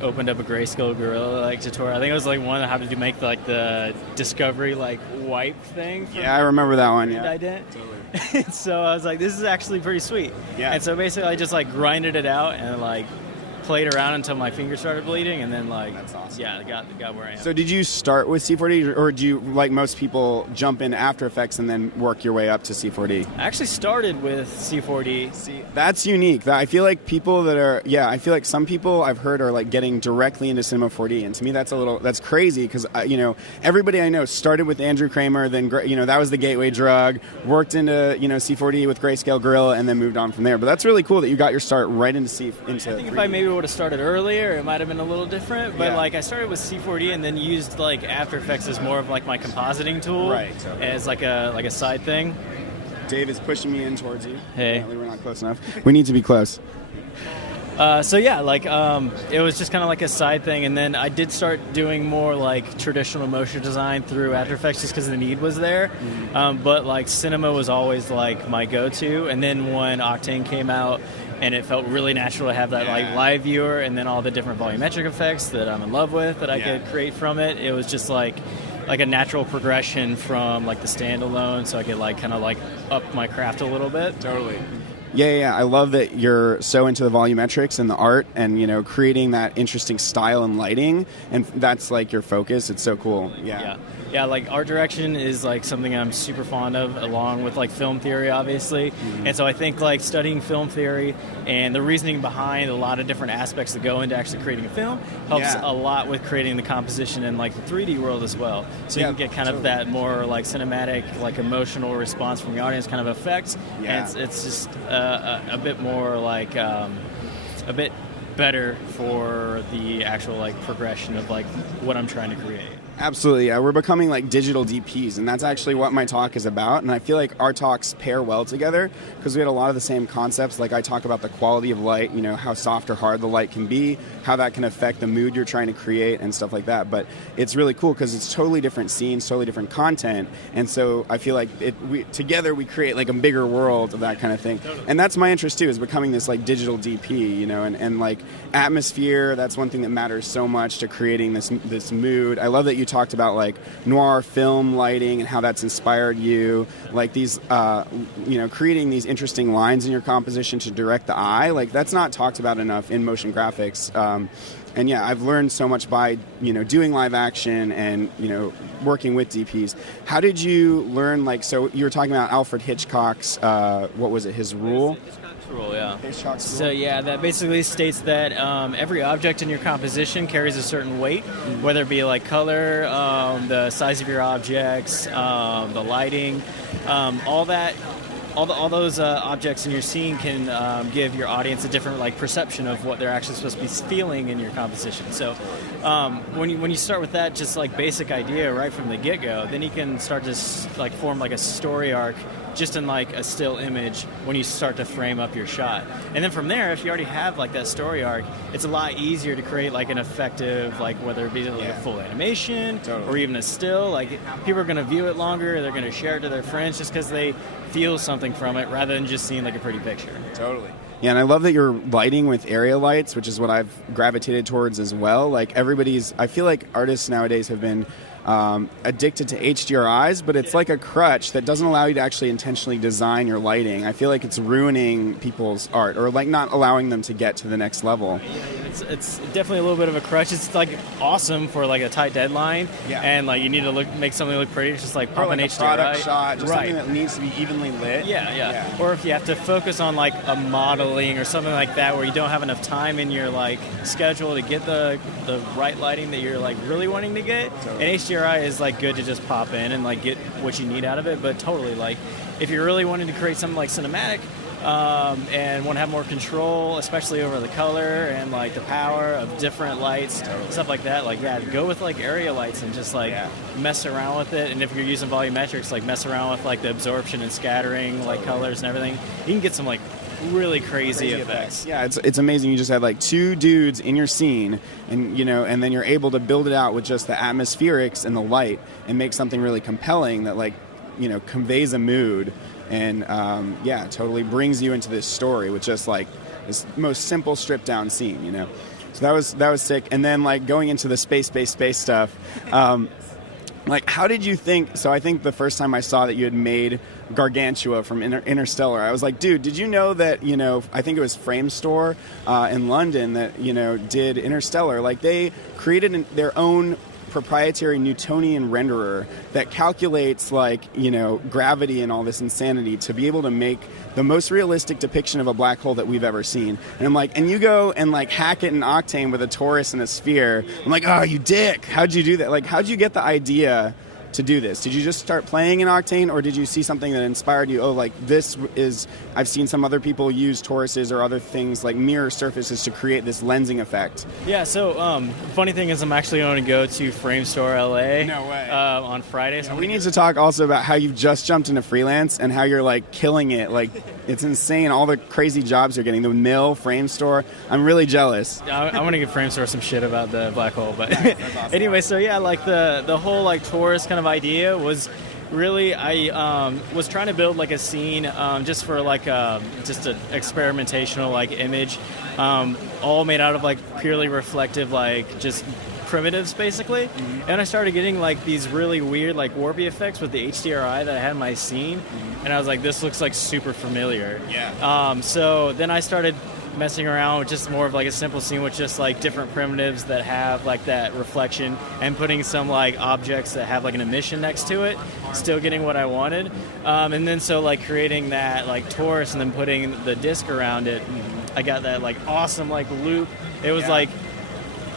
opened up a Grayscale Gorilla tutorial. I think it was one that had to make the Discovery wipe thing. Yeah, I remember that one. Yeah, I did. Totally. So I was like, this is actually pretty sweet. Yeah. And so basically, I just grinded it out and played around until my fingers started bleeding, and then that's awesome. Yeah, got where I am. So did you start with C4D, or do you, like most people, jump into After Effects and then work your way up to C4D? I actually started with C4D. See, that's unique. I feel like some people I've heard are getting directly into Cinema 4D, and to me that's crazy, because everybody I know started with Andrew Kramer, then that was the gateway drug, worked into C4D with Grayscale Gorilla, and then moved on from there. But that's really cool that you got your start right into I think 3D. if I maybe would have started earlier, it might have been a little different, but Yeah. I started with C4D and then used After Effects as more of my compositing tool, Right, totally. as a side thing. Dave is pushing me in towards you. Hey. Apparently we're not close enough. We need to be close. It was just kind of a side thing, and then I did start doing more traditional motion design through After Effects just because the need was there. Mm-hmm. But cinema was always my go-to, and then when Octane came out, and it felt really natural to have that live viewer, and then all the different volumetric effects that I'm in love with that I could create from it. It was just like a natural progression from the standalone, so I could up my craft a little bit. Totally. Yeah. I love that you're so into the volumetrics and the art, and creating that interesting style and lighting, and that's your focus. It's so cool. Yeah, art direction is something I'm super fond of, along with film theory, obviously. Mm-hmm. And so I think studying film theory and the reasoning behind a lot of different aspects that go into actually creating a film helps a lot with creating the composition in the 3D world as well. So you can get kind of that more cinematic, emotional response from the audience kind of effect. Yeah. And it's just a bit more a bit better for the actual progression of what I'm trying to create. Absolutely, yeah. We're becoming like digital DPs, and that's actually what my talk is about. And I feel like our talks pair well together because we had a lot of the same concepts. Like I talk about the quality of light, you know, how soft or hard the light can be, how that can affect the mood you're trying to create and stuff like that. But it's really cool because it's totally different scenes, totally different content. And so I feel like together we create like a bigger world of that kind of thing. And that's my interest too, is becoming this like digital DP, you know, and like atmosphere. That's one thing that matters so much to creating this mood. I love that you talked about like noir film lighting and how that's inspired you, like these you know, creating these interesting lines in your composition to direct the eye. Like that's not talked about enough in motion graphics. And yeah, I've learned so much by, you know, doing live action and, you know, working with DPs. How did you learn, like, so you were talking about Alfred Hitchcock's, what was it, his rule? Rule, yeah. Hitchcock's So rule? yeah, that basically states that every object in your composition carries a certain weight, whether it be like color, the size of your objects, the lighting, all that. All those objects in your scene can give your audience a different like perception of what they're actually supposed to be feeling in your composition. So when you start with that just like basic idea right from the get-go, then you can start to like form like a story arc just in like a still image when you start to frame up your shot. And then from there, if you already have like that story arc, it's a lot easier to create like an effective, like whether it be like a full animation or even a still. Like people are going to view it longer, they're going to share it to their friends just because they feel something from it rather than just seeing like a pretty picture. Totally. Yeah, and I love that you're lighting with area lights, which is what I've gravitated towards as well. Like I feel like artists nowadays have been addicted to HDRIs, but it's like a crutch that doesn't allow you to actually intentionally design your lighting. I feel like it's ruining people's art, or like not allowing them to get to the next level. It's definitely a little bit of a crutch. It's like awesome for like a tight deadline, and like you need to make something look pretty. It's just like pop an like HDRI a product shot, just right. something that needs to be evenly lit. Yeah. Or if you have to focus on like a modeling or something like that, where you don't have enough time in your like schedule to get the right lighting that you're like really wanting to get. Totally. And HDRI is like good to just pop in and like get what you need out of it. But totally, like if you're really wanting to create something like cinematic, and want to have more control, especially over the color and like the power of different lights, stuff like that, like go with like area lights and just like mess around with it. And if you're using volumetrics, like mess around with like the absorption and scattering, like colors and everything, you can get some like really crazy effects. Yeah, it's amazing. You just have like two dudes in your scene, and you know, and then you're able to build it out with just the atmospherics and the light and make something really compelling that like, you know, conveys a mood. And totally brings you into this story with just like this most simple stripped down scene, you know. So that was sick. And then like going into the space stuff, like how did you think? So I think the first time I saw that you had made Gargantua from Interstellar, I was like, dude, did you know that, you know, I think it was Frame Store in London that, you know, did Interstellar. Like they created their own proprietary Newtonian renderer that calculates like, you know, gravity and all this insanity to be able to make the most realistic depiction of a black hole that we've ever seen. And I'm like, and you go and like hack it in Octane with a torus and a sphere. I'm like, oh, you dick. How'd you do that? Like, how'd you get the idea to do this? Did you just start playing in Octane, or did you see something that inspired you? Oh, like this is, I've seen some other people use toruses or other things like mirror surfaces to create this lensing effect. Yeah, so funny thing is I'm actually going to go to Frame Store LA. No way. On Friday. So we need to talk also about how you've just jumped into freelance and how you're like killing it. Like it's insane, all the crazy jobs you're getting. The Mill, Frame Store. I'm really jealous. I want to give Frame Store some shit about the black hole, but awesome. Anyway, so yeah, like the whole like torus kind of idea was really I was trying to build like a scene just for like just an experimentational like image, all made out of like purely reflective like just primitives basically. And I started getting like these really weird like warpy effects with the HDRI that I had in my scene, and I was like, this looks like super familiar. So then I started messing around with just more of like a simple scene with just like different primitives that have like that reflection, and putting some like objects that have like an emission next to it, still getting what I wanted. And then so like creating that like torus and then putting the disc around it, I got that like awesome like loop. It was like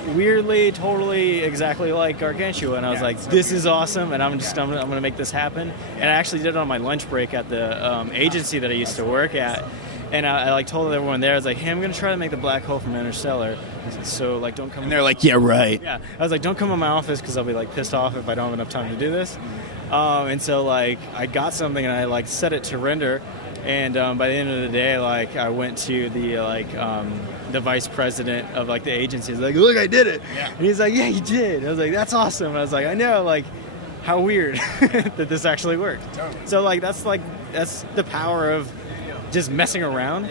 weirdly totally exactly like Gargantua, and I was like, this is awesome, and I'm gonna make this happen. And I actually did it on my lunch break at the agency that I used to work at. And I like told everyone there, I was like, hey, I'm going to try to make the black hole from Interstellar. So like, don't come. And they're like, yeah, right. Yeah. I was like, don't come to my office because I'll be like pissed off if I don't have enough time to do this. And so like, I got something and I like set it to render. And by the end of the day, like I went to the vice president of like the agency. He's like, look, I did it. Yeah. And he's like, yeah, you did. I was like, that's awesome. And I was like, I know, like, how weird that this actually worked. Totally. So like, that's the power of just messing around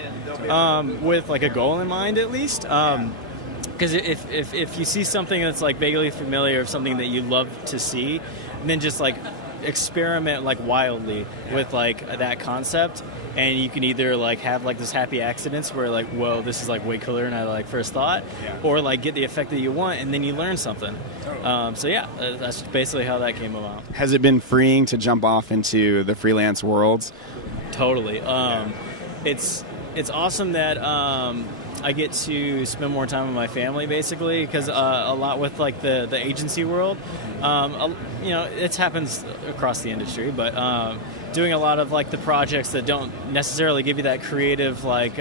with like a goal in mind, at least. Because if you see something that's like vaguely familiar, or something that you love to see, then just like experiment like wildly with like that concept, and you can either like have like this happy accidents where like, whoa, this is like way cooler than I like first thought, or like get the effect that you want and then you learn something. So yeah, that's basically how that came about. Has it been freeing to jump off into the freelance worlds? Totally. It's awesome that I get to spend more time with my family, basically, because a lot with like the agency world, it happens across the industry, but doing a lot of like the projects that don't necessarily give you that creative like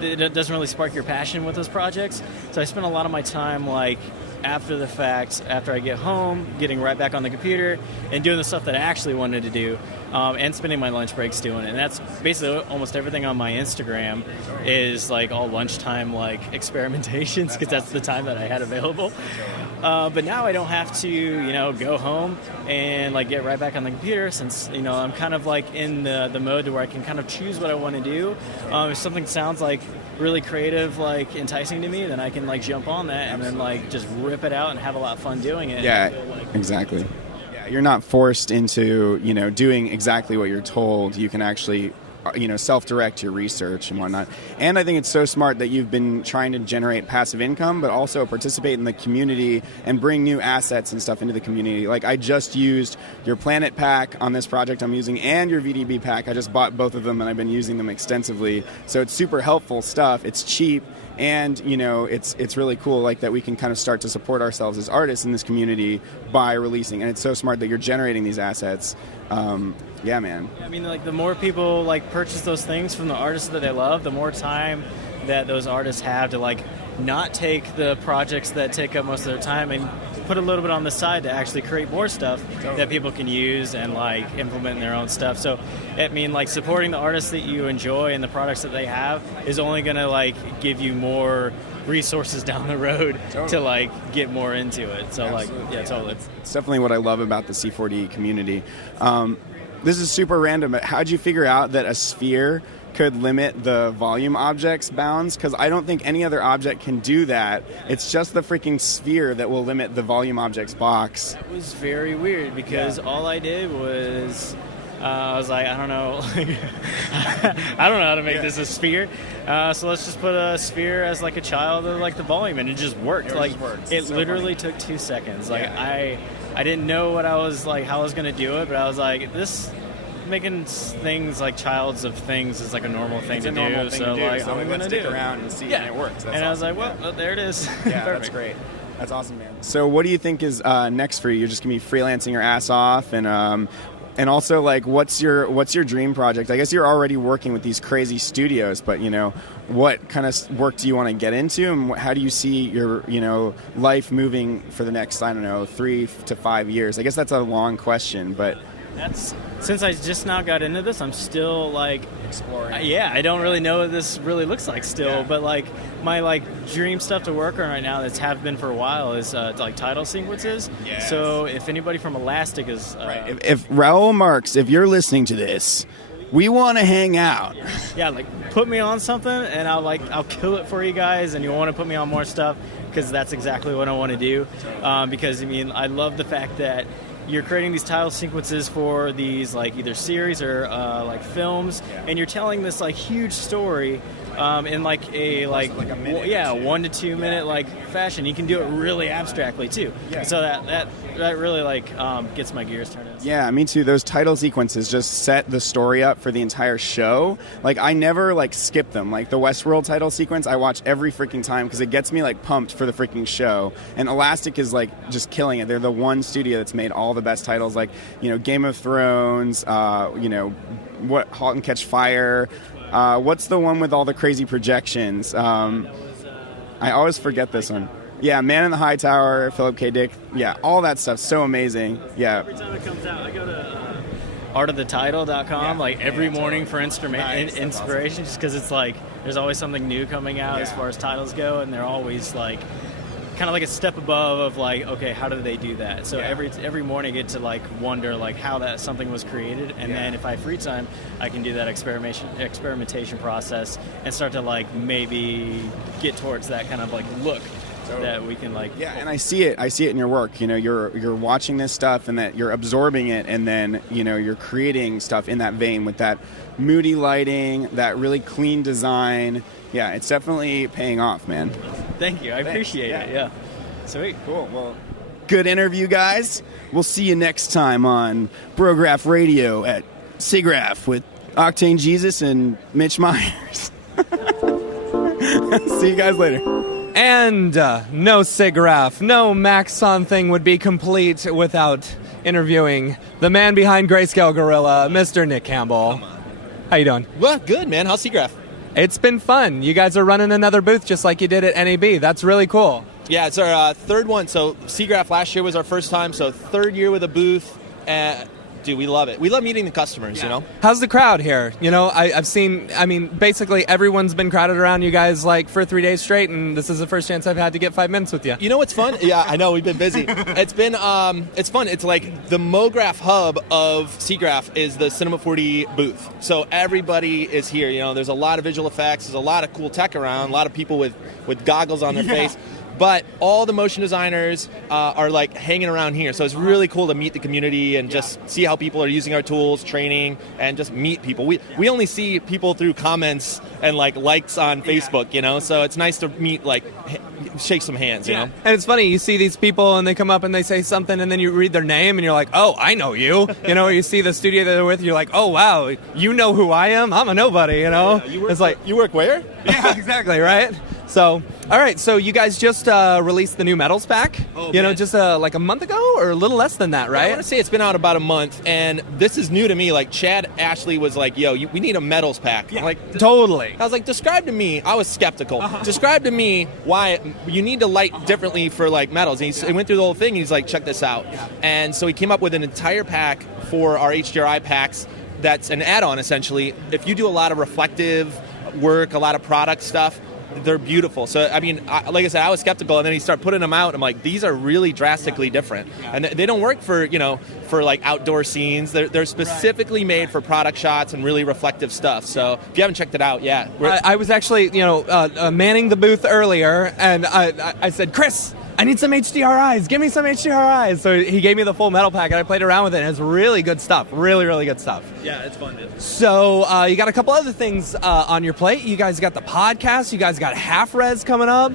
it doesn't really spark your passion with those projects. So I spend a lot of my time like after the fact, after I get home, getting right back on the computer and doing the stuff that I actually wanted to do, and spending my lunch breaks doing it. And that's basically almost everything on my Instagram is like all lunchtime like experimentations, because that's the time that I had available. But now I don't have to, go home and like get right back on the computer, since, I'm kind of like in the mode to where I can kind of choose what I want to do. If something sounds like really creative, like enticing to me, then I can like jump on that and then like just rip it out and have a lot of fun doing it. Yeah, exactly. Yeah, you're not forced into, doing exactly what you're told. You can actually self-direct your research and whatnot. And I think it's so smart that you've been trying to generate passive income, but also participate in the community and bring new assets and stuff into the community. Like, I just used your Planet pack on this project I'm using, and your VDB pack. I just bought both of them, and I've been using them extensively. So it's super helpful stuff. It's cheap. And, it's really cool, like, that we can kind of start to support ourselves as artists in this community by releasing. And it's so smart that you're generating these assets. Yeah, man. I mean, like, the more people, like, purchase those things from the artists that they love, the more time that those artists have to, like, not take the projects that take up most of their time and put a little bit on the side to actually create more stuff that people can use and, like, implement in their own stuff. So, I mean, like, supporting the artists that you enjoy and the products that they have is only going to, like, give you more resources down the road to, like, get more into it. So, absolutely. Like, yeah, totally. It's definitely what I love about the C4D community. This is super random, but how'd you figure out that a sphere could limit the volume object's bounds? Because I don't think any other object can do that. It's just the freaking sphere that will limit the volume object's box. It was very weird, because all I did was I was like, I don't know I don't know how to make this a sphere, so let's just put a sphere as like a child of like the volume, and it just worked. It so literally took 2 seconds. Like, I didn't know what I was like, how I was going to do it, but I was like, this making things like childs of things is like a normal thing to do. So like, I'm going to stick around and see, and it works. That's I was like, well, there it is. Yeah, that's great. That's awesome, man. So what do you think is next for you? You're just going to be freelancing your ass off, and also, like, what's your dream project? I guess you're already working with these crazy studios, but, what kind of work do you want to get into, and how do you see your, life moving for the next, 3 to 5 years? I guess that's a long question, but since I just now got into this, I'm still like exploring. I don't really know what this really looks like still, but like my like dream stuff to work on right now that's have been for a while is like title sequences. Yes. So if anybody from Elastic is right. If Raul Marks, if you're listening to this, we want to hang out. Yeah, like put me on something and I'll kill it for you guys, and you'll want to put me on more stuff, because that's exactly what I want to do. Because I mean, I love the fact that you're creating these title sequences for these like either series or like films, and you're telling this like huge story in like a 1 to 2 minute like fashion. You can do it really abstractly too. So that really like gets my gears turning. Yeah, me too. Those title sequences just set the story up for the entire show. Like, I never like skip them. Like the Westworld title sequence, I watch every freaking time because it gets me like pumped for the freaking show. And Elastic is like just killing it. They're the one studio that's made all the best titles, like Game of Thrones, Halt and Catch Fire. What's the one with all the crazy projections? I always forget this one. Yeah, Man in the High Tower, Philip K. Dick. Yeah, all that stuff. So amazing. Yeah. Every time it comes out, I go to artofthetitle.com like every morning for inspiration, just because it's like there's always something new coming out as far as titles go, and they're always like kind of like a step above of like, okay, how did they do that? So every morning I get to like wonder like how that something was created, and then if I have free time, I can do that experimentation process and start to like maybe get towards that kind of like look that we can like. Yeah, and I see it in your work. You know, you're watching this stuff and that you're absorbing it, and then you're creating stuff in that vein with that moody lighting, that really clean design. Yeah, it's definitely paying off, man. Thank you. I appreciate it. Yeah. Sweet. Cool. Well, good interview, guys. We'll see you next time on Brograph Radio at Siggraph with Octane Jesus and Mitch Myers. See you guys later. And no Siggraph, no Maxon thing would be complete without interviewing the man behind Grayscale Gorilla, Mr. Nick Campbell. How you doing? Well, good, man. How's Siggraph? It's been fun. You guys are running another booth just like you did at NAB. That's really cool. Yeah, it's our third one. So Siggraph last year was our first time, so third year with a booth. Dude, we love it. We love meeting the customers, How's the crowd here? I've seen, basically everyone's been crowded around you guys like for 3 days straight, and this is the first chance I've had to get 5 minutes with you. You know what's fun? Yeah, I know, we've been busy. It's been, it's fun. It's like the MoGraph hub of Siggraph is the Cinema 4D booth. So everybody is here. There's a lot of visual effects. There's a lot of cool tech around, a lot of people with goggles on their face. But all the motion designers are like hanging around here. So it's really cool to meet the community and just see how people are using our tools, training, and just meet people. We only see people through comments and like likes on Facebook, so it's nice to meet, like shake some hands, And it's funny, you see these people and they come up and they say something and then you read their name and you're like, oh, I know you. Or you see the studio that they're with, you're like, oh, wow, you know who I am? I'm a nobody, It's like, you work where? Yeah, exactly, right? So, all right, so you guys just released the new Metals pack, just like a month ago or a little less than that, right? I want to say it's been out about a month, and this is new to me. Like, Chad Ashley was like, yo, we need a Metals pack. Yeah, like, totally. I was like, describe to me, I was skeptical. Describe to me why you need to light differently for, like, metals. And he went through the whole thing, and he's like, check this out. Yeah. And so he came up with an entire pack for our HDRI packs that's an add-on, essentially. If you do a lot of reflective work, a lot of product stuff, they're beautiful. So, like I said, I was skeptical, and then he started putting them out. I'm like, these are really drastically different. Yeah. And they don't work for, for like outdoor scenes. They're specifically made for product shots and really reflective stuff. So if you haven't checked it out, I was actually, manning the booth earlier, and I said, Chris, I need some HDRIs. Give me some HDRIs. So he gave me the full metal pack, and I played around with it, and it's really good stuff. Really, really good stuff. Yeah, it's fun, dude. So you got a couple other things on your plate. You guys got the podcast. You guys got Half Res coming up.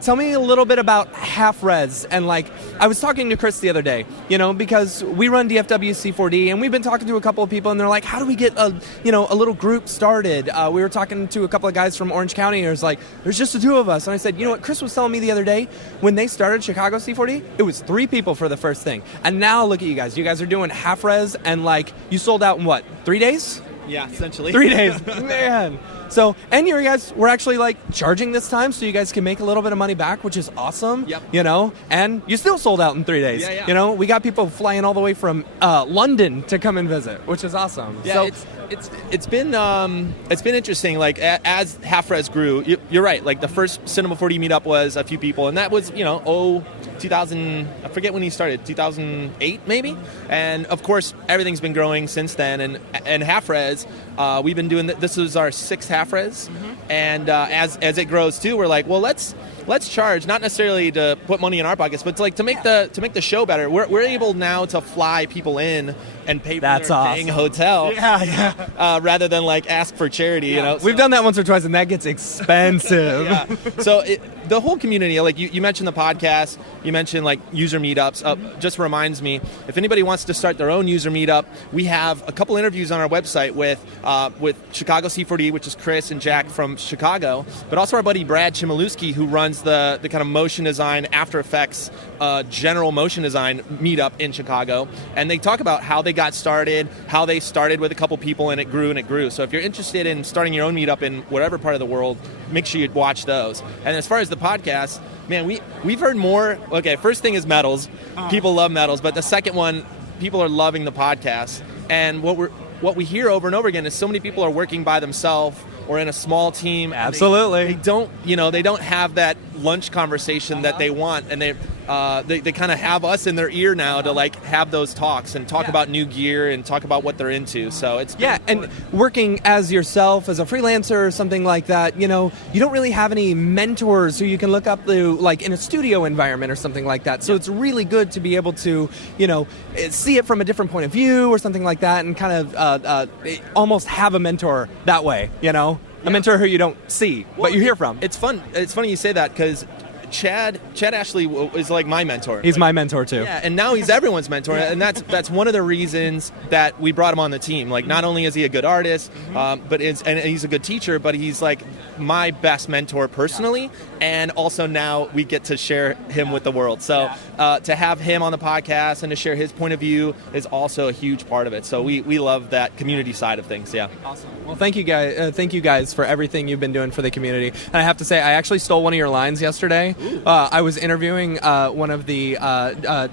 Tell me a little bit about Half Res. And, like, I was talking to Chris the other day, because we run DFW C4D, and we've been talking to a couple of people, and they're like, how do we get a little group started? We were talking to a couple of guys from Orange County, and it was like, there's just the two of us. And I said, you know what Chris was telling me the other day? When they started Chicago C4D, it was 3 people for the first thing. And now look at you guys. You guys are doing Half Res, and like you sold out in what, 3 days? Yeah, essentially. 3 days. Man. So, and you guys were actually like charging this time so you guys can make a little bit of money back, which is awesome. Yep. And you still sold out in 3 days. Yeah. We got people flying all the way from London to come and visit, which is awesome. Yeah, so, it's been interesting. Like, as Half Res grew, you're right. Like, the first Cinema 4D meetup was a few people, and that was 2000. I forget when he started. 2008 maybe. And of course, everything's been growing since then. And Half Res, we've been doing this is our 6th Half Res, and as it grows too, we're like, well, let's charge, not necessarily to put money in our pockets, but to make the show better. We're able now to fly people in and pay for their paying hotel, rather than like ask for charity. So, we've done that once or twice, and that gets expensive. So the whole community, like you mentioned the podcast, you mentioned like user meetups. Just reminds me, if anybody wants to start their own user meetup, we have a couple interviews on our website with Chicago C4D, which is Chris and Jack from Chicago, but also our buddy Brad Chmielewski, who runs the kind of motion design, After Effects, general motion design meetup in Chicago. And they talk about how they got started, how they started with a couple people and it grew and it grew. So if you're interested in starting your own meetup in whatever part of the world, make sure you watch those. And as far as the podcast, man, we've heard more. Okay, first thing is medals. People love medals, but the second one, people are loving the podcast. And what we hear over and over again is so many people are working by themselves or in a small team. Absolutely. They don't have that lunch conversation that they want, and they kind of have us in their ear now to like have those talks and talk about new gear and talk about what they're into. So it's and working as yourself as a freelancer or something like that, you don't really have any mentors who you can look up to, like in a studio environment or something like that. So it's really good to be able to see it from a different point of view or something like that, and kind of almost have a mentor that way. A mentor who you don't see, but you hear from. It's fun. It's funny you say that, because Chad Ashley is like my mentor. He's my mentor too. Yeah, and now he's everyone's mentor, and that's one of the reasons that we brought him on the team. Like, not only is he a good artist, but he's a good teacher, but he's like my best mentor personally, and also now we get to share him with the world. So to have him on the podcast and to share his point of view is also a huge part of it. So we love that community side of things. Yeah. Awesome. Well, thank you guys for everything you've been doing for the community. And I have to say, I actually stole one of your lines yesterday. I was interviewing one of the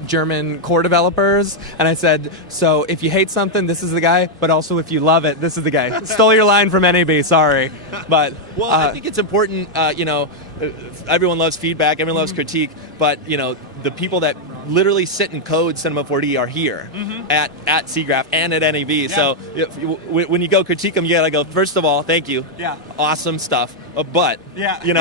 German core developers, and I said, so if you hate something, this is the guy, but also if you love it, this is the guy. Stole your line from NAB, sorry. But I think it's important, everyone loves feedback, everyone loves critique, but the people that literally sit and code Cinema 4D are here at Siggraph and at NAB. Yeah. So when you go critique them, you gotta go, first of all, thank you. Yeah. Awesome stuff. But we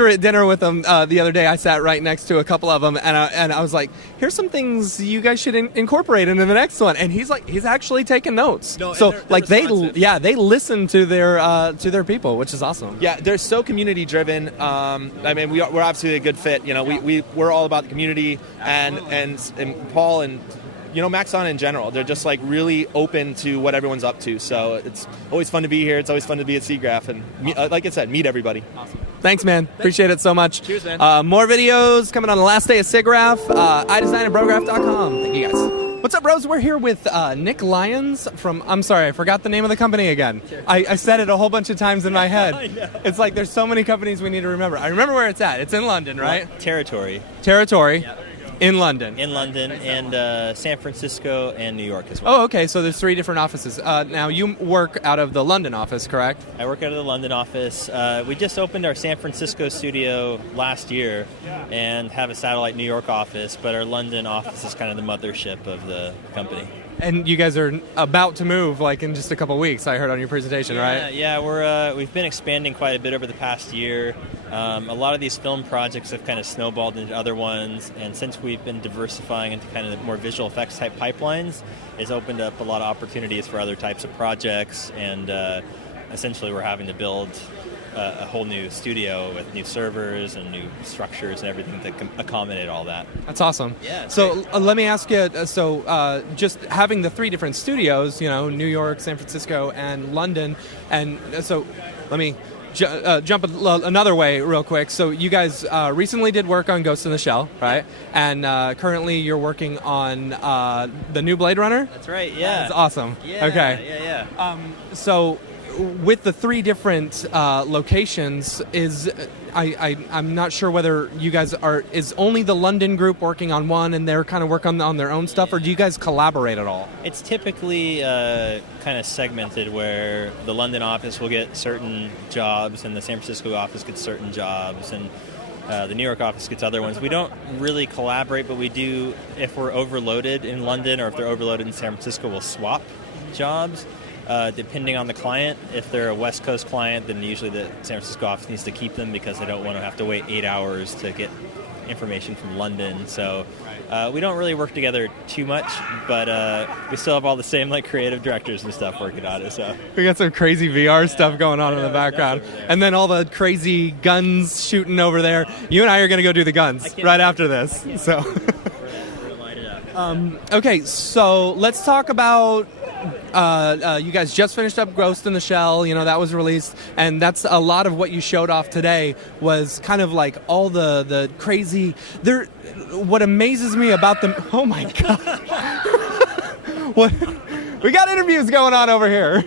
were at dinner with them the other day. I sat right next to a couple of them, and I was like, "Here's some things you guys should incorporate into the next one." And he's actually taking notes. No, so they listen to their people, which is awesome. Yeah, they're so community driven. We're obviously a good fit. We're all about the community, and Paul and Maxon in general, they're just like really open to what everyone's up to. So it's always fun to be here. It's always fun to be at Siggraph, and like I said, meet everybody. Awesome. Thanks, man. Appreciate it so much. Cheers, man. More videos coming on the last day of Siggraph. iDesign and Brograph.com. Thank you guys. What's up, bros? We're here with Nick Lyons from, I'm sorry, I forgot the name of the company again. Sure. I said it a whole bunch of times in my head. I know. It's like there's so many companies we need to remember. I remember where it's at. It's in London, right? Territory. Yeah. In London. And San Francisco and New York as well. Oh, okay. So there's 3 different offices. Now, you work out of the London office, correct? I work out of the London office. We just opened our San Francisco studio last year and have a satellite New York office, but our London office is kind of the mothership of the company. And you guys are about to move, like, in just a couple weeks, I heard on your presentation, right? Yeah, we've been expanding quite a bit over the past year. A lot of these film projects have kind of snowballed into other ones, and since we've been diversifying into kind of the more visual effects type pipelines, it's opened up a lot of opportunities for other types of projects, and essentially we're having to build a whole new studio with new servers and new structures and everything that can accommodate all that. That's awesome. Yeah. So let me ask you, just having the 3 different studios, New York, San Francisco, and London, and so let me jump another way real quick. So you guys recently did work on Ghost in the Shell, right? And currently you're working on the new Blade Runner? That's right, yeah. That's awesome. Yeah, okay. Yeah. So with the 3 different locations, I'm not sure whether you guys is only the London group working on one and they're kind of working on their own stuff, or do you guys collaborate at all? It's typically kind of segmented, where the London office will get certain jobs and the San Francisco office gets certain jobs, and the New York office gets other ones. We don't really collaborate, but we do, if we're overloaded in London or if they're overloaded in San Francisco, we'll swap jobs. Depending on the client. If they're a West Coast client, then usually the San Francisco office needs to keep them because they don't want to have to wait 8 hours to get information from London. So we don't really work together too much, but we still have all the same like creative directors and stuff working on it. So We got some crazy VR stuff going on in the background, and then all the crazy guns shooting over there. You and I are going to go do the guns right after this. So, okay, so let's talk about. You guys just finished up Ghost in the Shell, that was released, and that's a lot of what you showed off today was kind of like all the crazy what amazes me about them. Oh my god. What we got interviews going on over here.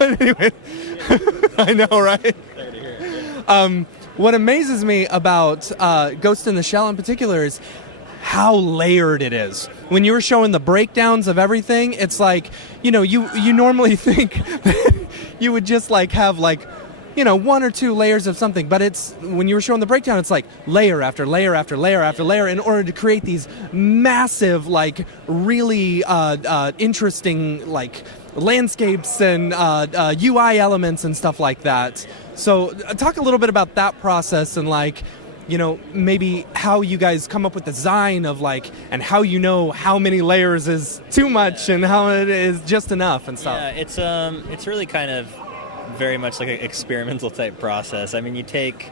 Anyway, I know, right? What amazes me about Ghost in the Shell in particular is how layered it is. When you were showing the breakdowns of everything, it's like, you normally think that you would just like have like, one or two layers of something, but when you were showing the breakdown, it's like layer after layer after layer after layer in order to create these massive, like really interesting like landscapes and UI elements and stuff like that. So talk a little bit about that process and like, maybe how you guys come up with design of like, and how how many layers is too much and how it is just enough and stuff. Yeah, it's really kind of very much like an experimental type process. I mean, you take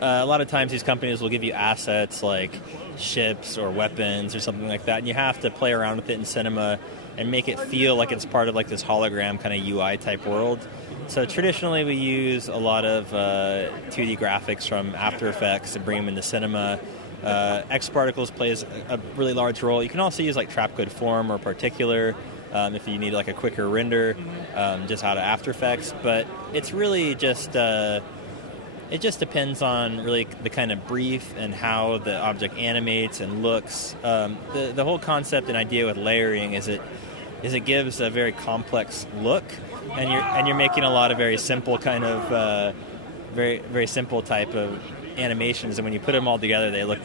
a lot of times these companies will give you assets like ships or weapons or something like that, and you have to play around with it in cinema and make it feel like it's part of like this hologram kind of UI type world. So traditionally we use a lot of 2D graphics from After Effects and bring them into cinema. X particles plays a really large role. You can also use like trapcode form or particular if you need like a quicker render just out of After Effects. But it's really just it just depends on really the kind of brief and how the object animates and looks. The whole concept and idea with layering is it gives a very complex look. And you're making a lot of very simple kind of very very simple type of animations, and when you put them all together, they look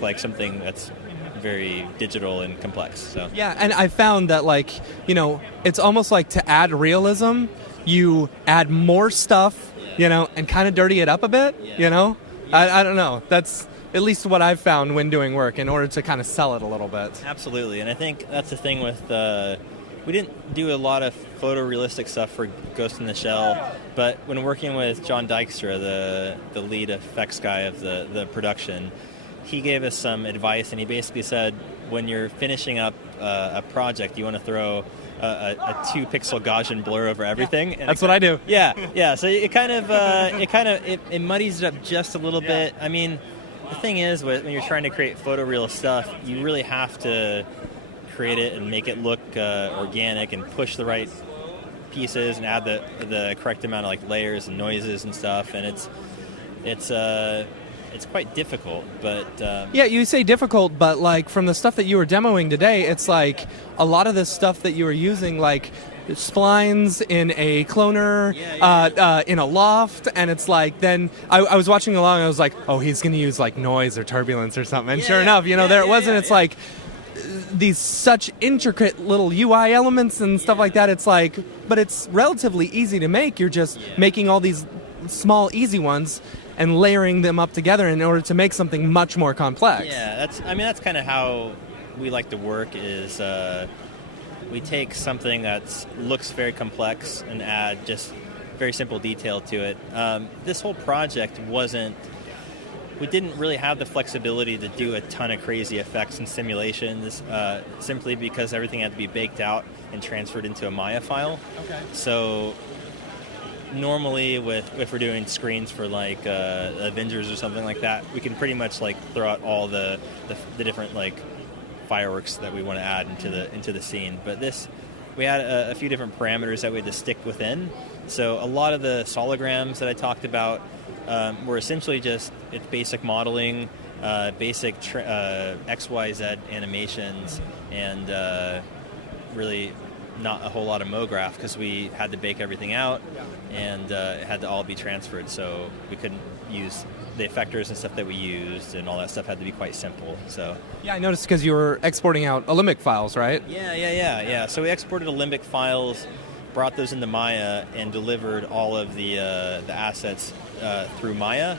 like something that's very digital and complex. So yeah, and I found that like it's almost like to add realism, you add more stuff, and kind of dirty it up a bit. Yeah. I don't know. That's at least what I've found when doing work in order to kind of sell it a little bit. Absolutely, and I think that's the thing with. We didn't do a lot of photorealistic stuff for Ghost in the Shell, but when working with John Dykstra, the lead effects guy of the production, he gave us some advice, and he basically said, when you're finishing up a project, you want to throw a 2-pixel Gaussian blur over everything. Yeah, that's what I do. Yeah. So it kind of it muddies it up just a little bit. I mean, the thing is, when you're trying to create photoreal stuff, you really have to create it and make it look organic and push the right pieces and add the correct amount of like layers and noises and stuff, and it's quite difficult, but yeah, you say difficult, but like from the stuff that you were demoing today, it's like a lot of the stuff that you were using, like splines in a cloner, in a loft, and it's like then I was watching along, and I was like, oh, he's going to use like noise or turbulence or something, and sure enough, there it was, and it's like these such intricate little UI elements and stuff like that. It's like, but it's relatively easy to make. You're just making all these small, easy ones and layering them up together in order to make something much more complex. Yeah, that's kind of how we like to work. Is we take something that looks very complex and add just very simple detail to it. This whole project we didn't really have the flexibility to do a ton of crazy effects and simulations simply because everything had to be baked out and transferred into a Maya file. Okay. So normally if we're doing screens for like Avengers or something like that, we can pretty much like throw out all the different like fireworks that we want to add into the scene. But this, we had a few different parameters that we had to stick within. So a lot of the solograms that I talked about were essentially just it's basic modeling, basic XYZ animations, and really not a whole lot of MoGraph because we had to bake everything out and it had to all be transferred, so we couldn't use the effectors and stuff that we used, and all that stuff had to be quite simple. So yeah, I noticed because you were exporting out Alembic files, right? Yeah. So we exported Alembic files, brought those into Maya, and delivered all of the assets through Maya.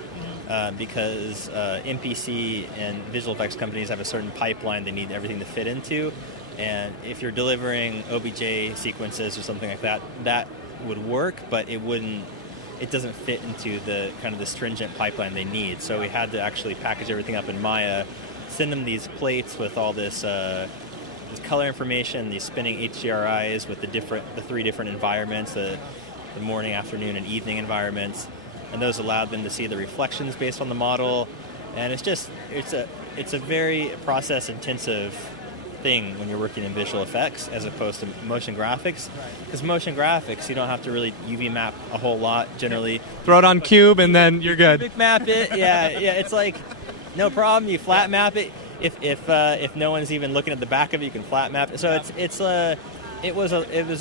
because MPC and visual effects companies have a certain pipeline they need everything to fit into. And if you're delivering OBJ sequences or something like that, that would work, but it doesn't fit into the kind of the stringent pipeline they need. So we had to actually package everything up in Maya, send them these plates with all this color information, these spinning HDRIs with the 3 different environments, the morning, afternoon, and evening environments, and those allowed them to see the reflections based on the model. And it's a very process intensive thing when you're working in visual effects as opposed to motion graphics. Because motion graphics, you don't have to really UV map a whole lot generally. Throw it on cube and then you're good. Cubic map it, yeah. It's like no problem. You flat map it. If no one's even looking at the back of it, you can flat map it. So it was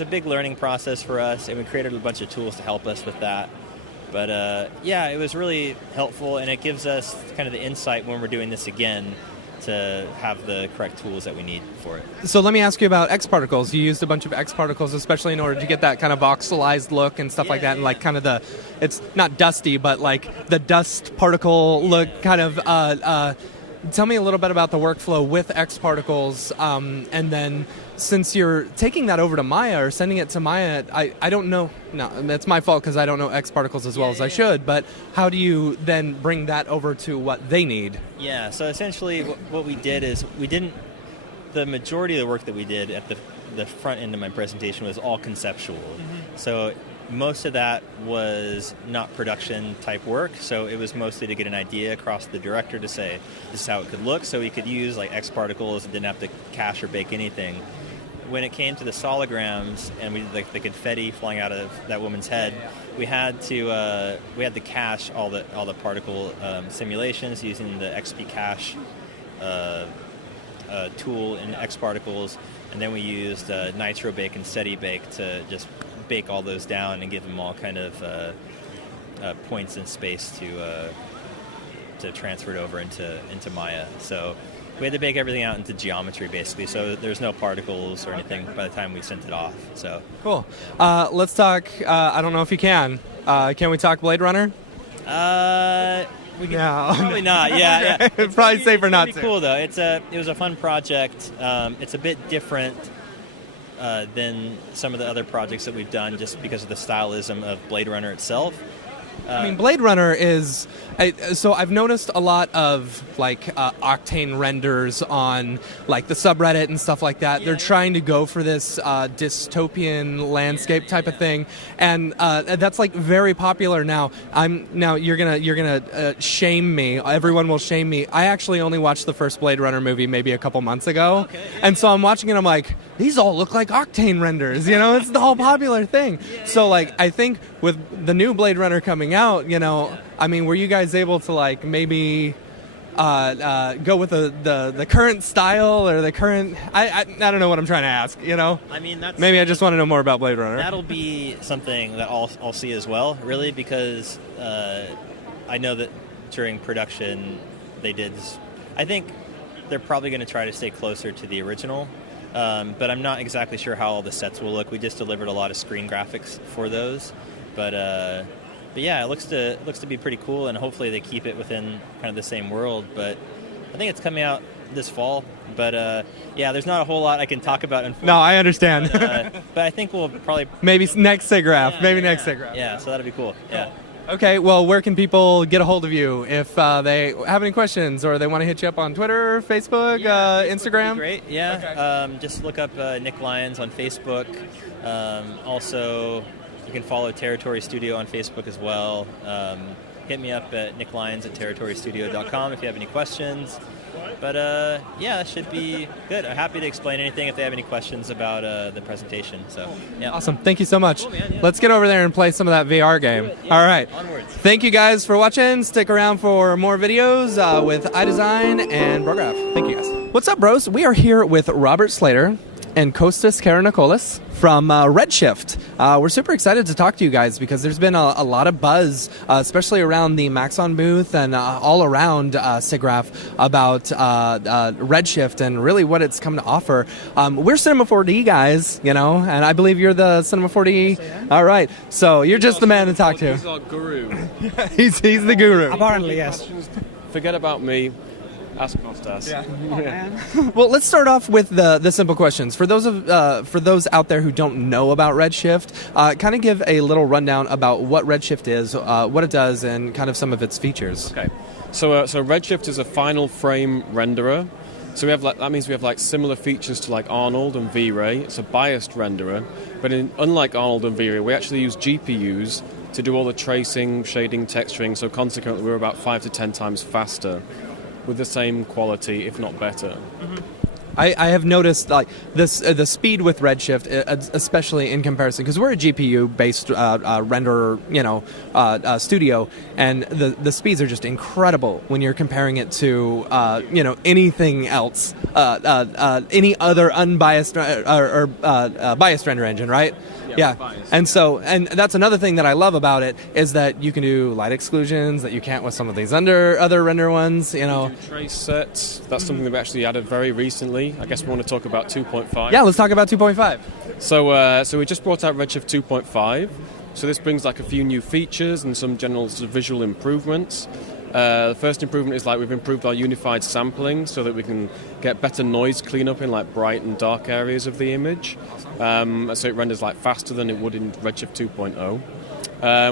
a big learning process for us, and we created a bunch of tools to help us with that. But it was really helpful, and it gives us kind of the insight when we're doing this again to have the correct tools that we need for it. So let me ask you about X particles. You used a bunch of X particles, especially in order to get that kind of voxelized look and stuff like that, and like kind of it's not dusty, but like the dust particle look kind of. Tell me a little bit about the workflow with X particles, and then since you're taking that over to Maya or sending it to Maya, I don't know. No, that's my fault because I don't know X particles as well as I should. But how do you then bring that over to what they need? Yeah. So essentially, what we did is the majority of the work that we did at the front end of my presentation was all conceptual. Mm-hmm. So most of that was not production type work, so it was mostly to get an idea across the director to say this is how it could look, so we could use like X particles and didn't have to cache or bake anything. When it came to the solograms and we did like the confetti flying out of that woman's head, we had to cache all the particle simulations using the XP cache tool in X particles, and then we used nitro bake and steady bake to just bake all those down and give them all kind of points in space to transfer it over into Maya. So we had to bake everything out into geometry basically, so there's no particles or anything by the time we sent it off. So cool. Let's talk. I don't know if you can. Can we talk Blade Runner? We can, probably not. Yeah, yeah. It's probably safer not to. It's cool though. It was a fun project. It's a bit different than some of the other projects that we've done just because of the stylism of Blade Runner itself. I mean, Blade Runner is... so I've noticed a lot of like Octane renders on like the subreddit and stuff like that. They're trying to go for this dystopian landscape type of thing, and that's like very popular now. You're gonna shame me. Everyone will shame me. I actually only watched the first Blade Runner movie maybe a couple months ago, and so I'm watching it. I'm like, these all look like Octane renders. You know, it's the whole popular thing. So like, I think with the new Blade Runner coming out, you know, I mean, were you guys able to like maybe go with the current style or the current? I don't know what I'm trying to ask. You know, I mean, maybe I just want to know more about Blade Runner. That'll be something that I'll see as well, really, because I know that during production they did. I think they're probably going to try to stay closer to the original. But I'm not exactly sure how all the sets will look. We just delivered a lot of screen graphics for those, but yeah, it looks to be pretty cool, and hopefully they keep it within kind of the same world. But I think it's coming out this fall. But yeah, there's not a whole lot I can talk about. No, I understand. But I think we'll probably maybe next Siggraph. Next Siggraph. Yeah, so that'd be cool. Yeah. Okay, well, where can people get a hold of you if they have any questions or they want to hit you up on Twitter, Facebook, Instagram? Great, yeah. Okay. Just look up Nick Lyons on Facebook. Also, you can follow Territory Studio on Facebook as well. Hit me up at nicklyons@territorystudio.com if you have any questions. But yeah, it should be good. I'm happy to explain anything if they have any questions about the presentation. So yeah. Awesome. Thank you so much. Cool, man, yeah. Let's get over there and play some of that VR game. Yeah. All right. Onwards. Thank you guys for watching. Stick around for more videos with iDesign and Brograph. Thank you guys. What's up, bros? We are here with Robert Slater. and Kostas Karanakolis from Redshift. We're super excited to talk to you guys because there's been a lot of buzz, especially around the Maxon booth and all around Siggraph about Redshift and really what it's come to offer. We're Cinema 4D guys, and I believe you're the Cinema 4D. Yes, All right, so you're just the man to talk to. He's our guru. he's the guru. Apparently, yes. Forget about me. Ask Kostas. Yeah. Oh, man. Well, let's start off with the simple questions. For those out there who don't know about Redshift, kind of give a little rundown about what Redshift is, what it does, and kind of some of its features. Okay. So Redshift is a final frame renderer. So that means we have similar features to Arnold and V-Ray. It's a biased renderer, but unlike Arnold and V-Ray, we actually use GPUs to do all the tracing, shading, texturing. So consequently, we're about 5 to 10 times faster, with the same quality, if not better. Mm-hmm. I have noticed the speed with Redshift, especially in comparison, because we're a GPU-based renderer, studio, and the speeds are just incredible when you're comparing it to anything else, any other unbiased or biased render engine, right? Yeah. And that's another thing that I love about it is that you can do light exclusions that you can't with some of these other render ones. We do trace sets. That's something that we actually added very recently. I guess we want to talk about 2.5. Yeah, let's talk about 2.5. So we just brought out Redshift 2.5. So this brings a few new features and some general visual improvements. The first improvement is we've improved our unified sampling so that we can get better noise cleanup in bright and dark areas of the image. So it renders faster than it would in Redshift 2.0.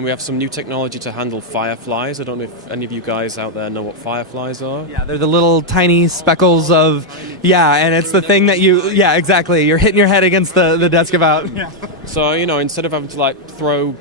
We have some new technology to handle fireflies. I don't know if any of you guys out there know what fireflies are. Yeah, they're the little tiny speckles of, and it's the thing that exactly. You're hitting your head against the desk about. Yeah. So, instead of having to throw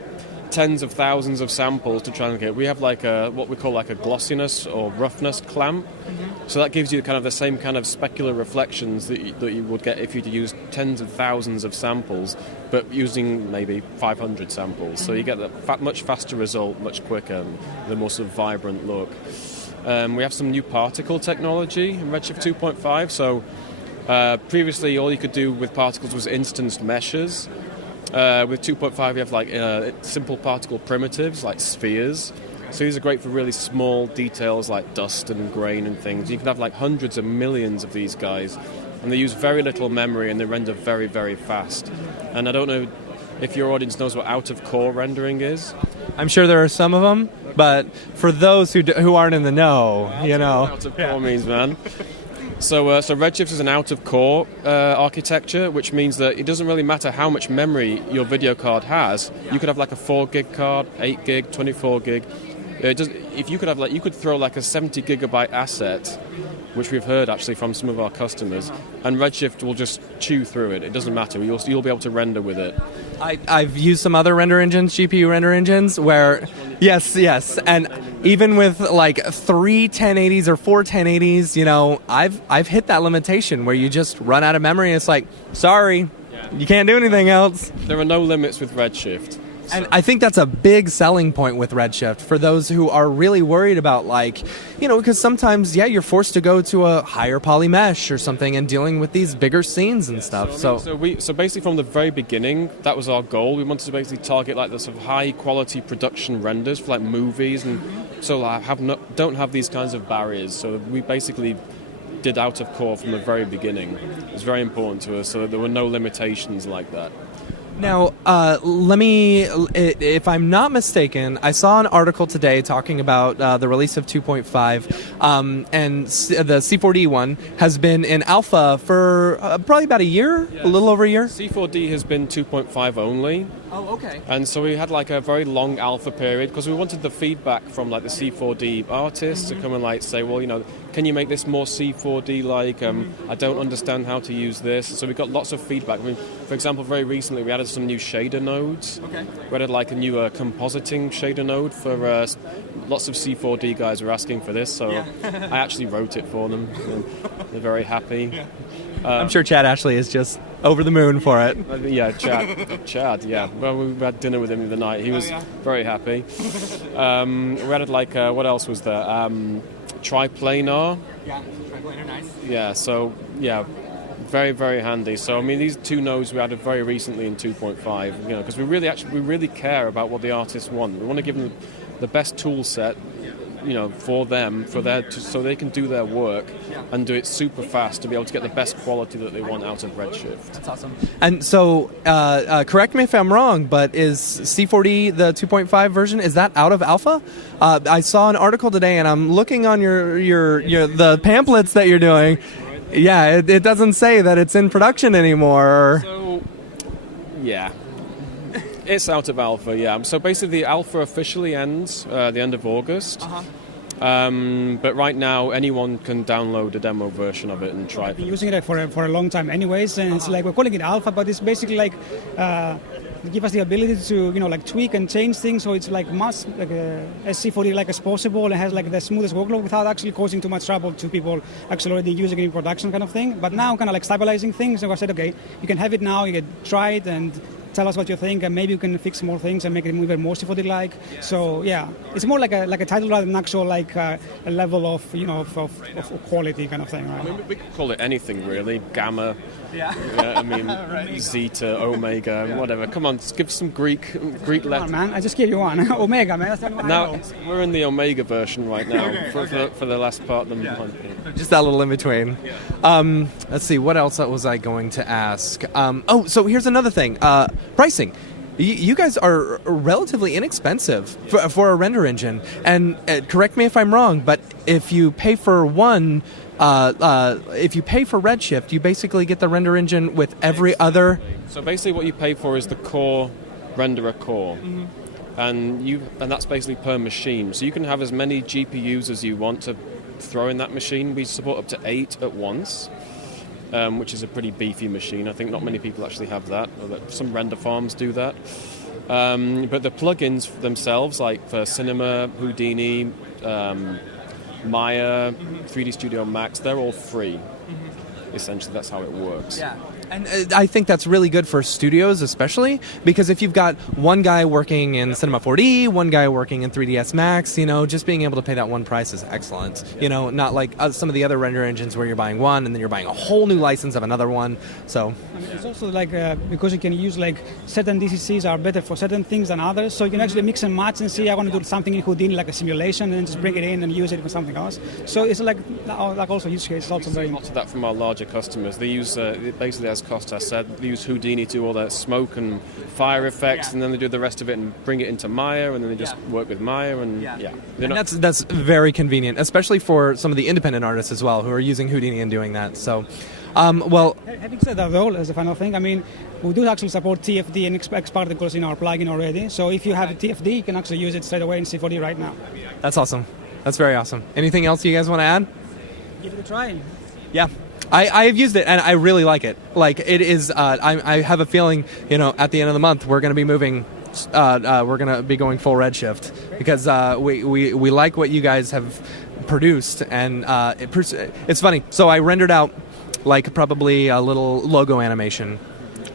tens of thousands of samples to try and get, we have what we call a glossiness or roughness clamp. Mm-hmm. So that gives you kind of the same kind of specular reflections that you would get if you'd use tens of thousands of samples, but using maybe 500 samples. Mm-hmm. So you get that much faster result, much quicker, and the more sort of vibrant look. We have some new particle technology in Redshift 2.5. So previously all you could do with particles was instanced meshes. With 2.5 you have simple particle primitives like spheres. So these are great for really small details like dust and grain and things. You can have hundreds of millions of these guys, and they use very little memory and they render very, very fast. And I don't know if your audience knows what out-of-core rendering is. I'm sure there are some of them, but for those who aren't in the know, Out-of-core means, man. So Redshift is an out-of-core architecture, which means that it doesn't really matter how much memory your video card has. You could have a 4 gig card, 8 gig, 24 gig. If you could have you could throw a 70 gigabyte asset, which we've heard actually from some of our customers, and Redshift will just chew through it. It doesn't matter. You'll be able to render with it. I've used some other render engines, GPU render engines, where yes, and even with 3 1080s or 4 1080s, I've hit that limitation where you just run out of memory and it's sorry, you can't do anything else. There are no limits with Redshift. And I think that's a big selling point with Redshift for those who are really worried about because sometimes, you're forced to go to a higher poly mesh or something and dealing with these bigger scenes and stuff. So basically from the very beginning, that was our goal. We wanted to basically target the sort of high quality production renders for movies, and so don't have these kinds of barriers. So we basically did out of core from the very beginning. It was very important to us, so that there were no limitations like that. Now, if I'm not mistaken, I saw an article today talking about the release of 2.5, and the C4D one has been in alpha for probably about a year, a little over a year. C4D has been 2.5 only. Oh, okay. And so we had a very long alpha period because we wanted the feedback from the C4D artists to come and say, well, can you make this more C4D like? I don't understand how to use this. So we got lots of feedback. I mean, for example, very recently we added some new shader nodes. Okay. We added a new compositing shader node for lots of C4D guys were asking for this. So I actually wrote it for them. And they're very happy. Yeah. I'm sure Chad Ashley is just over the moon for it. Yeah, Chad, yeah. Well, we had dinner with him the other night. He was very happy. We added what else was there? Triplanar. Yeah, triplanar, nice. Yeah, so, Very, very handy. So I mean, these two nodes we added very recently in 2.5. You know, because we really care about what the artists want. We want to give them the best tool set, you know, for them, so they can do their work and do it super fast to be able to get the best quality that they want out of Redshift. That's awesome. And so, correct me if I'm wrong, but is C4D the 2.5 version? Is that out of alpha? I saw an article today, and I'm looking on your the pamphlets that you're doing. Yeah, it doesn't say that it's in production anymore. So, yeah. It's out of alpha, yeah. So basically, the alpha officially ends the end of August. But right now, anyone can download a demo version of it and try it. I've been using it for a long time anyways, and it's like, we're calling it alpha, but it's basically like give us the ability to, you know, like tweak and change things, so it's like as C4D like as possible, and has like the smoothest workload without actually causing too much trouble to people actually already using it in production kind of thing. But now kind of like stabilizing things, so I said, okay, you can have it now, you can try it and tell us what you think, and maybe you can fix more things and make it even more C4D-like. So yeah, it's more like a title rather than actual like a level of, you know, of quality kind of thing, right? I mean, we could call it anything really. Gamma. Yeah. I mean, right. Zeta, Omega, whatever. Come on, give some Greek letters. Man, I just gave you one. Omega, man. That's the only one now I know. we're in the Omega version right now for the last part of the month. Just that little in between. Let's see, what else was I going to ask? So here's another thing. Pricing. You guys are relatively inexpensive for a render engine. And correct me if I'm wrong, but if you pay for one, if you pay for Redshift, you basically get the render engine with every other. So basically, what you pay for is the core renderer core. And that's basically per machine. So you can have as many GPUs as you want to throw in that machine. We support up to 8 at once, which is a pretty beefy machine. I think not many people actually have that. Some render farms do that. But the plugins themselves, like for Cinema, Houdini, Maya, 3D Studio Max, they're all free. Essentially, that's how it works. Yeah. And I think that's really good for studios, especially because if you've got one guy working in Cinema 4D, one guy working in 3ds Max, you know, just being able to pay that one price is excellent. You know, not like some of the other render engines where you're buying one and then you're buying a whole new license of another one. So I mean, it's also like because you can use like certain DCCs are better for certain things than others, so you can actually mix and match and see I want to do something in Houdini like a simulation and then just bring it in and use it for something else. So it's like also use case is also very lots of that from our larger customers. They use basically, as Costa said, they use Houdini to do all their smoke and fire effects, and then they do the rest of it and bring it into Maya, and then they just work with Maya, and and that's very convenient, especially for some of the independent artists as well who are using Houdini and doing that. So, having said that, though, as a final thing, I mean, we do actually support TFD and X particles in our plugin already. So if you have a TFD, you can actually use it straight away in C4D right now. That's awesome. That's very awesome. Anything else you guys want to add? Give it a try. Yeah. I have used it and I really like it. Like it is, I have a feeling, you know, at the end of the month we're going to be moving, we're going to be going full Redshift because we like what you guys have produced, and it's funny. So I rendered out like probably a little logo animation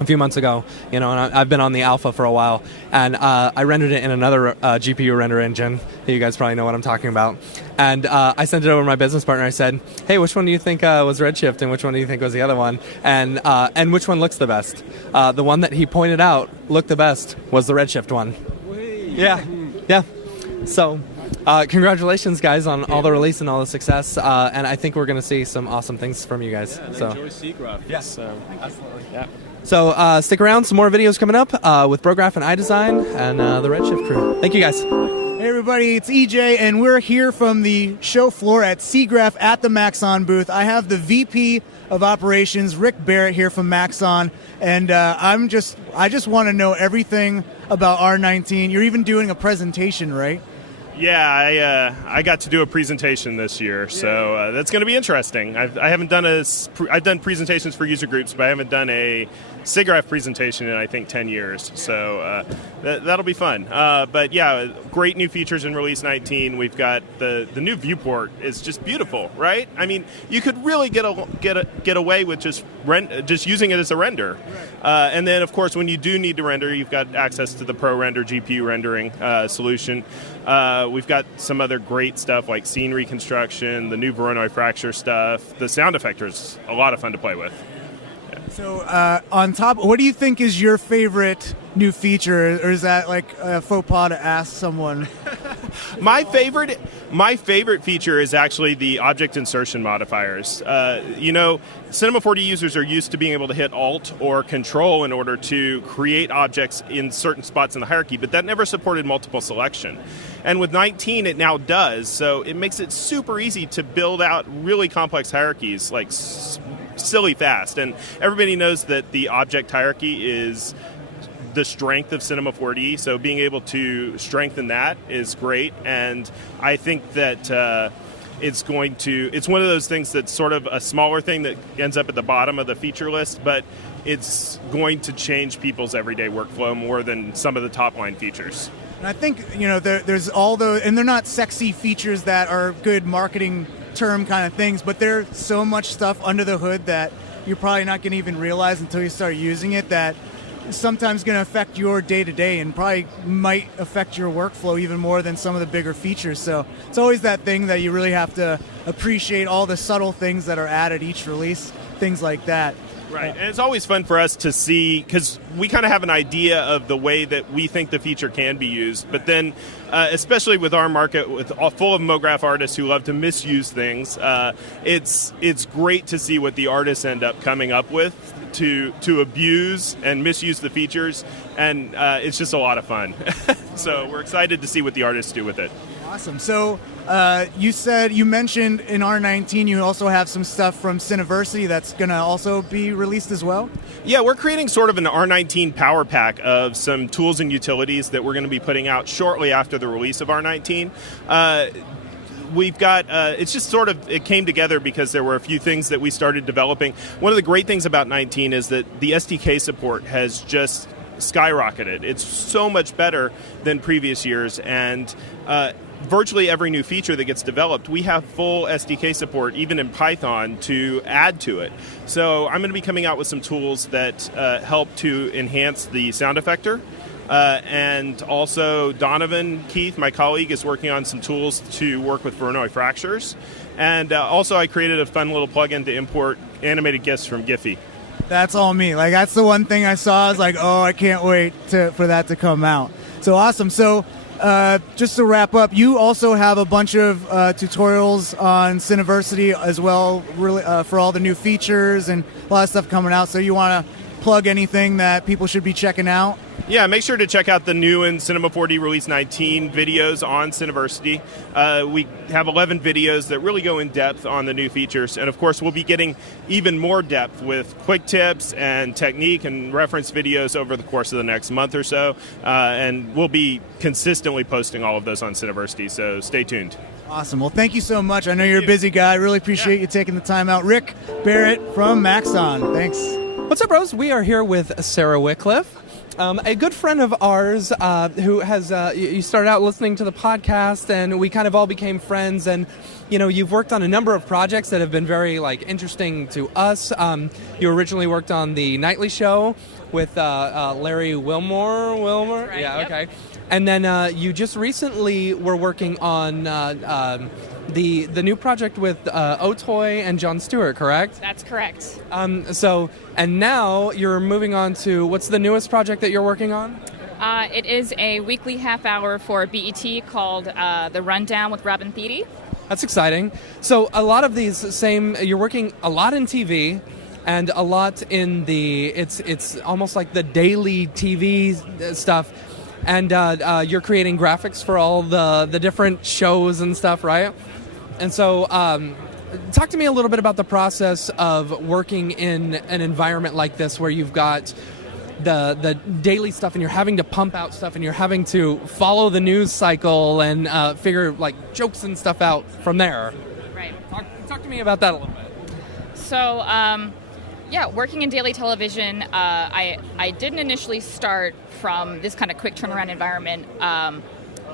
a few months ago, you know, and I've been on the alpha for a while, and I rendered it in another GPU render engine. You guys probably know what I'm talking about. And I sent it over to my business partner. I said, hey, which one do you think was Redshift and which one do you think was the other one? And which one looks the best? The one that he pointed out looked the best was the Redshift one. Yeah. So congratulations, guys, on all the release and all the success. And I think we're going to see some awesome things from you guys. So enjoy Siggraph. Yes, absolutely. Yeah. So stick around, some more videos coming up with Brograph and iDesign and the Redshift crew. Thank you, guys. Hey everybody, it's EJ, and we're here from the show floor at Siggraph at the Maxon booth. I have the VP of Operations, Rick Barrett, here from Maxon, and I just want to know everything about R19. You're even doing a presentation, right? Yeah, I got to do a presentation this year, so that's going to be interesting. I've done presentations for user groups, but I haven't done a Siggraph presentation in I think 10 years, so that'll be fun. But yeah, great new features in Release 19. We've got the new viewport is just beautiful, right? I mean, you could really get away with just using it as a render, and then of course when you do need to render, you've got access to the Pro Render GPU rendering solution. We've got some other great stuff like scene reconstruction, the new Voronoi fracture stuff. The sound effector is a lot of fun to play with. So on top, what do you think is your favorite new feature, or is that like a faux pas to ask someone? My favorite feature is actually the object insertion modifiers. Cinema 4D users are used to being able to hit Alt or Control in order to create objects in certain spots in the hierarchy, but that never supported multiple selection. And with 19, it now does, so it makes it super easy to build out really complex hierarchies, like silly fast. And everybody knows that the object hierarchy is the strength of Cinema 4D, so being able to strengthen that is great. And I think that it's one of those things that's sort of a smaller thing that ends up at the bottom of the feature list, but it's going to change people's everyday workflow more than some of the top line features. And I think, there's all those, and they're not sexy features that are good marketing term kind of things, but there's so much stuff under the hood that you're probably not going to even realize until you start using it that is sometimes going to affect your day-to-day and probably might affect your workflow even more than some of the bigger features. So it's always that thing that you really have to appreciate all the subtle things that are added each release, things like that. Right, and it's always fun for us to see, because we kind of have an idea of the way that we think the feature can be used, but then, especially with our market, full of MoGraph artists who love to misuse things, it's great to see what the artists end up coming up with to abuse and misuse the features, and it's just a lot of fun. So we're excited to see what the artists do with it. Awesome. So you mentioned in R19 you also have some stuff from Cineversity that's going to also be released as well? Yeah, we're creating sort of an R19 power pack of some tools and utilities that we're going to be putting out shortly after the release of R19. We've got, it's just sort of, it came together because there were a few things that we started developing. One of the great things about 19 is that the SDK support has just skyrocketed. It's so much better than previous years, and virtually every new feature that gets developed, we have full SDK support, even in Python, to add to it. So I'm going to be coming out with some tools that help to enhance the sound effector. And also Donovan Keith, my colleague, is working on some tools to work with Voronoi fractures. And also I created a fun little plugin to import animated GIFs from Giphy. That's all me. Like, that's the one thing I saw. I was like, oh, I can't wait for that to come out. So awesome. So just to wrap up, you also have a bunch of tutorials on Cineversity as well, really, for all the new features and a lot of stuff coming out. So you want to plug anything that people should be checking out? Yeah, make sure to check out the new and Cinema 4D Release 19 videos on Cineversity. We have 11 videos that really go in depth on the new features. And of course, we'll be getting even more depth with quick tips and technique and reference videos over the course of the next month or so. And we'll be consistently posting all of those on Cineversity, so stay tuned. Awesome. Well, thank you so much. I know you're a busy guy. I really appreciate you taking the time out. Rick Barrett from Maxon. Thanks. What's up, bros? We are here with Sarah Wycliffe, a good friend of ours who has, you started out listening to the podcast, and we kind of all became friends, and you've worked on a number of projects that have been very interesting to us. You originally worked on the Nightly Show with Larry Wilmore? Right, yeah, yep. okay. And then you just recently were working on the new project with Otoy and Jon Stewart, correct? That's correct. And now you're moving on to, what's the newest project that you're working on? It is a weekly half hour for BET called The Rundown with Robin Thede. That's exciting. So a lot of these you're working a lot in TV and a lot in it's almost like the daily TV stuff. And you're creating graphics for all the different shows and stuff, right? And so talk to me a little bit about the process of working in an environment like this where you've got the daily stuff and you're having to pump out stuff and you're having to follow the news cycle and figure jokes and stuff out from there. Right. Talk to me about that a little bit. So, working in daily television, I didn't initially start from this kind of quick turnaround environment.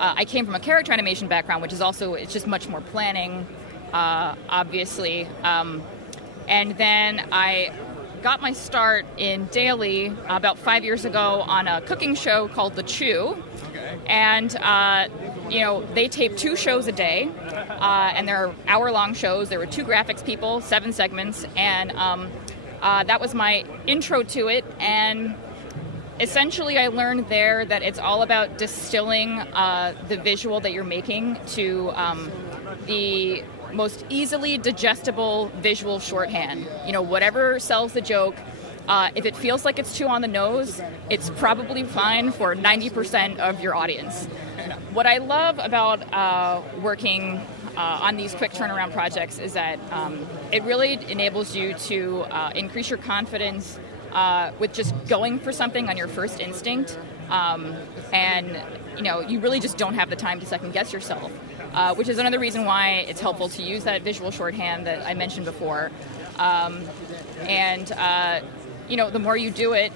I came from a character animation background, which is also, it's just much more planning, obviously. And then I got my start in daily about 5 years ago on a cooking show called The Chew. Okay. And, they tape 2 shows a day, and they're hour-long shows. There were 2 graphics people, 7 segments, and that was my intro to it, and essentially I learned there that it's all about distilling the visual that you're making to the most easily digestible visual shorthand. Whatever sells the joke. If it feels like it's too on the nose, it's probably fine for 90% of your audience. What I love about working on these quick turnaround projects is that it really enables you to increase your confidence with just going for something on your first instinct. And you really just don't have the time to second guess yourself, which is another reason why it's helpful to use that visual shorthand that I mentioned before. The more you do it,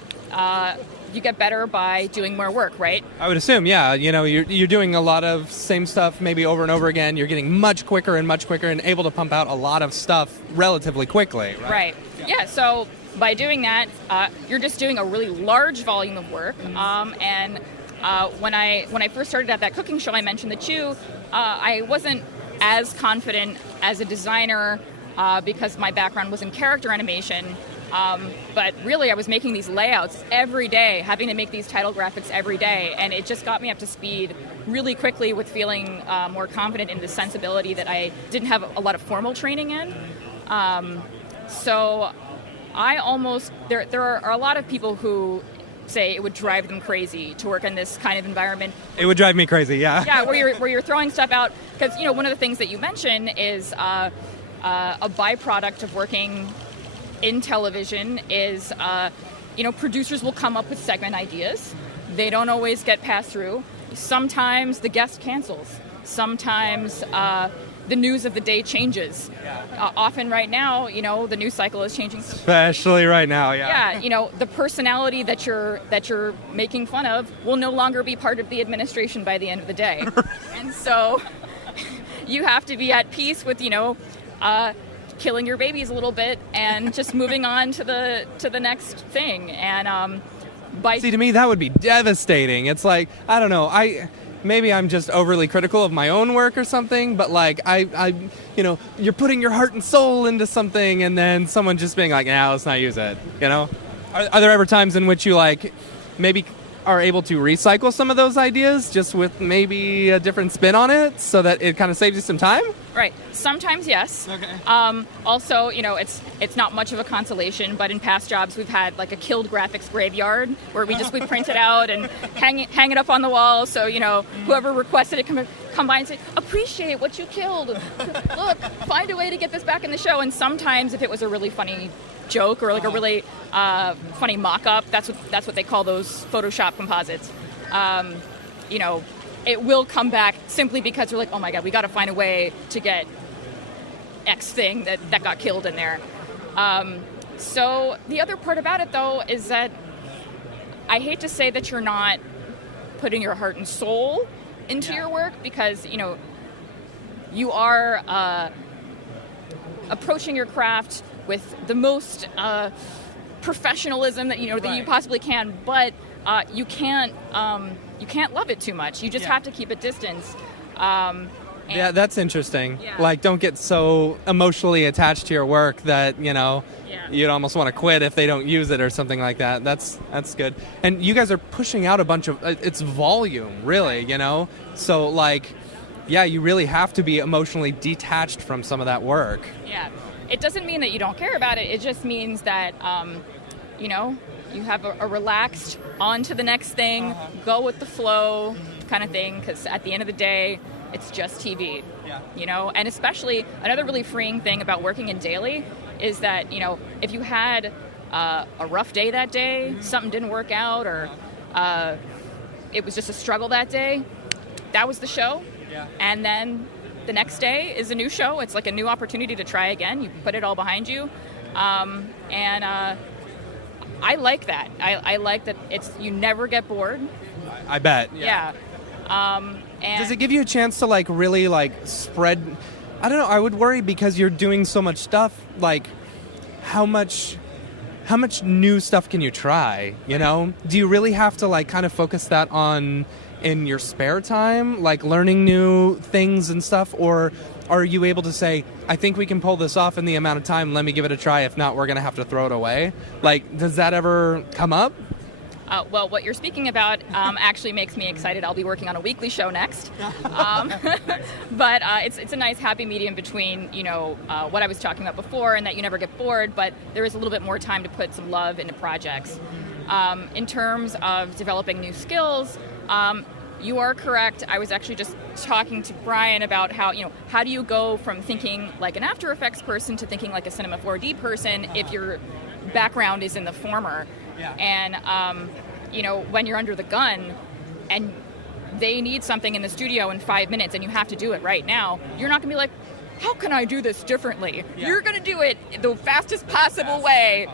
you get better by doing more work, right? I would assume, yeah. You're doing a lot of same stuff maybe over and over again. You're getting much quicker and able to pump out a lot of stuff relatively quickly, right? Right. Yeah, so by doing that, you're just doing a really large volume of work. When I first started at that cooking show I mentioned, The Chew, I wasn't as confident as a designer because my background was in character animation. But really, I was making these layouts every day, having to make these title graphics every day, and it just got me up to speed really quickly with feeling more confident in the sensibility that I didn't have a lot of formal training in. So there are a lot of people who say it would drive them crazy to work in this kind of environment. It would drive me crazy, yeah. Yeah, where you're throwing stuff out, because one of the things that you mention is a byproduct of working in television is, producers will come up with segment ideas. They don't always get passed through. Sometimes the guest cancels. Sometimes the news of the day changes. Often right now, the news cycle is changing. Especially right now, yeah. Yeah, the personality that you're making fun of will no longer be part of the administration by the end of the day. And so you have to be at peace with, killing your babies a little bit and just moving on to the next thing. And to me that would be devastating. It's like, I don't know, maybe I'm just overly critical of my own work or something, but like you're putting your heart and soul into something and then someone just being like, let's not use it. Are there ever times in which you maybe are able to recycle some of those ideas just with maybe a different spin on it so that it kind of saves you some time? Right. Sometimes, yes. Okay. Also, it's not much of a consolation, but in past jobs we've had like a killed graphics graveyard where we print it out and hang it up on the wall. So, whoever requested it come by and say, appreciate what you killed. Look, find a way to get this back in the show. And sometimes if it was a really funny joke or like a really funny mock-up, that's what they call those Photoshop composites. It will come back simply because we're like, oh my god, we got to find a way to get X thing that got killed in there. So the other part about it though is that I hate to say that you're not putting your heart and soul into your work, because you are approaching your craft with the most professionalism that that you possibly can, but you can't love it too much. You just have to keep a distance. Yeah, that's interesting. Yeah. Like, don't get so emotionally attached to your work that you'd almost want to quit if they don't use it or something like that. That's good. And you guys are pushing out a bunch of it's volume, really. So you really have to be emotionally detached from some of that work. Yeah. It doesn't mean that you don't care about it. It just means that, you have a relaxed, on to the next thing, go with the flow kind of thing, because at the end of the day, it's just TV. Yeah. And especially another really freeing thing about working in daily is that, if you had a rough day that day, something didn't work out, or it was just a struggle that day, that was the show. Yeah. And then the next day is a new show. It's like a new opportunity to try again. You put it all behind you. I like that. I like that you never get bored. I bet. Yeah. And does it give you a chance to really spread? I don't know. I would worry because you're doing so much stuff. How much new stuff can you try? Do you really have to kind of focus that on in your spare time, learning new things and stuff, or are you able to say, I think we can pull this off in the amount of time, let me give it a try, if not, we're going to have to throw it away? Like, does that ever come up? Well, what you're speaking about actually makes me excited. I'll be working on a weekly show next. But it's a nice happy medium between, what I was talking about before and that you never get bored, but there is a little bit more time to put some love into projects. In terms of developing new skills, you are correct. I was actually just talking to Brian about how do you go from thinking like an After Effects person to thinking like a Cinema 4D person if your background is in the former. Yeah. And, when you're under the gun and they need something in the studio in 5 minutes and you have to do it right now, you're not going to be like, how can I do this differently? Yeah. You're going to do it the fastest possible way.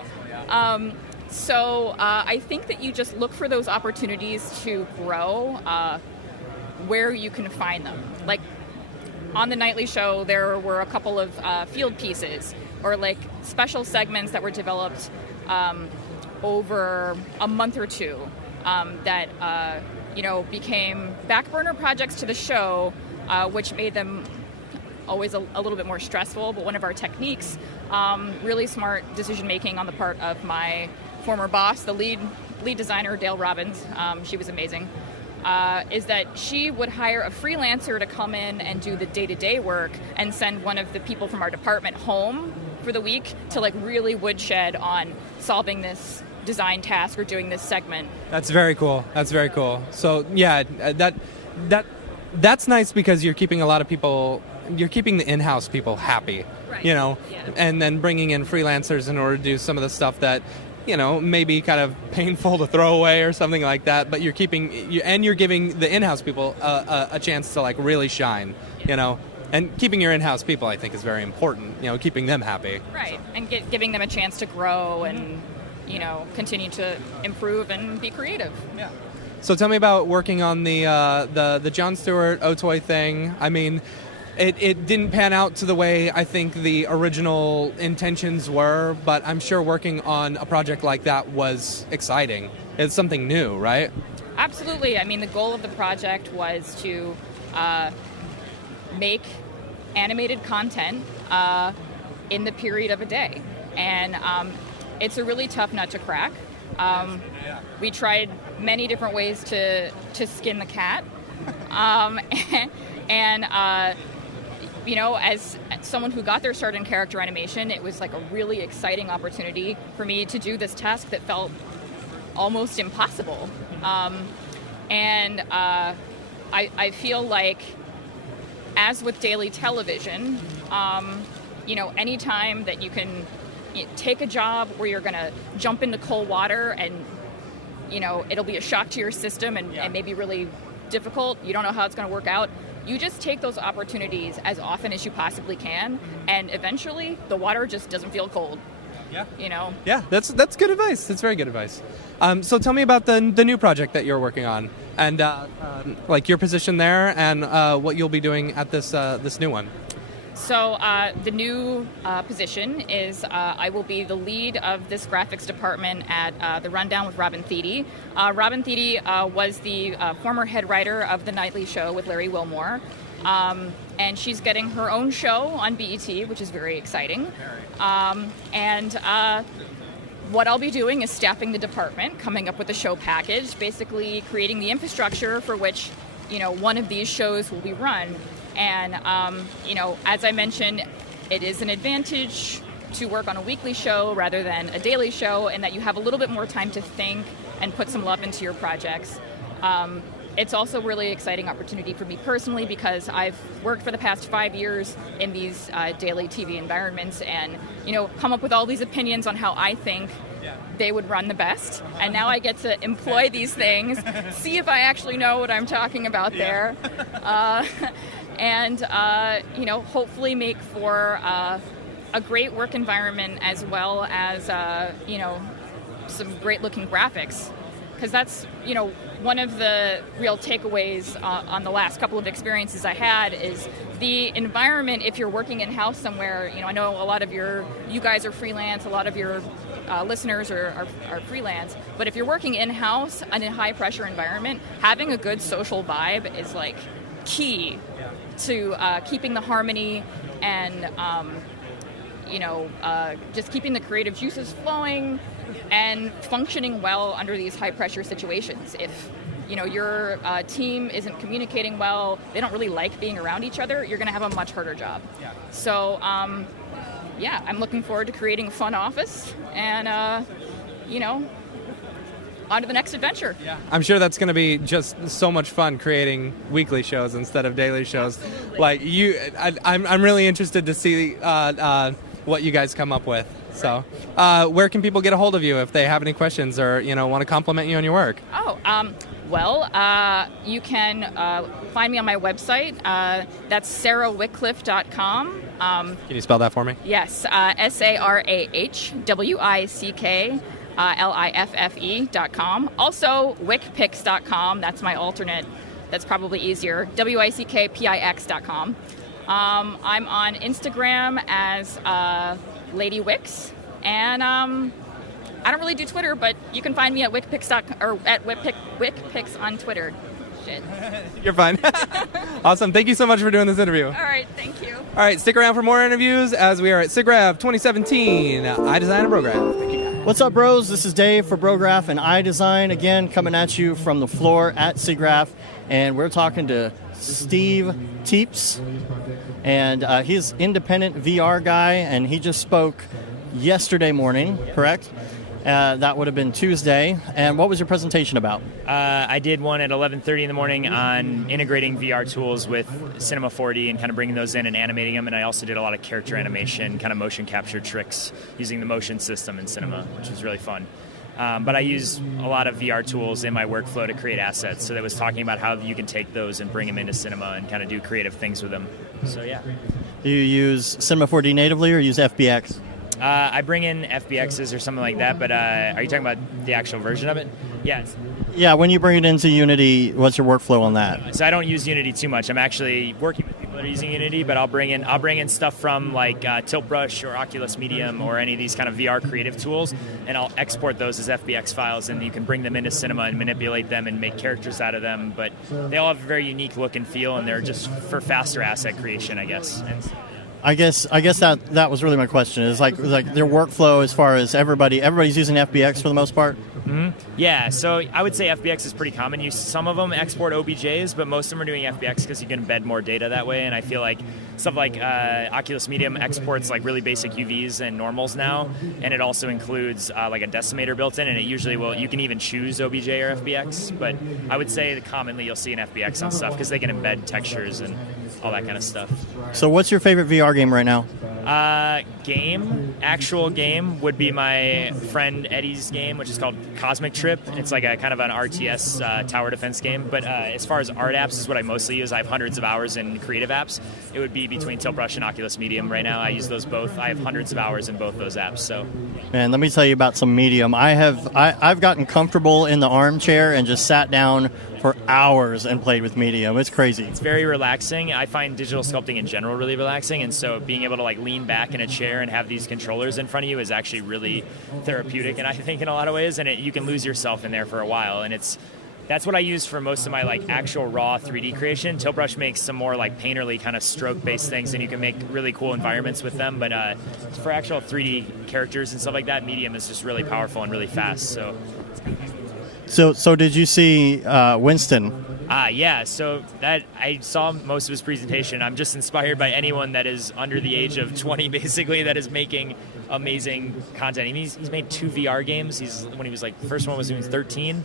So I think that you just look for those opportunities to grow where you can find them. Like on the nightly show, there were a couple of field pieces or like special segments that were developed over a month or two that became back burner projects to the show, which made them always a little bit more stressful. But one of our techniques, really smart decision making on the part of my former boss, the lead designer, Dale Robbins, she was amazing, is that she would hire a freelancer to come in and do the day-to-day work and send one of the people from our department home for the week to like really woodshed on solving this design task or doing this segment. That's very cool. So yeah, that's nice because you're keeping a lot of people, you're keeping the in-house people happy, right. And then bringing in freelancers in order to do some of the stuff that maybe kind of painful to throw away or something like that, but you're giving the in-house people a chance to like really shine, and keeping your in-house people I think is very important, keeping them happy. Right, and giving them a chance to grow and, continue to improve and be creative. Yeah. So tell me about working on the Jon Stewart Otoy thing. I mean, it didn't pan out to the way I think the original intentions were, but I'm sure working on a project like that was exciting. It's something new, right? Absolutely. I mean, the goal of the project was to make animated content in the period of a day. And it's a really tough nut to crack. We tried many different ways to skin the cat. As someone who got their start in character animation, it was like a really exciting opportunity for me to do this task that felt almost impossible. I feel like, as with daily television, anytime that you can take a job where you're going to jump into cold water and, it'll be a shock to your system and maybe really difficult, you don't know how it's going to work out, you just take those opportunities as often as you possibly can, and eventually the water just doesn't feel cold. Yeah. Yeah, that's good advice. That's very good advice. So tell me about the new project that you're working on, and like your position there, and what you'll be doing at this new one. So the new position is I will be the lead of this graphics department at The Rundown with Robin Thede. Robin Thede was the former head writer of The Nightly Show with Larry Wilmore. And she's getting her own show on BET, which is very exciting. What I'll be doing is staffing the department, coming up with a show package, basically creating the infrastructure for which, one of these shows will be run. And, as I mentioned, it is an advantage to work on a weekly show rather than a daily show, in that you have a little bit more time to think and put some love into your projects. It's also a really exciting opportunity for me personally because I've worked for the past 5 years in these daily TV environments and, come up with all these opinions on how I think they would run the best. And now I get to employ these things, see if I actually know what I'm talking about there. Hopefully make for a great work environment as well as, some great looking graphics. Because that's, one of the real takeaways on the last couple of experiences I had is the environment. If you're working in-house somewhere, I know a lot of you guys are freelance, a lot of your listeners are freelance, but if you're working in-house in a high-pressure environment, having a good social vibe is like key to keeping the harmony and just keeping the creative juices flowing and functioning well under these high pressure situations. If your team isn't communicating well, they don't really like being around each other, you're going to have a much harder job. Yeah. So I'm looking forward to creating a fun office and on to the next adventure. Yeah. I'm sure that's going to be just so much fun creating weekly shows instead of daily shows. Absolutely. Like I'm really interested to see what you guys come up with. So, where can people get a hold of you if they have any questions or want to compliment you on your work? You can find me on my website. That's sarahwickliffe.com. Can you spell that for me? Yes, sarahwickliffe.com. Also, wickpix.com. That's my alternate. That's probably easier. wickpix.com. I'm on Instagram as Lady Wicks, and I don't really do Twitter, but you can find me at wickpix or at wickpix on Twitter. Shit. You're fine. Awesome. Thank you so much for doing this interview. All right. Thank you. All right. Stick around for more interviews as we are at Siggraph 2017. iDesign and Brograph. Thank you. What's up, bros? This is Dave for Brograph and iDesign, again coming at you from the floor at Siggraph, and we're talking to Steve Teeps, and he's independent VR guy, and he just spoke yesterday morning, correct? That would have been Tuesday. And what was your presentation about? I did one at 11:30 in the morning on integrating VR tools with Cinema 4D and kind of bringing those in and animating them. And I also did a lot of character animation, kind of motion capture tricks using the motion system in Cinema, which was really fun. But I use a lot of VR tools in my workflow to create assets. So that was talking about how you can take those and bring them into Cinema and kind of do creative things with them. So yeah. Do you use Cinema 4D natively or use FBX? I bring in FBXs or something like that, but are you talking about the actual version of it? Yeah. Yeah, when you bring it into Unity, what's your workflow on that? So I don't use Unity too much. I'm actually working with people that are using Unity, but I'll bring in stuff from like Tilt Brush or Oculus Medium or any of these kind of VR creative tools, and I'll export those as FBX files, and you can bring them into Cinema and manipulate them and make characters out of them. But they all have a very unique look and feel, and they're just for faster asset creation, I guess. I guess that was really my question. Is like their workflow as far as everybody's using FBX for the most part. Mm-hmm. Yeah, so I would say FBX is pretty common. Some of them export OBJs, but most of them are doing FBX because you can embed more data that way. And I feel like stuff like Oculus Medium exports like really basic UVs and normals now, and it also includes like a decimator built in, and it usually you can even choose OBJ or FBX. But I would say that commonly you'll see an FBX on stuff because they can embed textures and all that kind of stuff. So what's your favorite VR game right now? Actual game would be my friend Eddie's game, which is called Cosmic Trip. It's like a kind of an RTS tower defense game. But as far as art apps is what I mostly use. I have hundreds of hours in creative apps. It would be between Tilt Brush and Oculus Medium. Right now I use those both. I have hundreds of hours in both those apps. So, man, let me tell you about some Medium. I've gotten comfortable in the armchair and just sat down for hours and played with Medium. It's crazy. It's very relaxing. I find digital sculpting in general really relaxing, and so being able to like lean back in a chair and have these controllers in front of you is actually really therapeutic, and I think in a lot of ways, and you can lose yourself in there for a while, and that's what I use for most of my like actual raw 3D creation. Tilt Brush makes some more like painterly kind of stroke-based things, and you can make really cool environments with them. But for actual 3D characters and stuff like that, Medium is just really powerful and really fast. So did you see Winston? Yeah, so that I saw most of his presentation. I'm just inspired by anyone that is under the age of 20, basically, that is making amazing content. I mean, he's made 2 VR games. When he was like, the first one was when he was 13.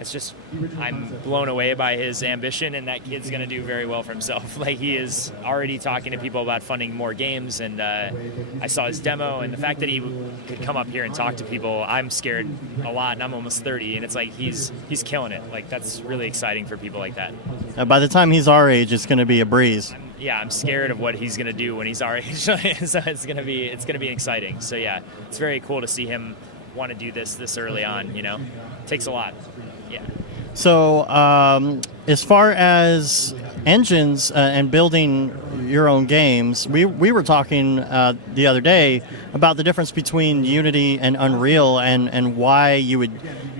It's just, I'm blown away by his ambition, and that kid's going to do very well for himself. Like, he is already talking to people about funding more games, and I saw his demo, and the fact that he could come up here and talk to people, I'm scared a lot, and I'm almost 30, and it's like he's killing it. Like, that's really exciting for people like that. By the time he's our age, it's going to be a breeze. I'm scared of what he's going to do when he's our age, so it's going to be exciting. So yeah, it's very cool to see him want to do this early on. It takes a lot. Yeah. So as far as engines and building your own games. We were talking the other day about the difference between Unity and Unreal and why you would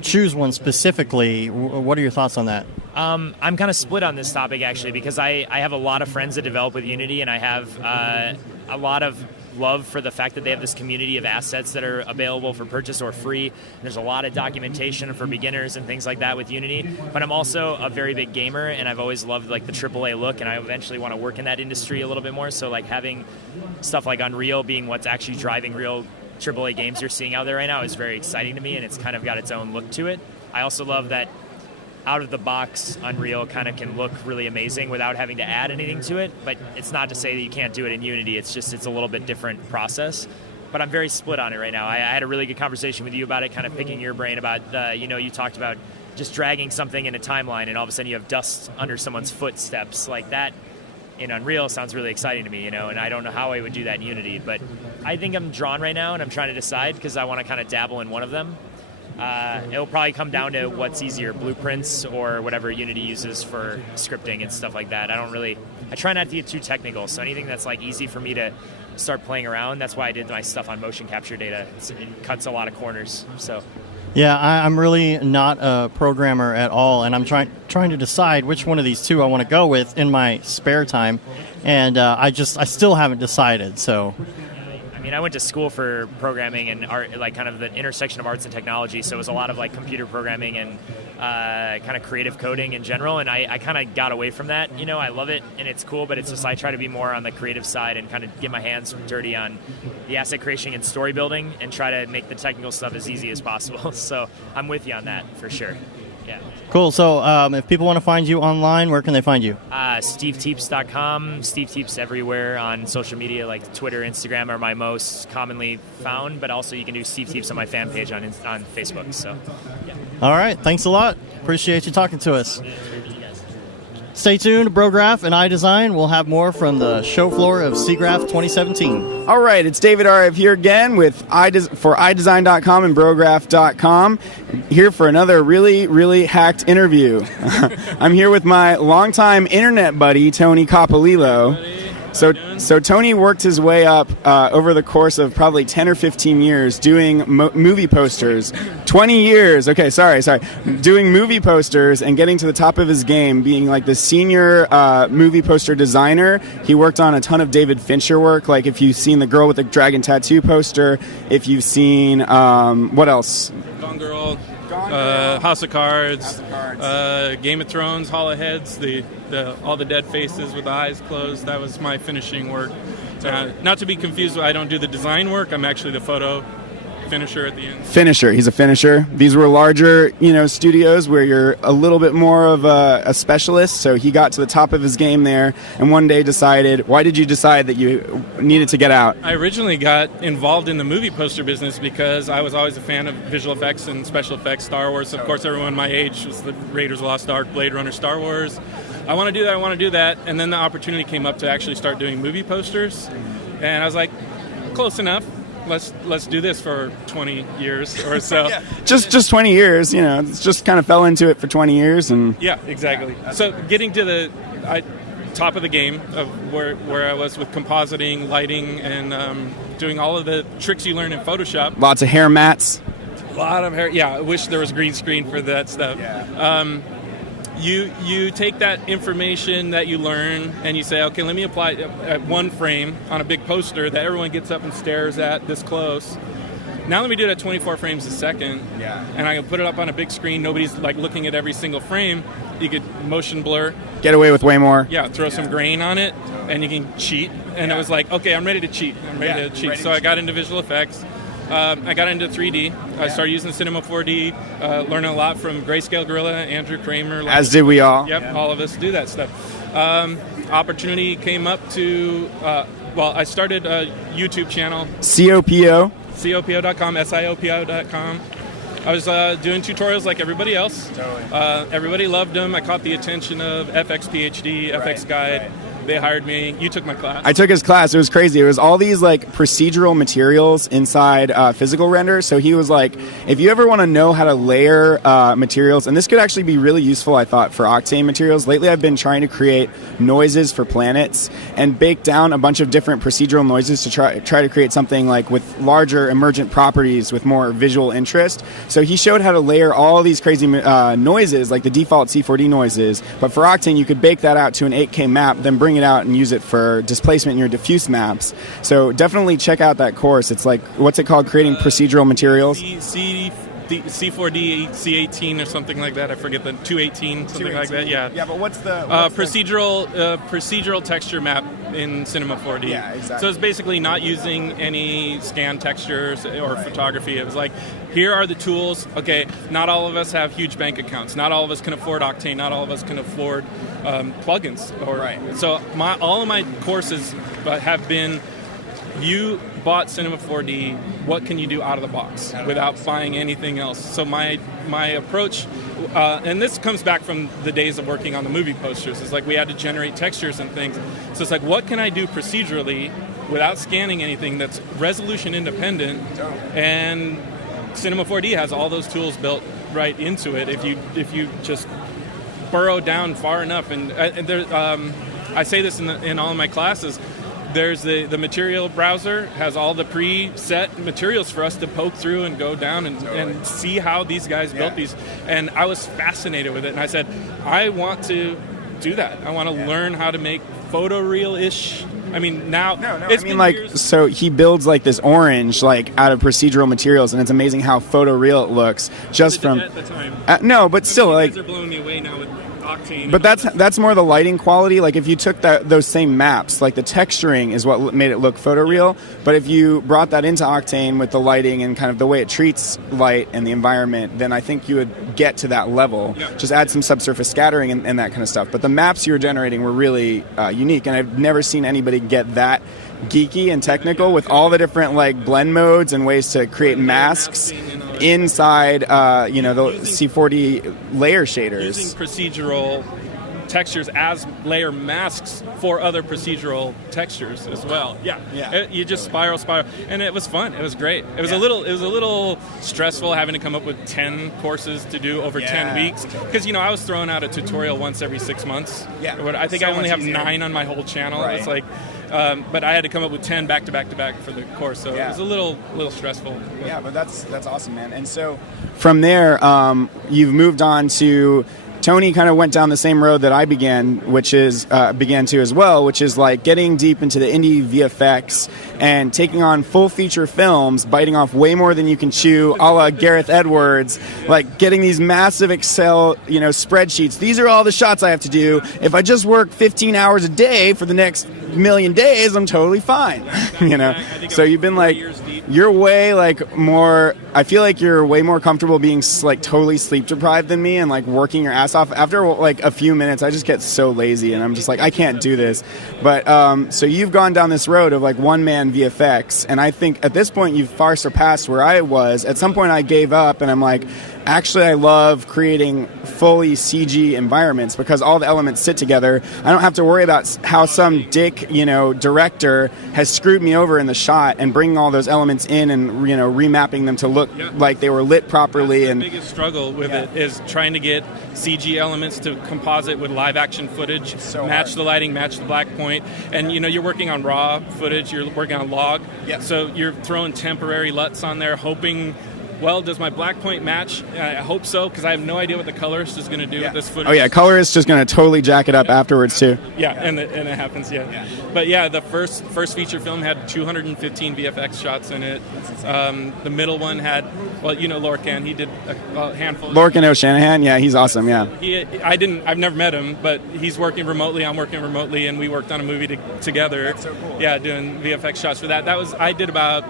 choose one specifically. What are your thoughts on that? I'm kind of split on this topic, actually, because I have a lot of friends that develop with Unity, and I have a lot of love for the fact that they have this community of assets that are available for purchase or free. There's a lot of documentation for beginners and things like that with Unity, but I'm also a very big gamer, and I've always loved like the AAA look, and I eventually want to work in that industry a little bit more. So like having stuff like Unreal being what's actually driving real AAA games you're seeing out there right now is very exciting to me, and it's kind of got its own look to it. I also love that out of the box, Unreal kind of can look really amazing without having to add anything to it, but it's not to say that you can't do it in Unity. It's just, it's a little bit different process. But I'm very split on it right now. I had a really good conversation with you about it, kind of picking your brain about, you talked about just dragging something in a timeline and all of a sudden you have dust under someone's footsteps. Like that in Unreal sounds really exciting to me, and I don't know how I would do that in Unity, but I think I'm drawn right now and I'm trying to decide because I want to kind of dabble in one of them. It'll probably come down to what's easier, Blueprints or whatever Unity uses for scripting and stuff like that. I try not to get too technical, so anything that's like easy for me to start playing around, that's why I did my stuff on motion capture data. It cuts a lot of corners. So yeah, I'm really not a programmer at all, and I'm trying to decide which one of these two I want to go with in my spare time, and I still haven't decided. So I went to school for programming and art, like kind of the intersection of arts and technology, so it was a lot of like computer programming and kind of creative coding in general, and I kind of got away from that. I love it and it's cool, but it's just I try to be more on the creative side and kind of get my hands dirty on the asset creation and story building and try to make the technical stuff as easy as possible. So I'm with you on that for sure. Yeah. Cool. So if people want to find you online, where can they find you? SteveTeeps.com. Steve Teeps everywhere on social media, like Twitter, Instagram are my most commonly found, but also you can do Steve Teeps on my fan page on Facebook. So, yeah. All right. Thanks a lot. Appreciate you talking to us. Stay tuned. Brograph and iDesign will have more from the show floor of Siggraph 2017. All right, it's David Ariev here again for iDesign.com and Brograph.com. Here for another really, really hacked interview. I'm here with my longtime internet buddy, Tony Coppolillo. So Tony worked his way up over the course of probably 10 or 15 years doing movie posters. 20 years, okay, sorry. Doing movie posters and getting to the top of his game, being like the senior movie poster designer. He worked on a ton of David Fincher work, like if you've seen the Girl with the Dragon Tattoo poster, if you've seen, what else? Gone Girl. House of Cards, Game of Thrones, Hall of Heads, all the dead faces with the eyes closed. That was my finishing work. Not to be confused, I don't do the design work. I'm actually the photo finisher at the end. Finisher. He's a finisher. These were larger, studios where you're a little bit more of a specialist. So he got to the top of his game there, and one day decided. Why did you decide that you needed to get out? I originally got involved in the movie poster business because I was always a fan of visual effects and special effects. Star Wars, of course, everyone my age was the Raiders of the Lost Ark, Blade Runner, Star Wars. I want to do that, and then the opportunity came up to actually start doing movie posters, and I was like, close enough. Let's do this for 20 years or so. Yeah. Just 20 years, it's just kind of fell into it for 20 years. And yeah, exactly. So getting to the top of the game of where I was with compositing, lighting, and doing all of the tricks you learn in Photoshop. Lots of hair mats. A lot of hair. Yeah, I wish there was green screen for that stuff. Yeah. You take that information that you learn and you say, okay, let me apply it at one frame on a big poster that everyone gets up and stares at this close. Now let me do it at 24 frames a second. Yeah. And I can put it up on a big screen. Nobody's like looking at every single frame. You could motion blur. Get away with way more. Yeah, throw some grain on it and you can cheat. And it was like, okay, I'm ready to cheat. So I got into visual effects. I got into 3D. I started using Cinema 4D, learning a lot from Grayscale Gorilla, Andrew Kramer. As did we all. Yep, all of us do that stuff. Opportunity came up to, I started a YouTube channel. COPO. COPO.com, SIOPO.com. I was doing tutorials like everybody else. Totally. Everybody loved them. I caught the attention of FX PhD, FX Guide. They hired me. You took my class. I took his class. It was crazy. It was all these like procedural materials inside physical render. So he was like, if you ever want to know how to layer materials, and this could actually be really useful, I thought, for Octane materials. Lately, I've been trying to create noises for planets and bake down a bunch of different procedural noises to try to create something like with larger emergent properties with more visual interest. So he showed how to layer all these crazy noises, like the default C4D noises. But for Octane, you could bake that out to an 8K map, then bring it out and use it for displacement in your diffuse maps. So definitely check out that course. It's like, what's it called? Creating procedural materials. C4D C18 or something like that. I forget the 218, something like that. Yeah. Yeah, but what's the procedural texture map in Cinema 4D? Yeah, exactly. So it's basically not using any scan textures or photography. It was like, here are the tools. Okay, not all of us have huge bank accounts. Not all of us can afford Octane. Not all of us can afford plugins. So all of my courses have been, you bought Cinema 4D, what can you do out of the box without buying anything else? So my approach, and this comes back from the days of working on the movie posters, is like we had to generate textures and things. So it's like, what can I do procedurally without scanning anything that's resolution independent? And Cinema 4D has all those tools built right into it if you just burrow down far enough. And I say this in all of my classes. There's the material browser, has all the preset materials for us to poke through and go down and see how these guys built these. And I was fascinated with it. And I said, I want to do that. I want to learn how to make photoreal-ish. I mean, now... It's been years. So he builds like this orange like out of procedural materials, and it's amazing how photoreal it looks just from... At the time. No, but still, like... You guys are blowing me away now with Octane. But that's more the lighting quality. Like if you took those same maps, like the texturing is what made it look photoreal. But if you brought that into Octane with the lighting and kind of the way it treats light and the environment, then I think you would get to that level. Yeah. Just add some subsurface scattering and that kind of stuff. But the maps you were generating were really unique, and I've never seen anybody get that geeky and technical with all the different like blend modes and ways to create masks inside the C4D layer shaders. Using procedural textures as layer masks for other procedural textures as well. You just spiral, and it was fun. It was great. It was a little stressful having to come up with 10 courses to do over 10 weeks because I was throwing out a tutorial once every 6 months. I think I only have 9 on my whole channel. It's like, but I had to come up with 10 back to back for the course, so it was a little stressful. Yeah, but that's awesome, man. And so from there, you've moved on to. Tony kind of went down the same road that I began to as well, which is like getting deep into the indie VFX and taking on full feature films, biting off way more than you can chew, a la Gareth Edwards, like getting these massive Excel, spreadsheets. These are all the shots I have to do. If I just work 15 hours a day for the next million days, I'm totally fine. So you've been like, you're way like more, I feel like you're way more comfortable being like totally sleep deprived than me and like working your ass off. After like a few minutes, I just get so lazy and I'm just like, I can't do this. But so you've gone down this road of like one man VFX, and I think at this point you've far surpassed where I was. At some point I gave up and I'm like, actually I love creating fully CG environments because all the elements sit together. I don't have to worry about how some dick, director has screwed me over in the shot and bringing all those elements in and, remapping them to look like they were lit properly. That's the biggest struggle with it is trying to get CG elements to composite with live action footage, match the lighting, match the black point. And, you're working on raw footage, you're working on log. So you're throwing temporary LUTs on there, hoping, well, does my black point match? I hope so, because I have no idea what the colorist is going to do with this footage. Oh, yeah, colorist just going to totally jack it up afterwards, too. Yeah, and it happens, But, the first feature film had 215 VFX shots in it. The middle one had, Lorcan, he did a handful. Lorcan O'Shanahan, yeah, he's awesome, yeah. I've never met him, but he's working remotely, I'm working remotely, and we worked on a movie together. That's so cool. Yeah, doing VFX shots for that. I did about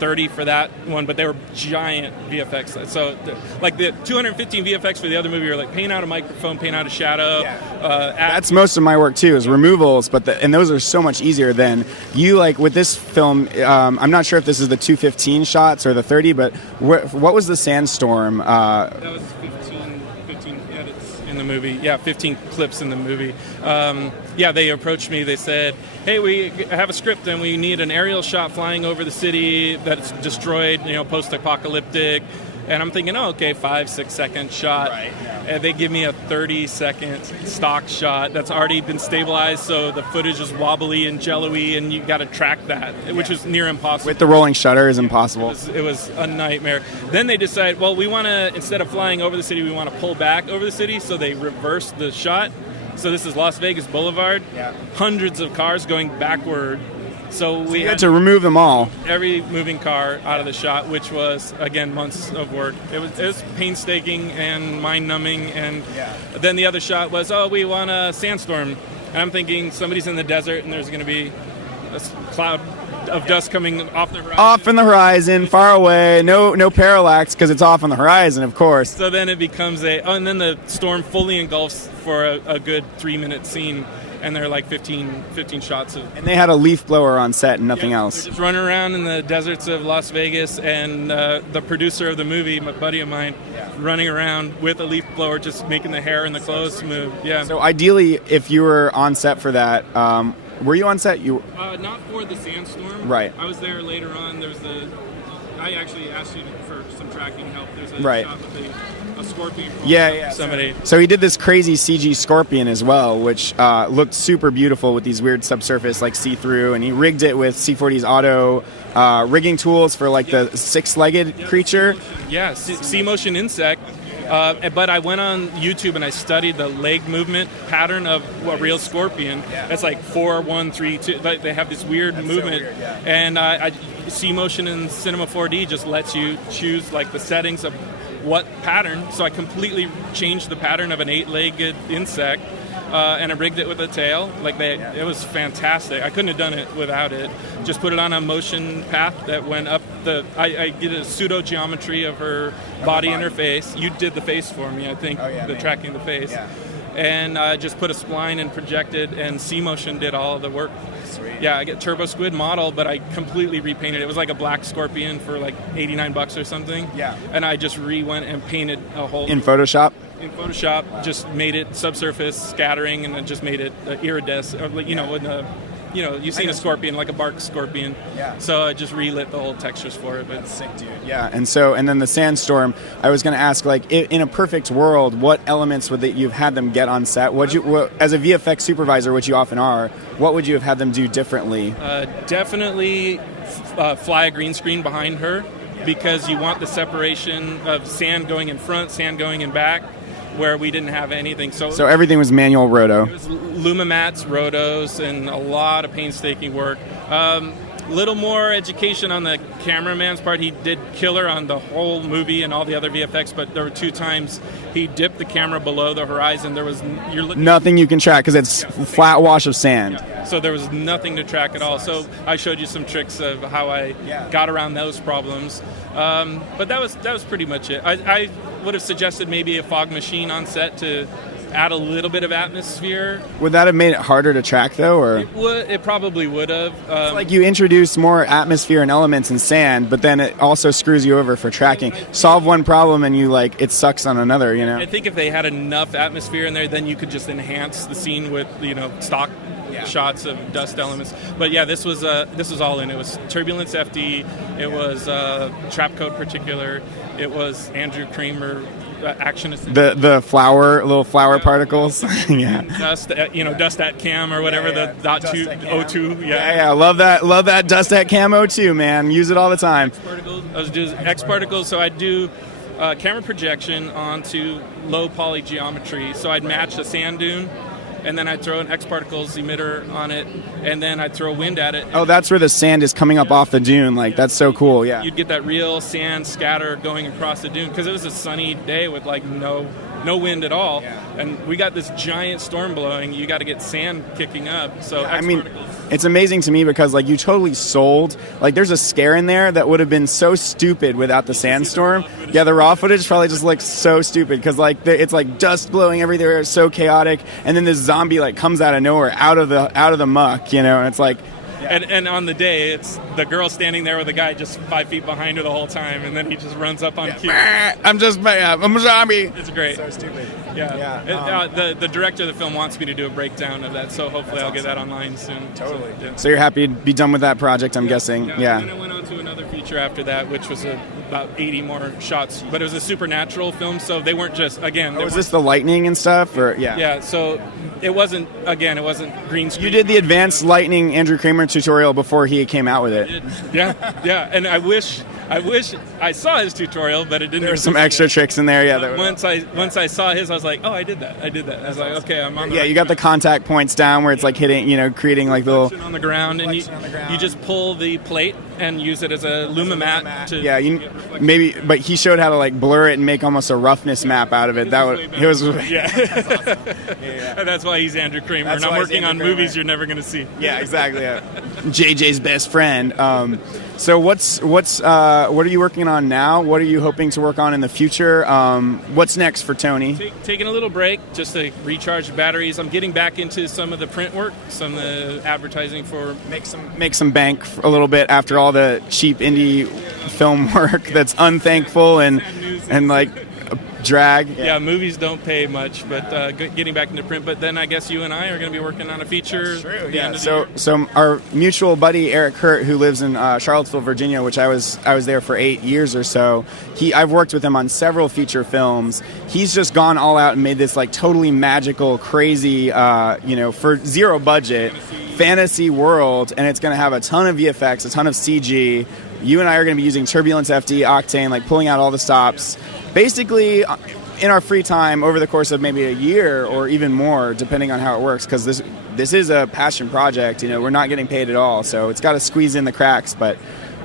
30 for that one, but they were giant VFX. So, like the 215 VFX for the other movie are like paint out a microphone, paint out a shadow. That's most of my work too, is removals. And those are so much easier than you. Like with this film, I'm not sure if this is the 215 shots or the 30, but what was the sandstorm? That was 15 15 edits in the movie. Yeah, 15 clips in the movie. They approached me. They said, hey, we have a script and we need an aerial shot flying over the city that's destroyed, post-apocalyptic. And I'm thinking, 5-6 second shot. Right, yeah. And they give me a 30-second stock shot that's already been stabilized, so the footage is wobbly and jello-y, and you got to track that, which is near impossible. With the rolling shutter is impossible. It was a nightmare. Then they decide, we want to, instead of flying over the city, we want to pull back over the city, so they reverse the shot. So this is Las Vegas Boulevard. Yeah. Hundreds of cars going backward. So we had to remove them all. Every moving car out of the shot, which was, again, months of work. It was painstaking and mind-numbing. And then the other shot was, we want a sandstorm. And I'm thinking somebody's in the desert and there's going to be a cloud of dust coming off the horizon. Off in the horizon, far away, no parallax because it's off on the horizon, of course. So then it becomes and then the storm fully engulfs for a good 3-minute scene. And they're like 15 shots of... And they had a leaf blower on set and nothing else. Just running around in the deserts of Las Vegas, and the producer of the movie, a buddy of mine, running around with a leaf blower, just making the hair and the clothes move. Yeah. So ideally, if you were on set for that, were you on set? Not for the sandstorm. Right. I was there later on. I actually asked you for some tracking help. There's a right. shot with a scorpion. Somebody. So he did this crazy CG scorpion as well, which looked super beautiful with these weird subsurface like see-through, and he rigged it with C40's auto rigging tools for like the 6-legged creature. Yeah, C-motion insect. But I went on YouTube and I studied the leg movement pattern of a real scorpion. It's like 4, 1, 3, 2. Like they have this weird movement. So weird, and C-motion in Cinema 4D just lets you choose like the settings of what pattern. So I completely changed the pattern of an 8-legged insect. And I rigged it with a tail. It was fantastic. I couldn't have done it without it. Just put it on a motion path that went up I did a pseudo geometry of her body and her face. You did the face for me, I think, tracking the face. Yeah. And I just put a spline and projected, and C-motion did all the work. Sweet. Yeah, I get Turbo Squid model, but I completely repainted it. It was like a black scorpion for like $89 or something. Yeah. And I just went and painted a whole... In Photoshop? In Photoshop, just made it subsurface scattering, and then just made it iridescent. You've seen a scorpion, like a bark scorpion. Yeah. So I just relit the whole textures for it. But that's sick, dude. Yeah. And then the sandstorm. I was going to ask, like, in a perfect world, what elements would you've had them get on set? As a VFX supervisor, which you often are, what would you have had them do differently? Definitely fly a green screen behind her, because you want the separation of sand going in front, sand going in back, where we didn't have anything. So everything was manual roto. It was Lumamats, rotos, and a lot of painstaking work. Little more education on the cameraman's part. He did killer on the whole movie and all the other VFX, but there were 2 times he dipped the camera below the horizon. There was nothing you can track because it's flat wash of sand. Yeah. So there was nothing to track at all. So I showed you some tricks of how I got around those problems. But that was pretty much it. I would have suggested maybe a fog machine on set to add a little bit of atmosphere. Would that have made it harder to track, though? Or it probably would have. It's like you introduce more atmosphere and elements in sand, but then it also screws you over for tracking. Solve one problem and it sucks on another. I think if they had enough atmosphere in there, then you could just enhance the scene with stock shots of dust elements. But yeah, this was all in. It was Turbulence FD. It was Trapcoat Particular. It was Andrew Kramer action assist. The little flower particles. Yeah. Dust, dust at cam or whatever, the .202. Yeah. Love that dust at cam 02, man. Use it all the time. I was doing X particles, so I'd do camera projection onto low poly geometry. So I'd match a sand dune, and then I'd throw an X particles emitter on it, and then I'd throw wind at it. Oh, that's where the sand is coming up off the dune. That's so cool. Yeah. You'd get that real sand scatter going across the dune because it was a sunny day with no wind at all, and we got this giant storm blowing. You got to get sand kicking up. So it's amazing to me because you totally sold. There's a scare in there that would have been so stupid without the sandstorm. Yeah, the raw footage probably just looks so stupid because it's dust blowing everywhere. It's so chaotic, and then this zombie comes out of nowhere, out of the muck, and it's And on the day, it's the girl standing there with a guy just 5 feet behind her the whole time, and then he just runs up on cue. I'm a zombie. It's great. So stupid. The director of the film wants me to do a breakdown of that, so hopefully I'll get that online soon. Totally. So you're happy to be done with that project, I'm guessing. Yeah. And then I went on to another feature after that, which was about 80 more shots, but it was a supernatural film, so they weren't just, again... Was this the lightning and stuff? Or Yeah, so it wasn't green screen. You did the advanced lightning Andrew Kramer tutorial before he came out with it. Yeah, and I wish I saw his tutorial, but it didn't. There were some extra tricks in there, yeah. Once I saw his, I was like, oh, I did that. I was like, okay, I'm on the right you got the contact points down where it's like hitting, creating like little... on the ground, and you just pull the plate and use it as a lumimat to... but he showed how to like blur it and make almost a roughness map out of it. It was And that's why he's Andrew Kramer, and I'm working on movies you're never going to see. Yeah, exactly. Yeah. JJ's best friend. So what are you working on now? What are you hoping to work on in the future? What's next for Tony? Taking a little break just to recharge the batteries. I'm getting back into some of the print work, some of the advertising for... Make some bank a little bit after all the cheap indie film work that's unthankful and like drag. Yeah, movies don't pay much, but getting back into print. But then I guess you and I are going to be working on a feature. So our mutual buddy Eric Hurt, who lives in Charlottesville, Virginia, which I was there for 8 years or so. I've worked with him on several feature films. He's just gone all out and made this like totally magical, crazy, for zero budget fantasy world, and it's going to have a ton of VFX, a ton of CG. You and I are going to be using Turbulence FD, Octane, like pulling out all the stops. Basically, in our free time over the course of maybe a year or even more, depending on how it works, because this is a passion project. We're not getting paid at all, so it's got to squeeze in the cracks, but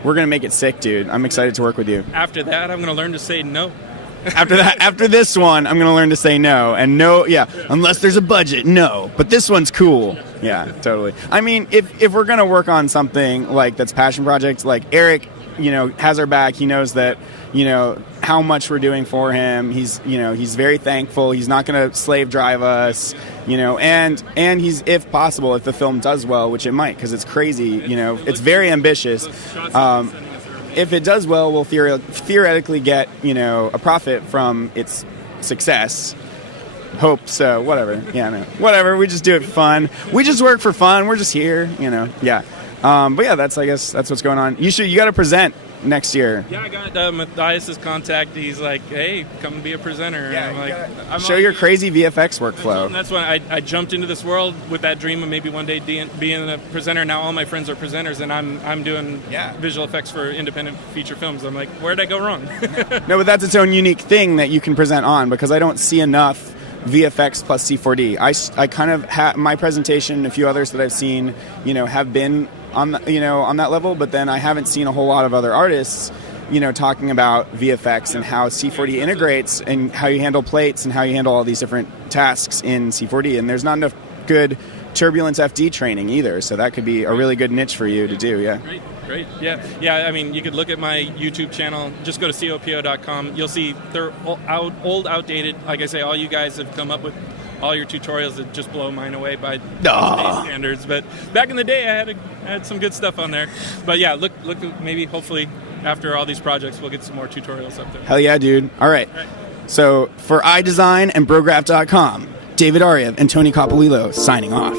we're going to make it sick, dude. I'm excited to work with you. After that, I'm going to learn to say no. After this one, I'm going to learn to say no. And no, unless there's a budget, no. But this one's cool. Yeah, totally. I mean, if we're going to work on something like that's passion project, like Eric, has our back. He knows that, how much we're doing for him. He's very thankful. He's not going to slave drive us, and he's, if possible, if the film does well, which it might, because it's crazy, it's very ambitious. If it does well, we'll theoretically get, a profit from its success. Hope so. Whatever. Yeah, no. Whatever. We just do it for fun. We just work for fun. We're just here, Yeah. But yeah, I guess that's what's going on. You got to present next year. Yeah, I got Matthias's contact. He's like, hey, come be a presenter. Yeah, and I'm like, show your crazy VFX workflow. And that's when I jumped into this world with that dream of maybe one day being a presenter. Now all my friends are presenters, and I'm doing visual effects for independent feature films. I'm like, where did I go wrong? No, but that's its own unique thing that you can present on, because I don't see enough VFX plus C4D. I kind of my presentation and a few others that I've seen, have been on that level, but then I haven't seen a whole lot of other artists, talking about VFX and how C4D integrates and how you handle plates and how you handle all these different tasks in C4D. And there's not enough good Turbulence FD training either, so that could be a really good niche for you to do. Yeah. Great. Yeah. I mean, you could look at my YouTube channel. Just go to copo.com. You'll see they're old, outdated. Like I say, all you guys have come up with all your tutorials that just blow mine away by today's standards. But back in the day, I had some good stuff on there. But yeah, look. Maybe, hopefully, after all these projects, we'll get some more tutorials up there. Hell yeah, dude! All right. So for iDesign and Brograph.com, David Ariev and Tony Coppolillo signing off.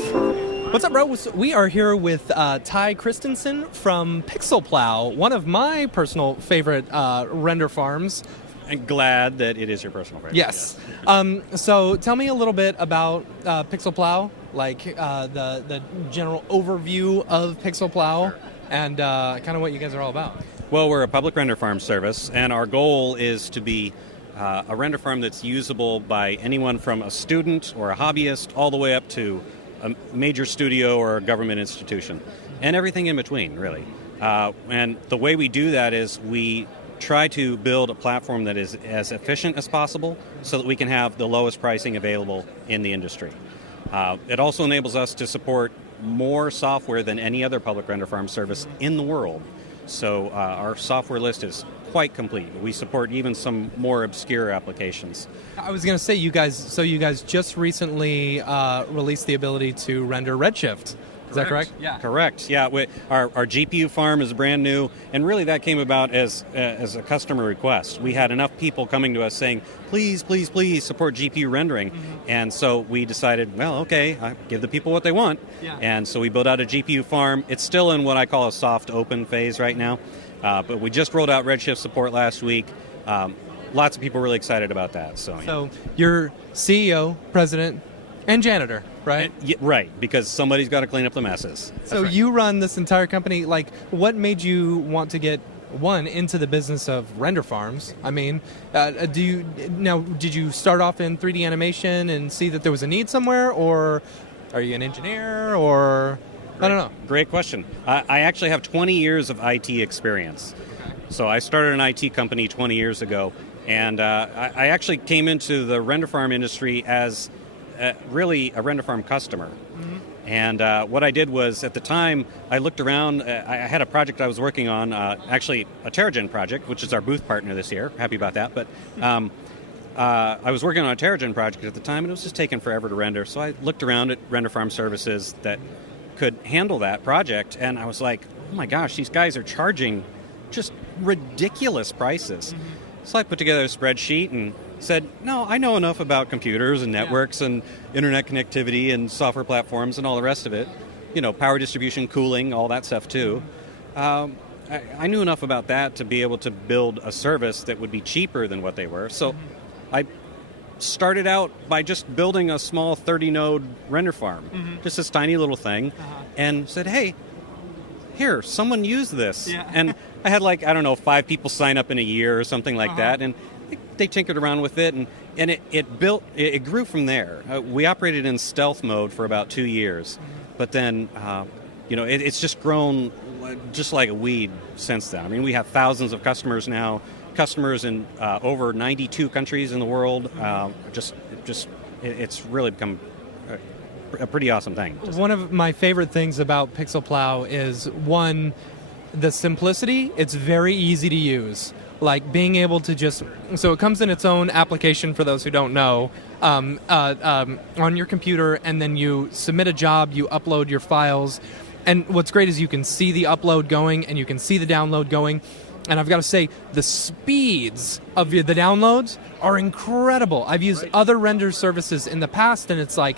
What's up, bro? We are here with Ty Christensen from Pixel Plow, one of my personal favorite render farms. And glad that it is your personal favorite. Yes. So tell me a little bit about Pixel Plow, like the general overview of Pixel Plow, and kind of what you guys are all about. Well, we're a public render farm service, and our goal is to be a render farm that's usable by anyone from a student or a hobbyist all the way up to a major studio or a government institution, and everything in between, really. And the way we do that is we try to build a platform that is as efficient as possible so that we can have the lowest pricing available in the industry. It also enables us to support more software than any other public render farm service in the world. So our software list is quite complete. We support even some more obscure applications. I was going to say, you guys just recently released the ability to render Redshift Is that correct? Yeah. Correct. Yeah. Our GPU farm is brand new, and really that came about as a customer request. We had enough people coming to us saying, please, please, please support GPU rendering. And so we decided, well, okay, give the people what they want. Yeah. And so we built out a GPU farm. It's still in what I call a soft open phase right now. But we just rolled out Redshift support last week. Lots of people really excited about that. So you're CEO, president, and janitor, right? Right, because somebody's got to clean up the messes. So you run this entire company. Like, what made you want to get into the business of render farms? I mean, did you start off in 3D animation and see that there was a need somewhere, or are you an engineer, or I don't know? Great question. I actually have 20 years of IT experience. Okay. So I started an IT company 20 years ago, and I actually came into the render farm industry as really a render farm customer. And what I did was, at the time, I looked around. I had a project I was working on, actually a Terragen project, which is our booth partner this year. Happy about that. But I was working on a Terragen project at the time, and it was just taking forever to render. So I looked around at render farm services that could handle that project, and I was like, oh my gosh, these guys are charging just ridiculous prices. So I put together a spreadsheet and said, no, I know enough about computers and networks and internet connectivity and software platforms and all the rest of it. Power distribution, cooling, all that stuff too. I knew enough about that to be able to build a service that would be cheaper than what they were. So I started out by just building a small 30-node render farm, just this tiny little thing, and said, hey, here, someone use this. Yeah. And I had 5 people sign up in a year or something like that, and they tinkered around with it, and it grew from there. We operated in stealth mode for about 2 years, but then it's just grown just like a weed since then. I mean, we have thousands of customers now, customers in over 92 countries in the world. It's really become a pretty awesome thing. One of my favorite things about Pixel Plow is, one, the simplicity. It's very easy to use. Like being able to so it comes in its own application for those who don't know, on your computer, and then you submit a job, you upload your files, and what's great is you can see the upload going and you can see the download going. And I've got to say, the speeds of the downloads are incredible. I've used other render services in the past, and it's like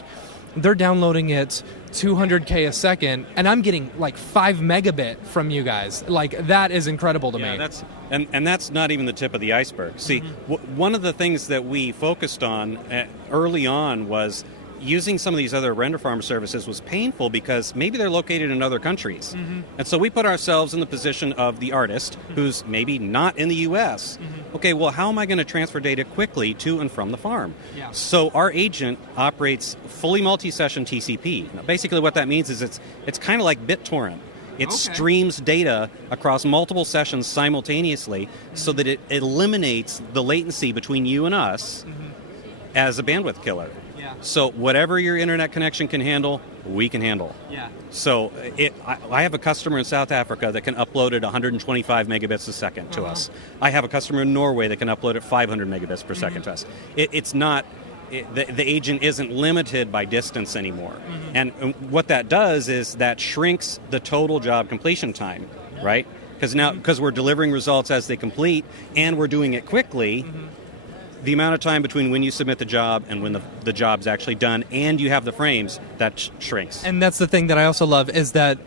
they're downloading it 200K a second, and I'm getting 5 megabit from you guys. That is incredible to me. That's not even the tip of the iceberg. See, one of the things that we focused on early on was using some of these other render farm services was painful because maybe they're located in other countries. And so we put ourselves in the position of the artist who's maybe not in the U.S. Okay, well, how am I going to transfer data quickly to and from the farm? Yeah. So our agent operates fully multi-session TCP. Now, basically what that means is it's kind of like BitTorrent. It streams data across multiple sessions simultaneously so that it eliminates the latency between you and us as a bandwidth killer. So whatever your internet connection can handle, we can handle. Yeah. So I have a customer in South Africa that can upload at 125 megabits a second to us. I have a customer in Norway that can upload at 500 megabits per second to us. It's not, the agent isn't limited by distance anymore. And what that does is that shrinks the total job completion time, right? Because we're delivering results as they complete and we're doing it quickly, the amount of time between when you submit the job and when the job's actually done and you have the frames, that shrinks. And that's the thing that I also love is that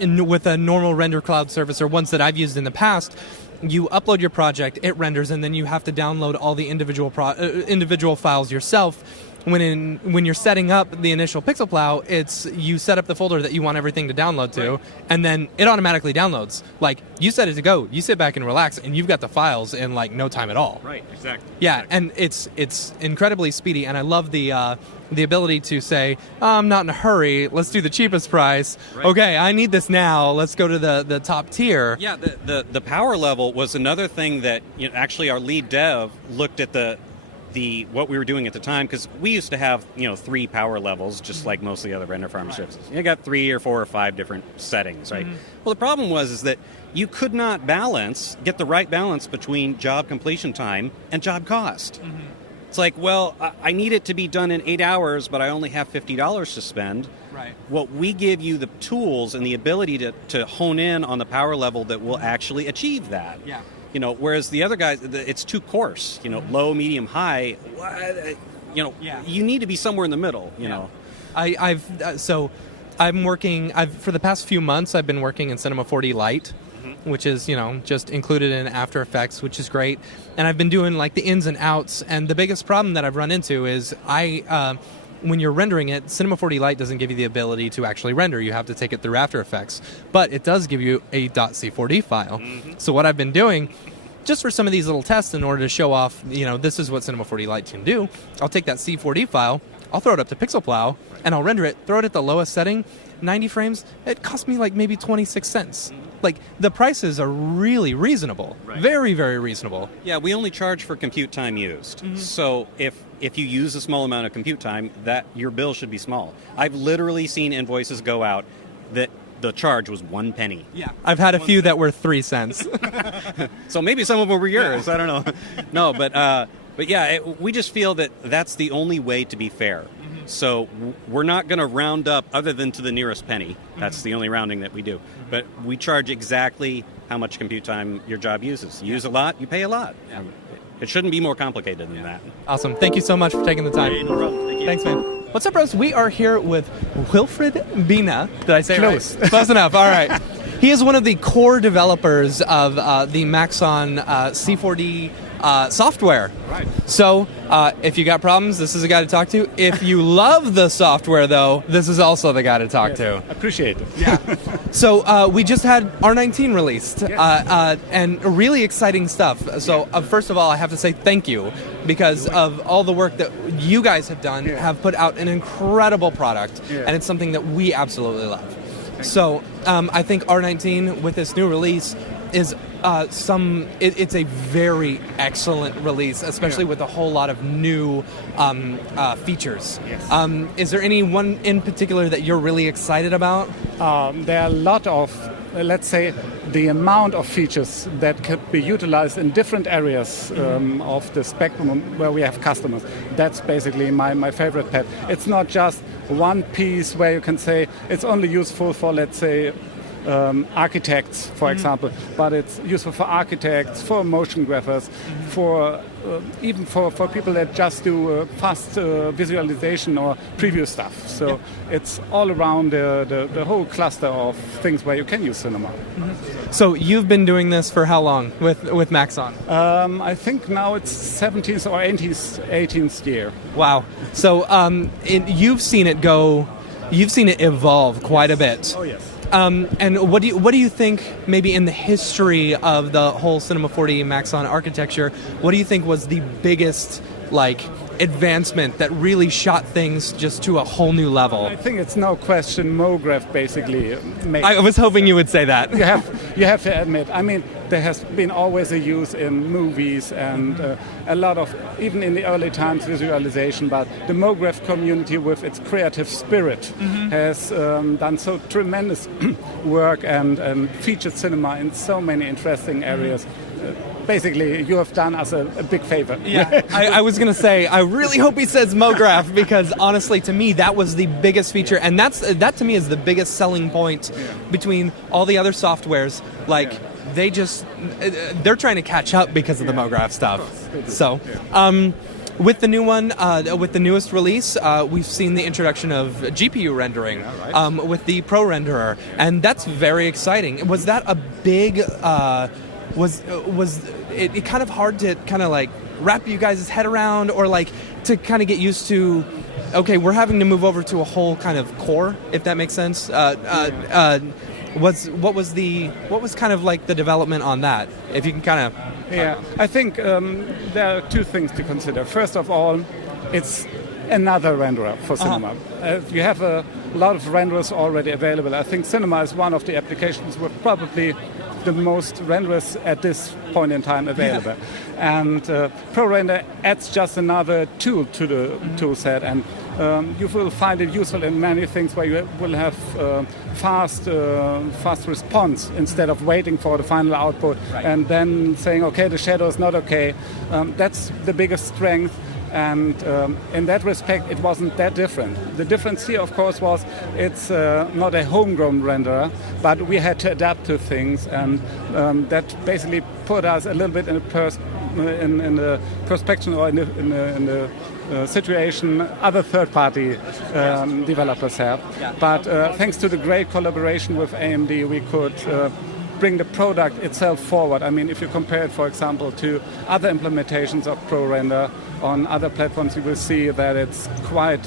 with a normal render cloud service or ones that I've used in the past, you upload your project, it renders, and then you have to download all the individual files yourself. When you're setting up the initial Pixel Plow, you set up the folder that you want everything to download to, and then it automatically downloads. You set it to go, you sit back and relax, and you've got the files in no time at all. Right, exactly. Yeah, and it's incredibly speedy, and I love the ability to say, I'm not in a hurry, let's do the cheapest price. Right. Okay, I need this now, let's go to the top tier. Yeah, the power level was another thing that actually our lead dev looked at what we were doing at the time, because we used to have 3 power levels, just like most of the other render farm services. You got 3 or 4 or 5 different settings, right? Well, the problem was that you could not get the right balance between job completion time and job cost. It's like, well, I need it to be done in 8 hours, but I only have $50 to spend. Right. Well, we give you the tools and the ability to hone in on the power level that will actually achieve that. Yeah. You know, whereas the other guys, it's too coarse. You know, low, medium, high. You know, you need to be somewhere in the middle. You know. I'm working. For the past few months, I've been working in Cinema 4D Lite, which is, you know, just included in After Effects, which is great. And I've been doing like the ins and outs. And the biggest problem that I've run into is when you're rendering it, Cinema 4D Lite doesn't give you the ability to actually render. You have to take it through After Effects. But it does give you a .c4d file. So what I've been doing, just for some of these little tests in order to show off, you know, this is what Cinema 4D Lite can do, I'll take that C4D file, I'll throw it up to PixelPlow, and I'll render it, throw it at the lowest setting, 90 frames. It cost me like maybe 26 cents. Like, the prices are really reasonable. Right. Very, very reasonable. Yeah, we only charge for compute time used. So if you use a small amount of compute time, that your bill should be small. I've literally seen invoices go out that the charge was 1 penny. Yeah, I've had a few that were 3 cents. So maybe some of them were yours. I don't know. No, but yeah, we just feel that that's the only way to be fair. So we're not going to round up other than to the nearest penny. That's the only rounding that we do. But we charge exactly how much compute time your job uses. You use a lot, you pay a lot. Yeah. It shouldn't be more complicated than that. Awesome. Thank you so much for taking the time. Hey, no problem. Thank you. Thanks, man. What's up, bros? We are here with Wilfred Bina. Did I say Close. it right? Close enough. All right. He is one of the core developers of the Maxon C4D software. Right. So if you got problems, this is a guy to talk to. If you love the software, though, this is also the guy to talk to. Appreciate it. Yeah. So we just had R19 released, and really exciting stuff. So first of all, I have to say thank you, because of all the work that you guys have done, have put out an incredible product, and it's something that we absolutely love. So I think R19 with this new release is it's a very excellent release, especially with a whole lot of new features. Yes. Is there any one in particular that you're really excited about? There are a lot of, let's say, the amount of features that could be utilized in different areas of the spectrum where we have customers. That's basically my favorite pet. It's not just one piece where you can say it's only useful for, let's say, architects, for example, but it's useful for architects, for motion graphers, for even for people that just do fast visualization or preview stuff. So it's all around the whole cluster of things where you can use cinema. So you've been doing this for how long with Maxon? I think now it's 17th or 18th year. Wow. So you've seen it evolve quite a bit. Oh yes. And what do you think, maybe in the history of the whole Cinema 4D Maxon architecture, what do you think was the biggest advancement that really shot things just to a whole new level? I think it's no question MoGraph basically made. I was hoping you would say that. You have to admit. I mean, there has been always a use in movies and a lot of, even in the early times, visualization. But the MoGraph community, with its creative spirit, has done so tremendous work and featured cinema in so many interesting areas. Basically, you have done us a big favor. Yeah, I was going to say, I really hope he says MoGraph, because honestly, to me, that was the biggest feature, and that to me is the biggest selling point between all the other softwares. They're trying to catch up because of the MoGraph stuff. So, with the new one, with the newest release, we've seen the introduction of GPU rendering with the Pro Renderer, and that's very exciting. Was that a big? Was it kind of hard to kind of wrap you guys' head around, or to kind of get used to? Okay, we're having to move over to a whole kind of core, if that makes sense. What was kind of the development on that? If you can kind of. Yeah, I think there are two things to consider. First of all, it's another renderer for cinema. You have a lot of renderers already available. I think cinema is one of the applications with probably the most renderers at this point in time available. And ProRender adds just another tool to the tool set, and you will find it useful in many things where you will have fast response instead of waiting for the final output and then saying, okay, the shadow is not okay. That's the biggest strength. And in that respect, it wasn't that different. The difference here, of course, was it's not a homegrown renderer, but we had to adapt to things, and that basically put us a little bit in the perspection or in the situation other third-party developers have. Yeah. But thanks to the great collaboration with AMD, we could bring the product itself forward. I mean, if you compare it, for example, to other implementations of ProRender on other platforms, you will see that it's quite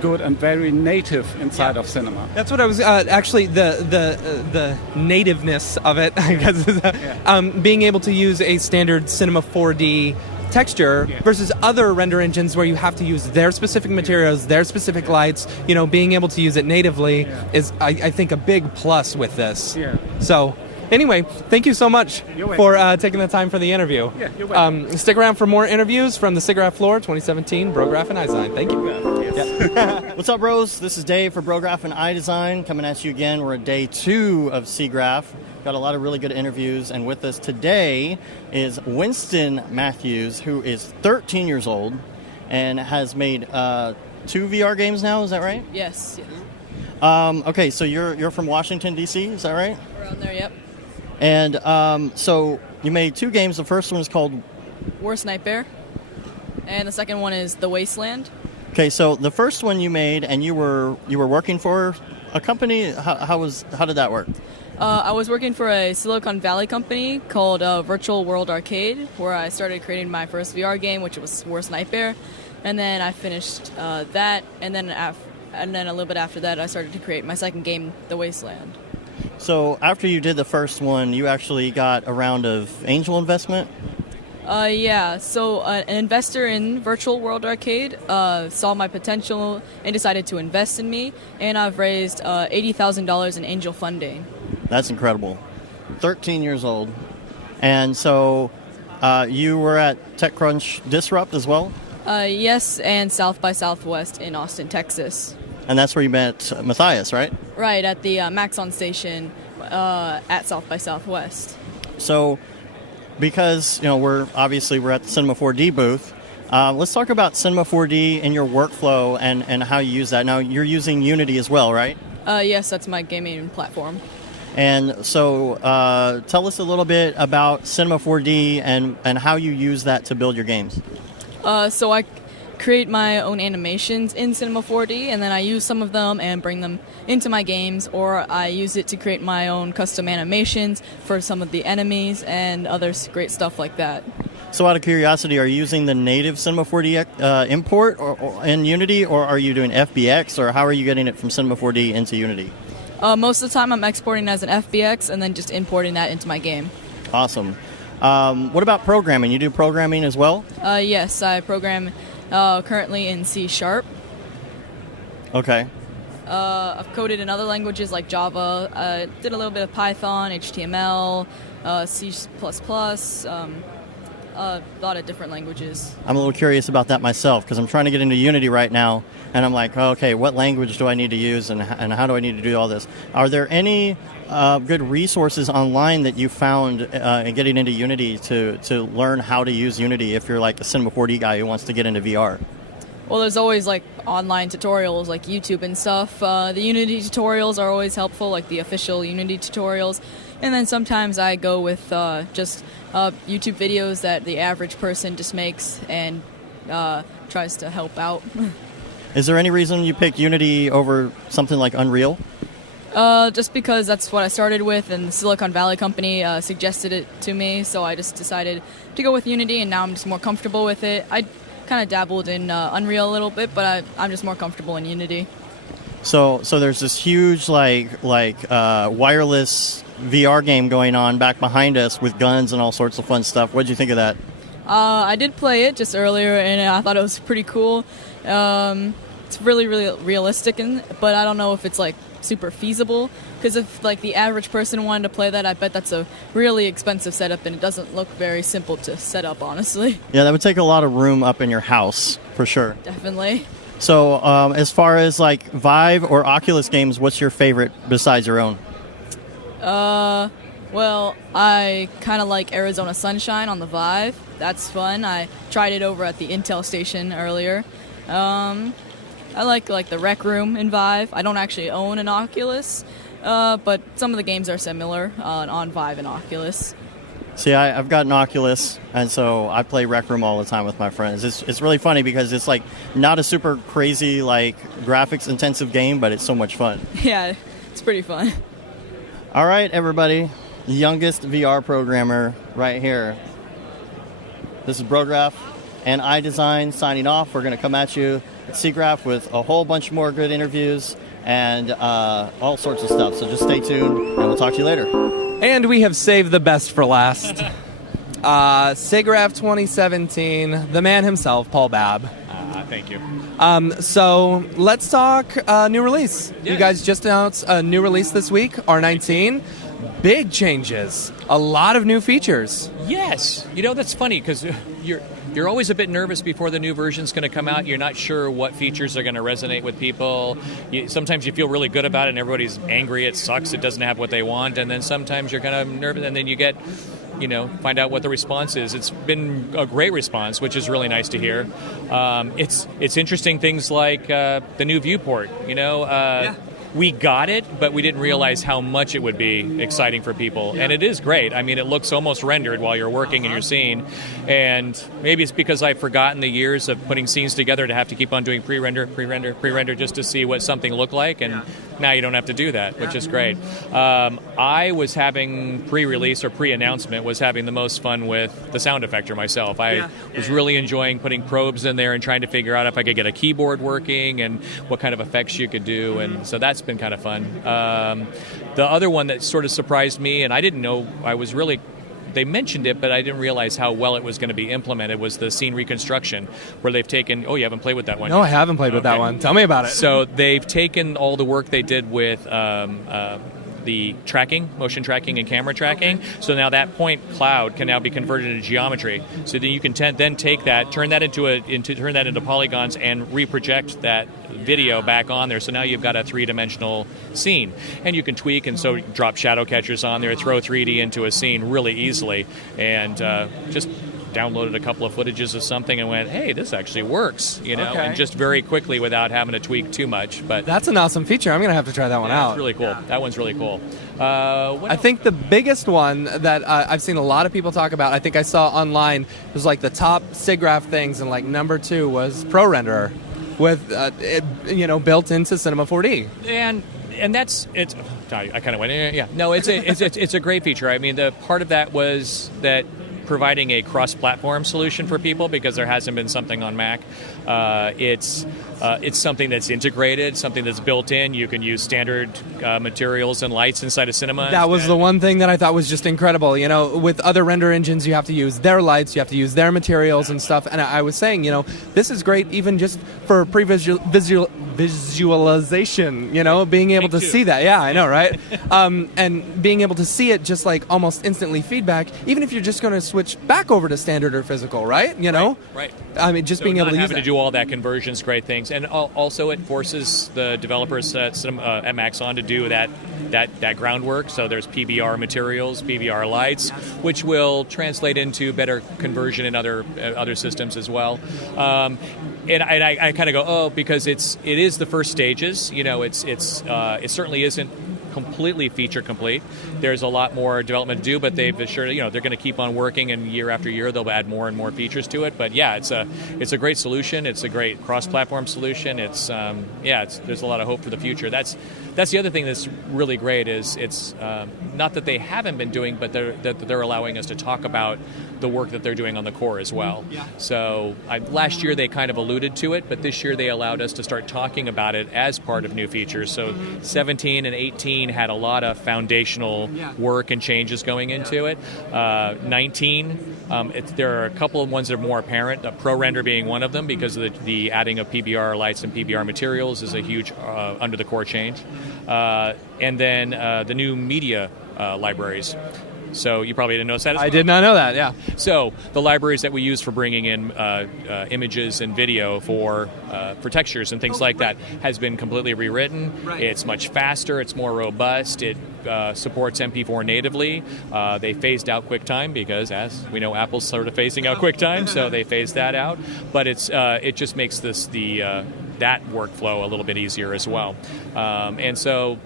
good and very native inside of Cinema. That's what I was actually the nativeness of it, I guess, being able to use a standard Cinema 4D texture versus other render engines where you have to use their specific materials, their specific lights. Being able to use it natively is, I think, a big plus with this. Yeah. So. Anyway, thank you so much for taking the time for the interview. Yeah, you're welcome. Stick around for more interviews from the Siggraph floor 2017, Brograph and iDesign. Thank you. What's up, bros? This is Dave for Brograph and iDesign coming at you again. We're at day 2 of Siggraph. Got a lot of really good interviews, and with us today is Winston Matthews, who is 13 years old and has made 2 VR games now. Is that right? Yes. Okay, so you're from Washington, D.C., is that right? Around there, yep. And so you made 2 games. The first one is called Worst Nightmare, and the second one is The Wasteland. Okay, so the first one you made, and you were working for a company. How did that work? I was working for a Silicon Valley company called Virtual World Arcade, where I started creating my first VR game, which was Worst Nightmare, and then I finished that, and then a little bit after that, I started to create my second game, The Wasteland. So after you did the first one, you actually got a round of angel investment? Yeah, so an investor in Virtual World Arcade saw my potential and decided to invest in me, and I've raised $80,000 in angel funding. That's incredible. 13 years old. And so you were at TechCrunch Disrupt as well? Yes, and South by Southwest in Austin, Texas. And that's where you met Matthias, right? Right, at the Maxon station at South by Southwest. So, because we're at the Cinema 4D booth, let's talk about Cinema 4D and your workflow and how you use that. Now, you're using Unity as well, right? Yes, that's my gaming platform. And so, tell us a little bit about Cinema 4D and how you use that to build your games. So I create my own animations in Cinema 4D, and then I use some of them and bring them into my games, or I use it to create my own custom animations for some of the enemies and other great stuff like that. So out of curiosity, are you using the native Cinema 4D import or in Unity, or are you doing FBX, or how are you getting it from Cinema 4D into Unity? Most of the time I'm exporting as an FBX and then just importing that into my game. Awesome. What about programming? You do programming as well? Yes, I program currently in C#. Okay. I've coded in other languages like Java. Did a little bit of Python, HTML, C++, a lot of different languages. I'm a little curious about that myself because I'm trying to get into Unity right now, and I'm like, okay, what language do I need to use, and how do I need to do all this? Are there any good resources online that you found in getting into Unity to learn how to use Unity if you're like a Cinema 4D guy who wants to get into VR? Well, there's always like online tutorials like YouTube and stuff. The Unity tutorials are always helpful, like the official Unity tutorials. And then sometimes I go with just YouTube videos that the average person just makes and tries to help out. Is there any reason you picked Unity over something like Unreal? Just because that's what I started with, and the Silicon Valley company suggested it to me, so I just decided to go with Unity, and now I'm just more comfortable with it. I kind of dabbled in Unreal a little bit, but I'm just more comfortable in Unity. So there's this huge wireless VR game going on back behind us with guns and all sorts of fun stuff. What did you think of that? I did play it just earlier, and I thought it was pretty cool. It's really, really realistic, but I don't know if it's like super feasible, because if like the average person wanted to play that, I bet that's a really expensive setup, and it doesn't look very simple to set up, honestly. Yeah, that would take a lot of room up in your house for sure. Definitely. So as far as like Vive or Oculus games, what's your favorite besides your own? Well, I kind of like Arizona Sunshine on the Vive. that's fun. I tried it over at the Intel station earlier. I like the Rec Room in Vive. I don't actually own an Oculus, but some of the games are similar on Vive and Oculus. See, I've got an Oculus, and so I play Rec Room all the time with my friends. It's really funny because it's like not a super crazy, like, graphics intensive game, but it's so much fun. Yeah, it's pretty fun. All right, everybody, the youngest VR programmer right here. This is Brograph and iDesign signing off. We're going to come at you at Siggraph with a whole bunch more good interviews and all sorts of stuff. So just stay tuned, and we'll talk to you later. And we have saved the best for last. Siggraph 2017, the man himself, Paul Babb. Thank you. So let's talk new release. Yeah. You guys just announced a new release this week, R19. Big changes, a lot of new features. Yes. That's funny because you're always a bit nervous before the new version's going to come out. You're not sure what features are going to resonate with people. Sometimes you feel really good about it and everybody's angry, it sucks, it doesn't have what they want. And then sometimes you're kind of nervous and then you get, find out what the response is. It's been a great response, which is really nice to hear. It's interesting things like the new viewport, We got it, but we didn't realize how much it would be exciting for people. Yeah. And it is great. I mean, it looks almost rendered while you're working in your scene. And maybe it's because I've forgotten the years of putting scenes together to have to keep on doing pre-render just to see what something looked like. And now you don't have to do that, which is great. I was having pre-release or pre-announcement was having the most fun with the sound effector myself. I was really enjoying putting probes in there and trying to figure out if I could get a keyboard working and what kind of effects you could do. And so that's been kind of fun. The other one that sort of surprised me, and I didn't know, they mentioned it, but I didn't realize how well it was going to be implemented, was the scene reconstruction, where they've taken, you haven't played with that one No, yet. I haven't played with that one. Tell me about it. So they've taken all the work they did with the tracking, motion tracking and camera tracking. So now that point cloud can now be converted into geometry. So then you can then take that, turn that into polygons and reproject that video back on there. So now you've got a three-dimensional scene. And you can tweak and so drop shadow catchers on there, throw 3D into a scene really easily. And just downloaded a couple of footages of something and went, hey, this actually works, and just very quickly without having to tweak too much. But that's an awesome feature. I'm going to have to try that one out. It's really cool. Yeah. That one's really cool. I think the biggest one that I've seen a lot of people talk about, I think I saw online, was like the top Siggraph things, and like number 2 was Pro Renderer with it, built into Cinema 4D. And that's it's. I kind of went, yeah. No, it's a great feature. I mean, the part of that was that providing a cross-platform solution for people because there hasn't been something on Mac. It's something that's integrated, something that's built in. You can use standard materials and lights inside of Cinema. That was the one thing that I thought was just incredible. With other render engines, you have to use their lights, you have to use their materials and stuff. And I was saying, this is great even just for visualization, being able to see that. Yeah, I know, right? And being able to see it just like almost instantly feedback, even if you're just going to switch back over to standard or physical, right? Right. I mean, just being able to use having to do all that conversion's great things, and also it forces the developers at Maxon to do that groundwork. So there's PBR materials, PBR lights, which will translate into better conversion in other systems as well. And I kind of go, because it is the first stages. It certainly isn't completely feature complete. There's a lot more development to do, but they've assured they're going to keep on working, and year after year they'll add more and more features to it. But yeah, it's a great solution. It's a great cross-platform solution. There's a lot of hope for the future. That's the other thing that's really great is it's not that they haven't been doing, but they're allowing us to talk about the work that they're doing on the core as well. Yeah. So last year they kind of alluded to it, but this year they allowed us to start talking about it as part of new features. So 17 and 18 had a lot of foundational work and changes going into it. 19, there are a couple of ones that are more apparent, Pro Render being one of them, because of the adding of PBR lights and PBR materials is a huge under the core change. And then the new media libraries. So you probably didn't notice that as well. I did not know that, yeah. So the libraries that we use for bringing in images and video for textures and things like that has been completely rewritten. Right. It's much faster. It's more robust. It supports MP4 natively. They phased out QuickTime because, as we know, Apple's sort of phasing out QuickTime, so they phased that out. But it just makes that workflow a little bit easier as well. And so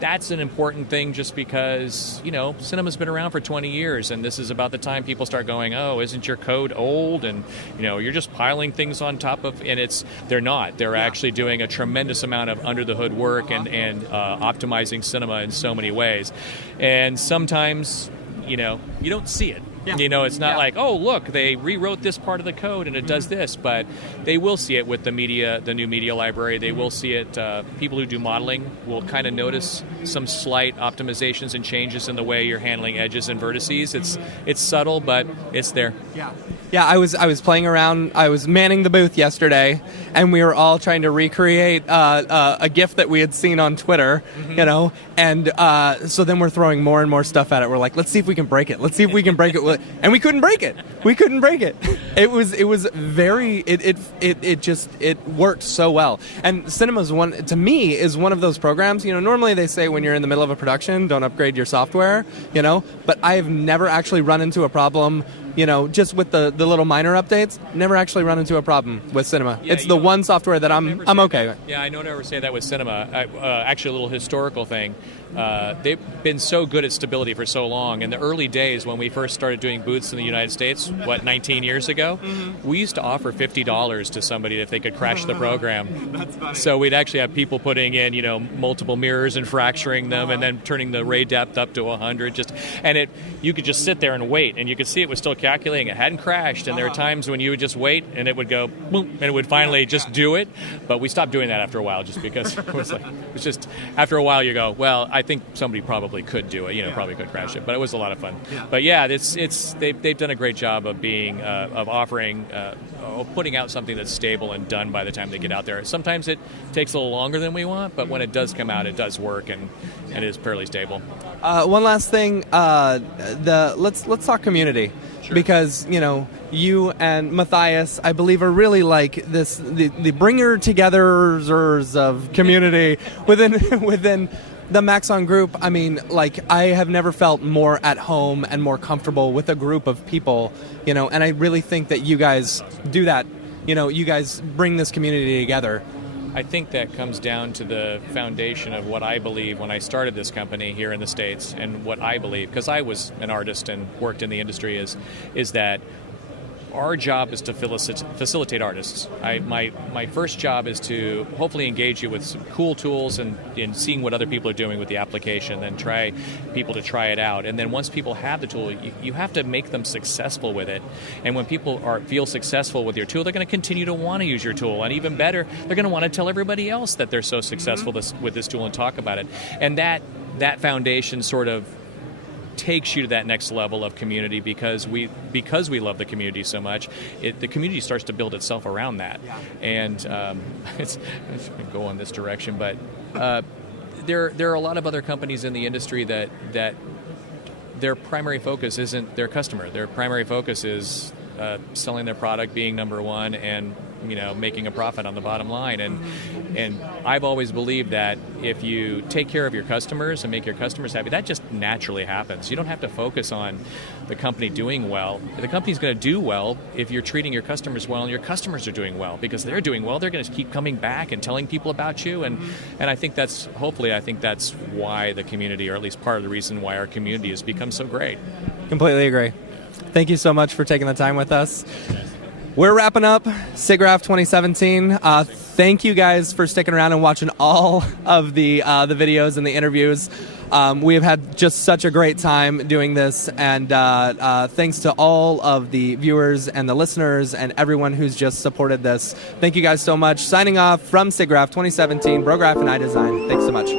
that's an important thing just because, cinema's been around for 20 years, and this is about the time people start going, oh, isn't your code old? And, you're just piling things on top of, and they're not. They're actually doing a tremendous amount of under-the-hood work and optimizing cinema in so many ways. And sometimes, you don't see it. Yeah. It's not like, oh, look, they rewrote this part of the code and it does this, but they will see it with the new media library. They will see it. People who do modeling will kind of notice some slight optimizations and changes in the way you're handling edges and vertices. It's subtle, but it's there. Yeah, I was playing around. I was manning the booth yesterday, and we were all trying to recreate a GIF that we had seen on Twitter, and so then we're throwing more and more stuff at it. We're like, let's see if we can break it. Let's see if we can break it. And we couldn't break it. It was very. It worked so well. And Cinema's to me is one of those programs. Normally they say when you're in the middle of a production, don't upgrade your software. But I have never actually run into a problem. Just with the little minor updates, never actually run into a problem with Cinema. Yeah, it's the one software that I'm okay with. Yeah, I don't ever say that with Cinema. Actually, a little historical thing. They've been so good at stability for so long. In the early days when we first started doing booths in the United States, 19 years ago, we used to offer $50 to somebody if they could crash the program. That's funny. So we'd actually have people putting in, multiple mirrors and fracturing them and then turning the ray depth up to 100. You could just sit there and wait, and you could see it was still calculating. It hadn't crashed, and there were times when you would just wait, and it would go boom, and it would finally just do it. But we stopped doing that after a while, just because it was just after a while you go, well, I think somebody probably could do it, probably could crash it. But it was a lot of fun. Yeah. But yeah, they've done a great job of being of offering. Putting out something that's stable and done by the time they get out there. Sometimes it takes a little longer than we want, but when it does come out, it does work and it is fairly stable. One last thing, let's talk community. Sure. Because you and Matthias, I believe, are really like the bringer-togethers of community within the Maxon group. I mean, I have never felt more at home and more comfortable with a group of people, and I really think that you guys do that. You guys bring this community together. I think that comes down to the foundation of what I believe when I started this company here in the States, and what I believe, because I was an artist and worked in the industry, is that our job is to facilitate artists. My first job is to hopefully engage you with some cool tools and in seeing what other people are doing with the application, then try people to try it out. And then once people have the tool, you have to make them successful with it. And when people feel successful with your tool, they're going to continue to want to use your tool. And even better, they're going to want to tell everybody else that they're so successful with this tool and talk about it. And that foundation sort of takes you to that next level of community because we love the community so much. The community starts to build itself around that. Yeah. And it's going to go in this direction, but there are a lot of other companies in the industry that their primary focus isn't their customer. Their primary focus is selling their product, being number one, and making a profit on the bottom line. And I've always believed that if you take care of your customers and make your customers happy, that just naturally happens. You don't have to focus on the company doing well. The company's going to do well if you're treating your customers well and your customers are doing well, because they're doing well. They're going to keep coming back and telling people about you. And I think that's why the community, or at least part of the reason why our community has become so great. Completely agree. Thank you so much for taking the time with us. We're wrapping up Siggraph 2017. Thank you guys for sticking around and watching all of the videos and the interviews. We have had just such a great time doing this, and thanks to all of the viewers and the listeners and everyone who's just supported this. Thank you guys so much. Signing off from Siggraph 2017, Brograph and iDesign. Thanks so much.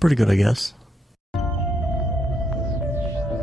pretty good, I guess.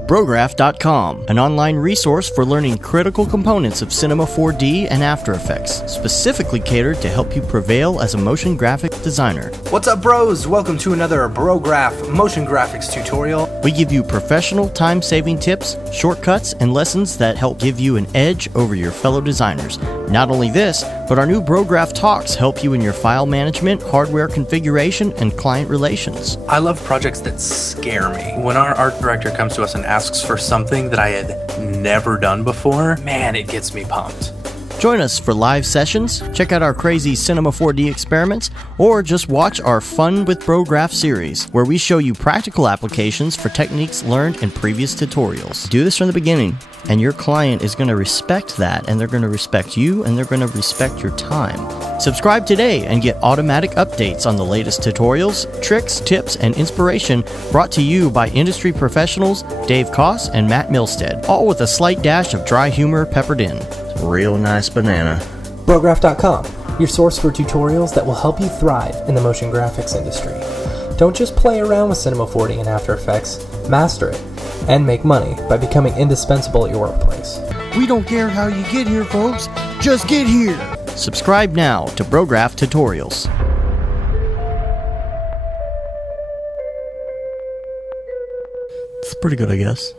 Brograph.com, an online resource for learning critical components of Cinema 4D and After Effects, specifically catered to help you prevail as a motion graphic designer. What's up, bros? Welcome to another Brograph motion graphics tutorial. We give you professional time-saving tips, shortcuts, and lessons that help give you an edge over your fellow designers. Not only this, but our new Brograph Talks help you in your file management, hardware configuration, and client relations. I love projects that scare me. When our art director comes to us and asks for something that I had never done before, man, it gets me pumped. Join us for live sessions, check out our crazy Cinema 4D experiments, or just watch our Fun with Brograph series, where we show you practical applications for techniques learned in previous tutorials. Do this from the beginning, and your client is going to respect that, and they're going to respect you, and they're going to respect your time. Subscribe today and get automatic updates on the latest tutorials, tricks, tips, and inspiration brought to you by industry professionals Dave Koss and Matt Milstead, all with a slight dash of dry humor peppered in. Real nice banana. Brograph.com, your source for tutorials that will help you thrive in the motion graphics industry. Don't just play around with Cinema 4D and After Effects, master it, and make money by becoming indispensable at your workplace. We don't care how you get here, folks. Just get here. Subscribe now to Brograph Tutorials. It's pretty good, I guess.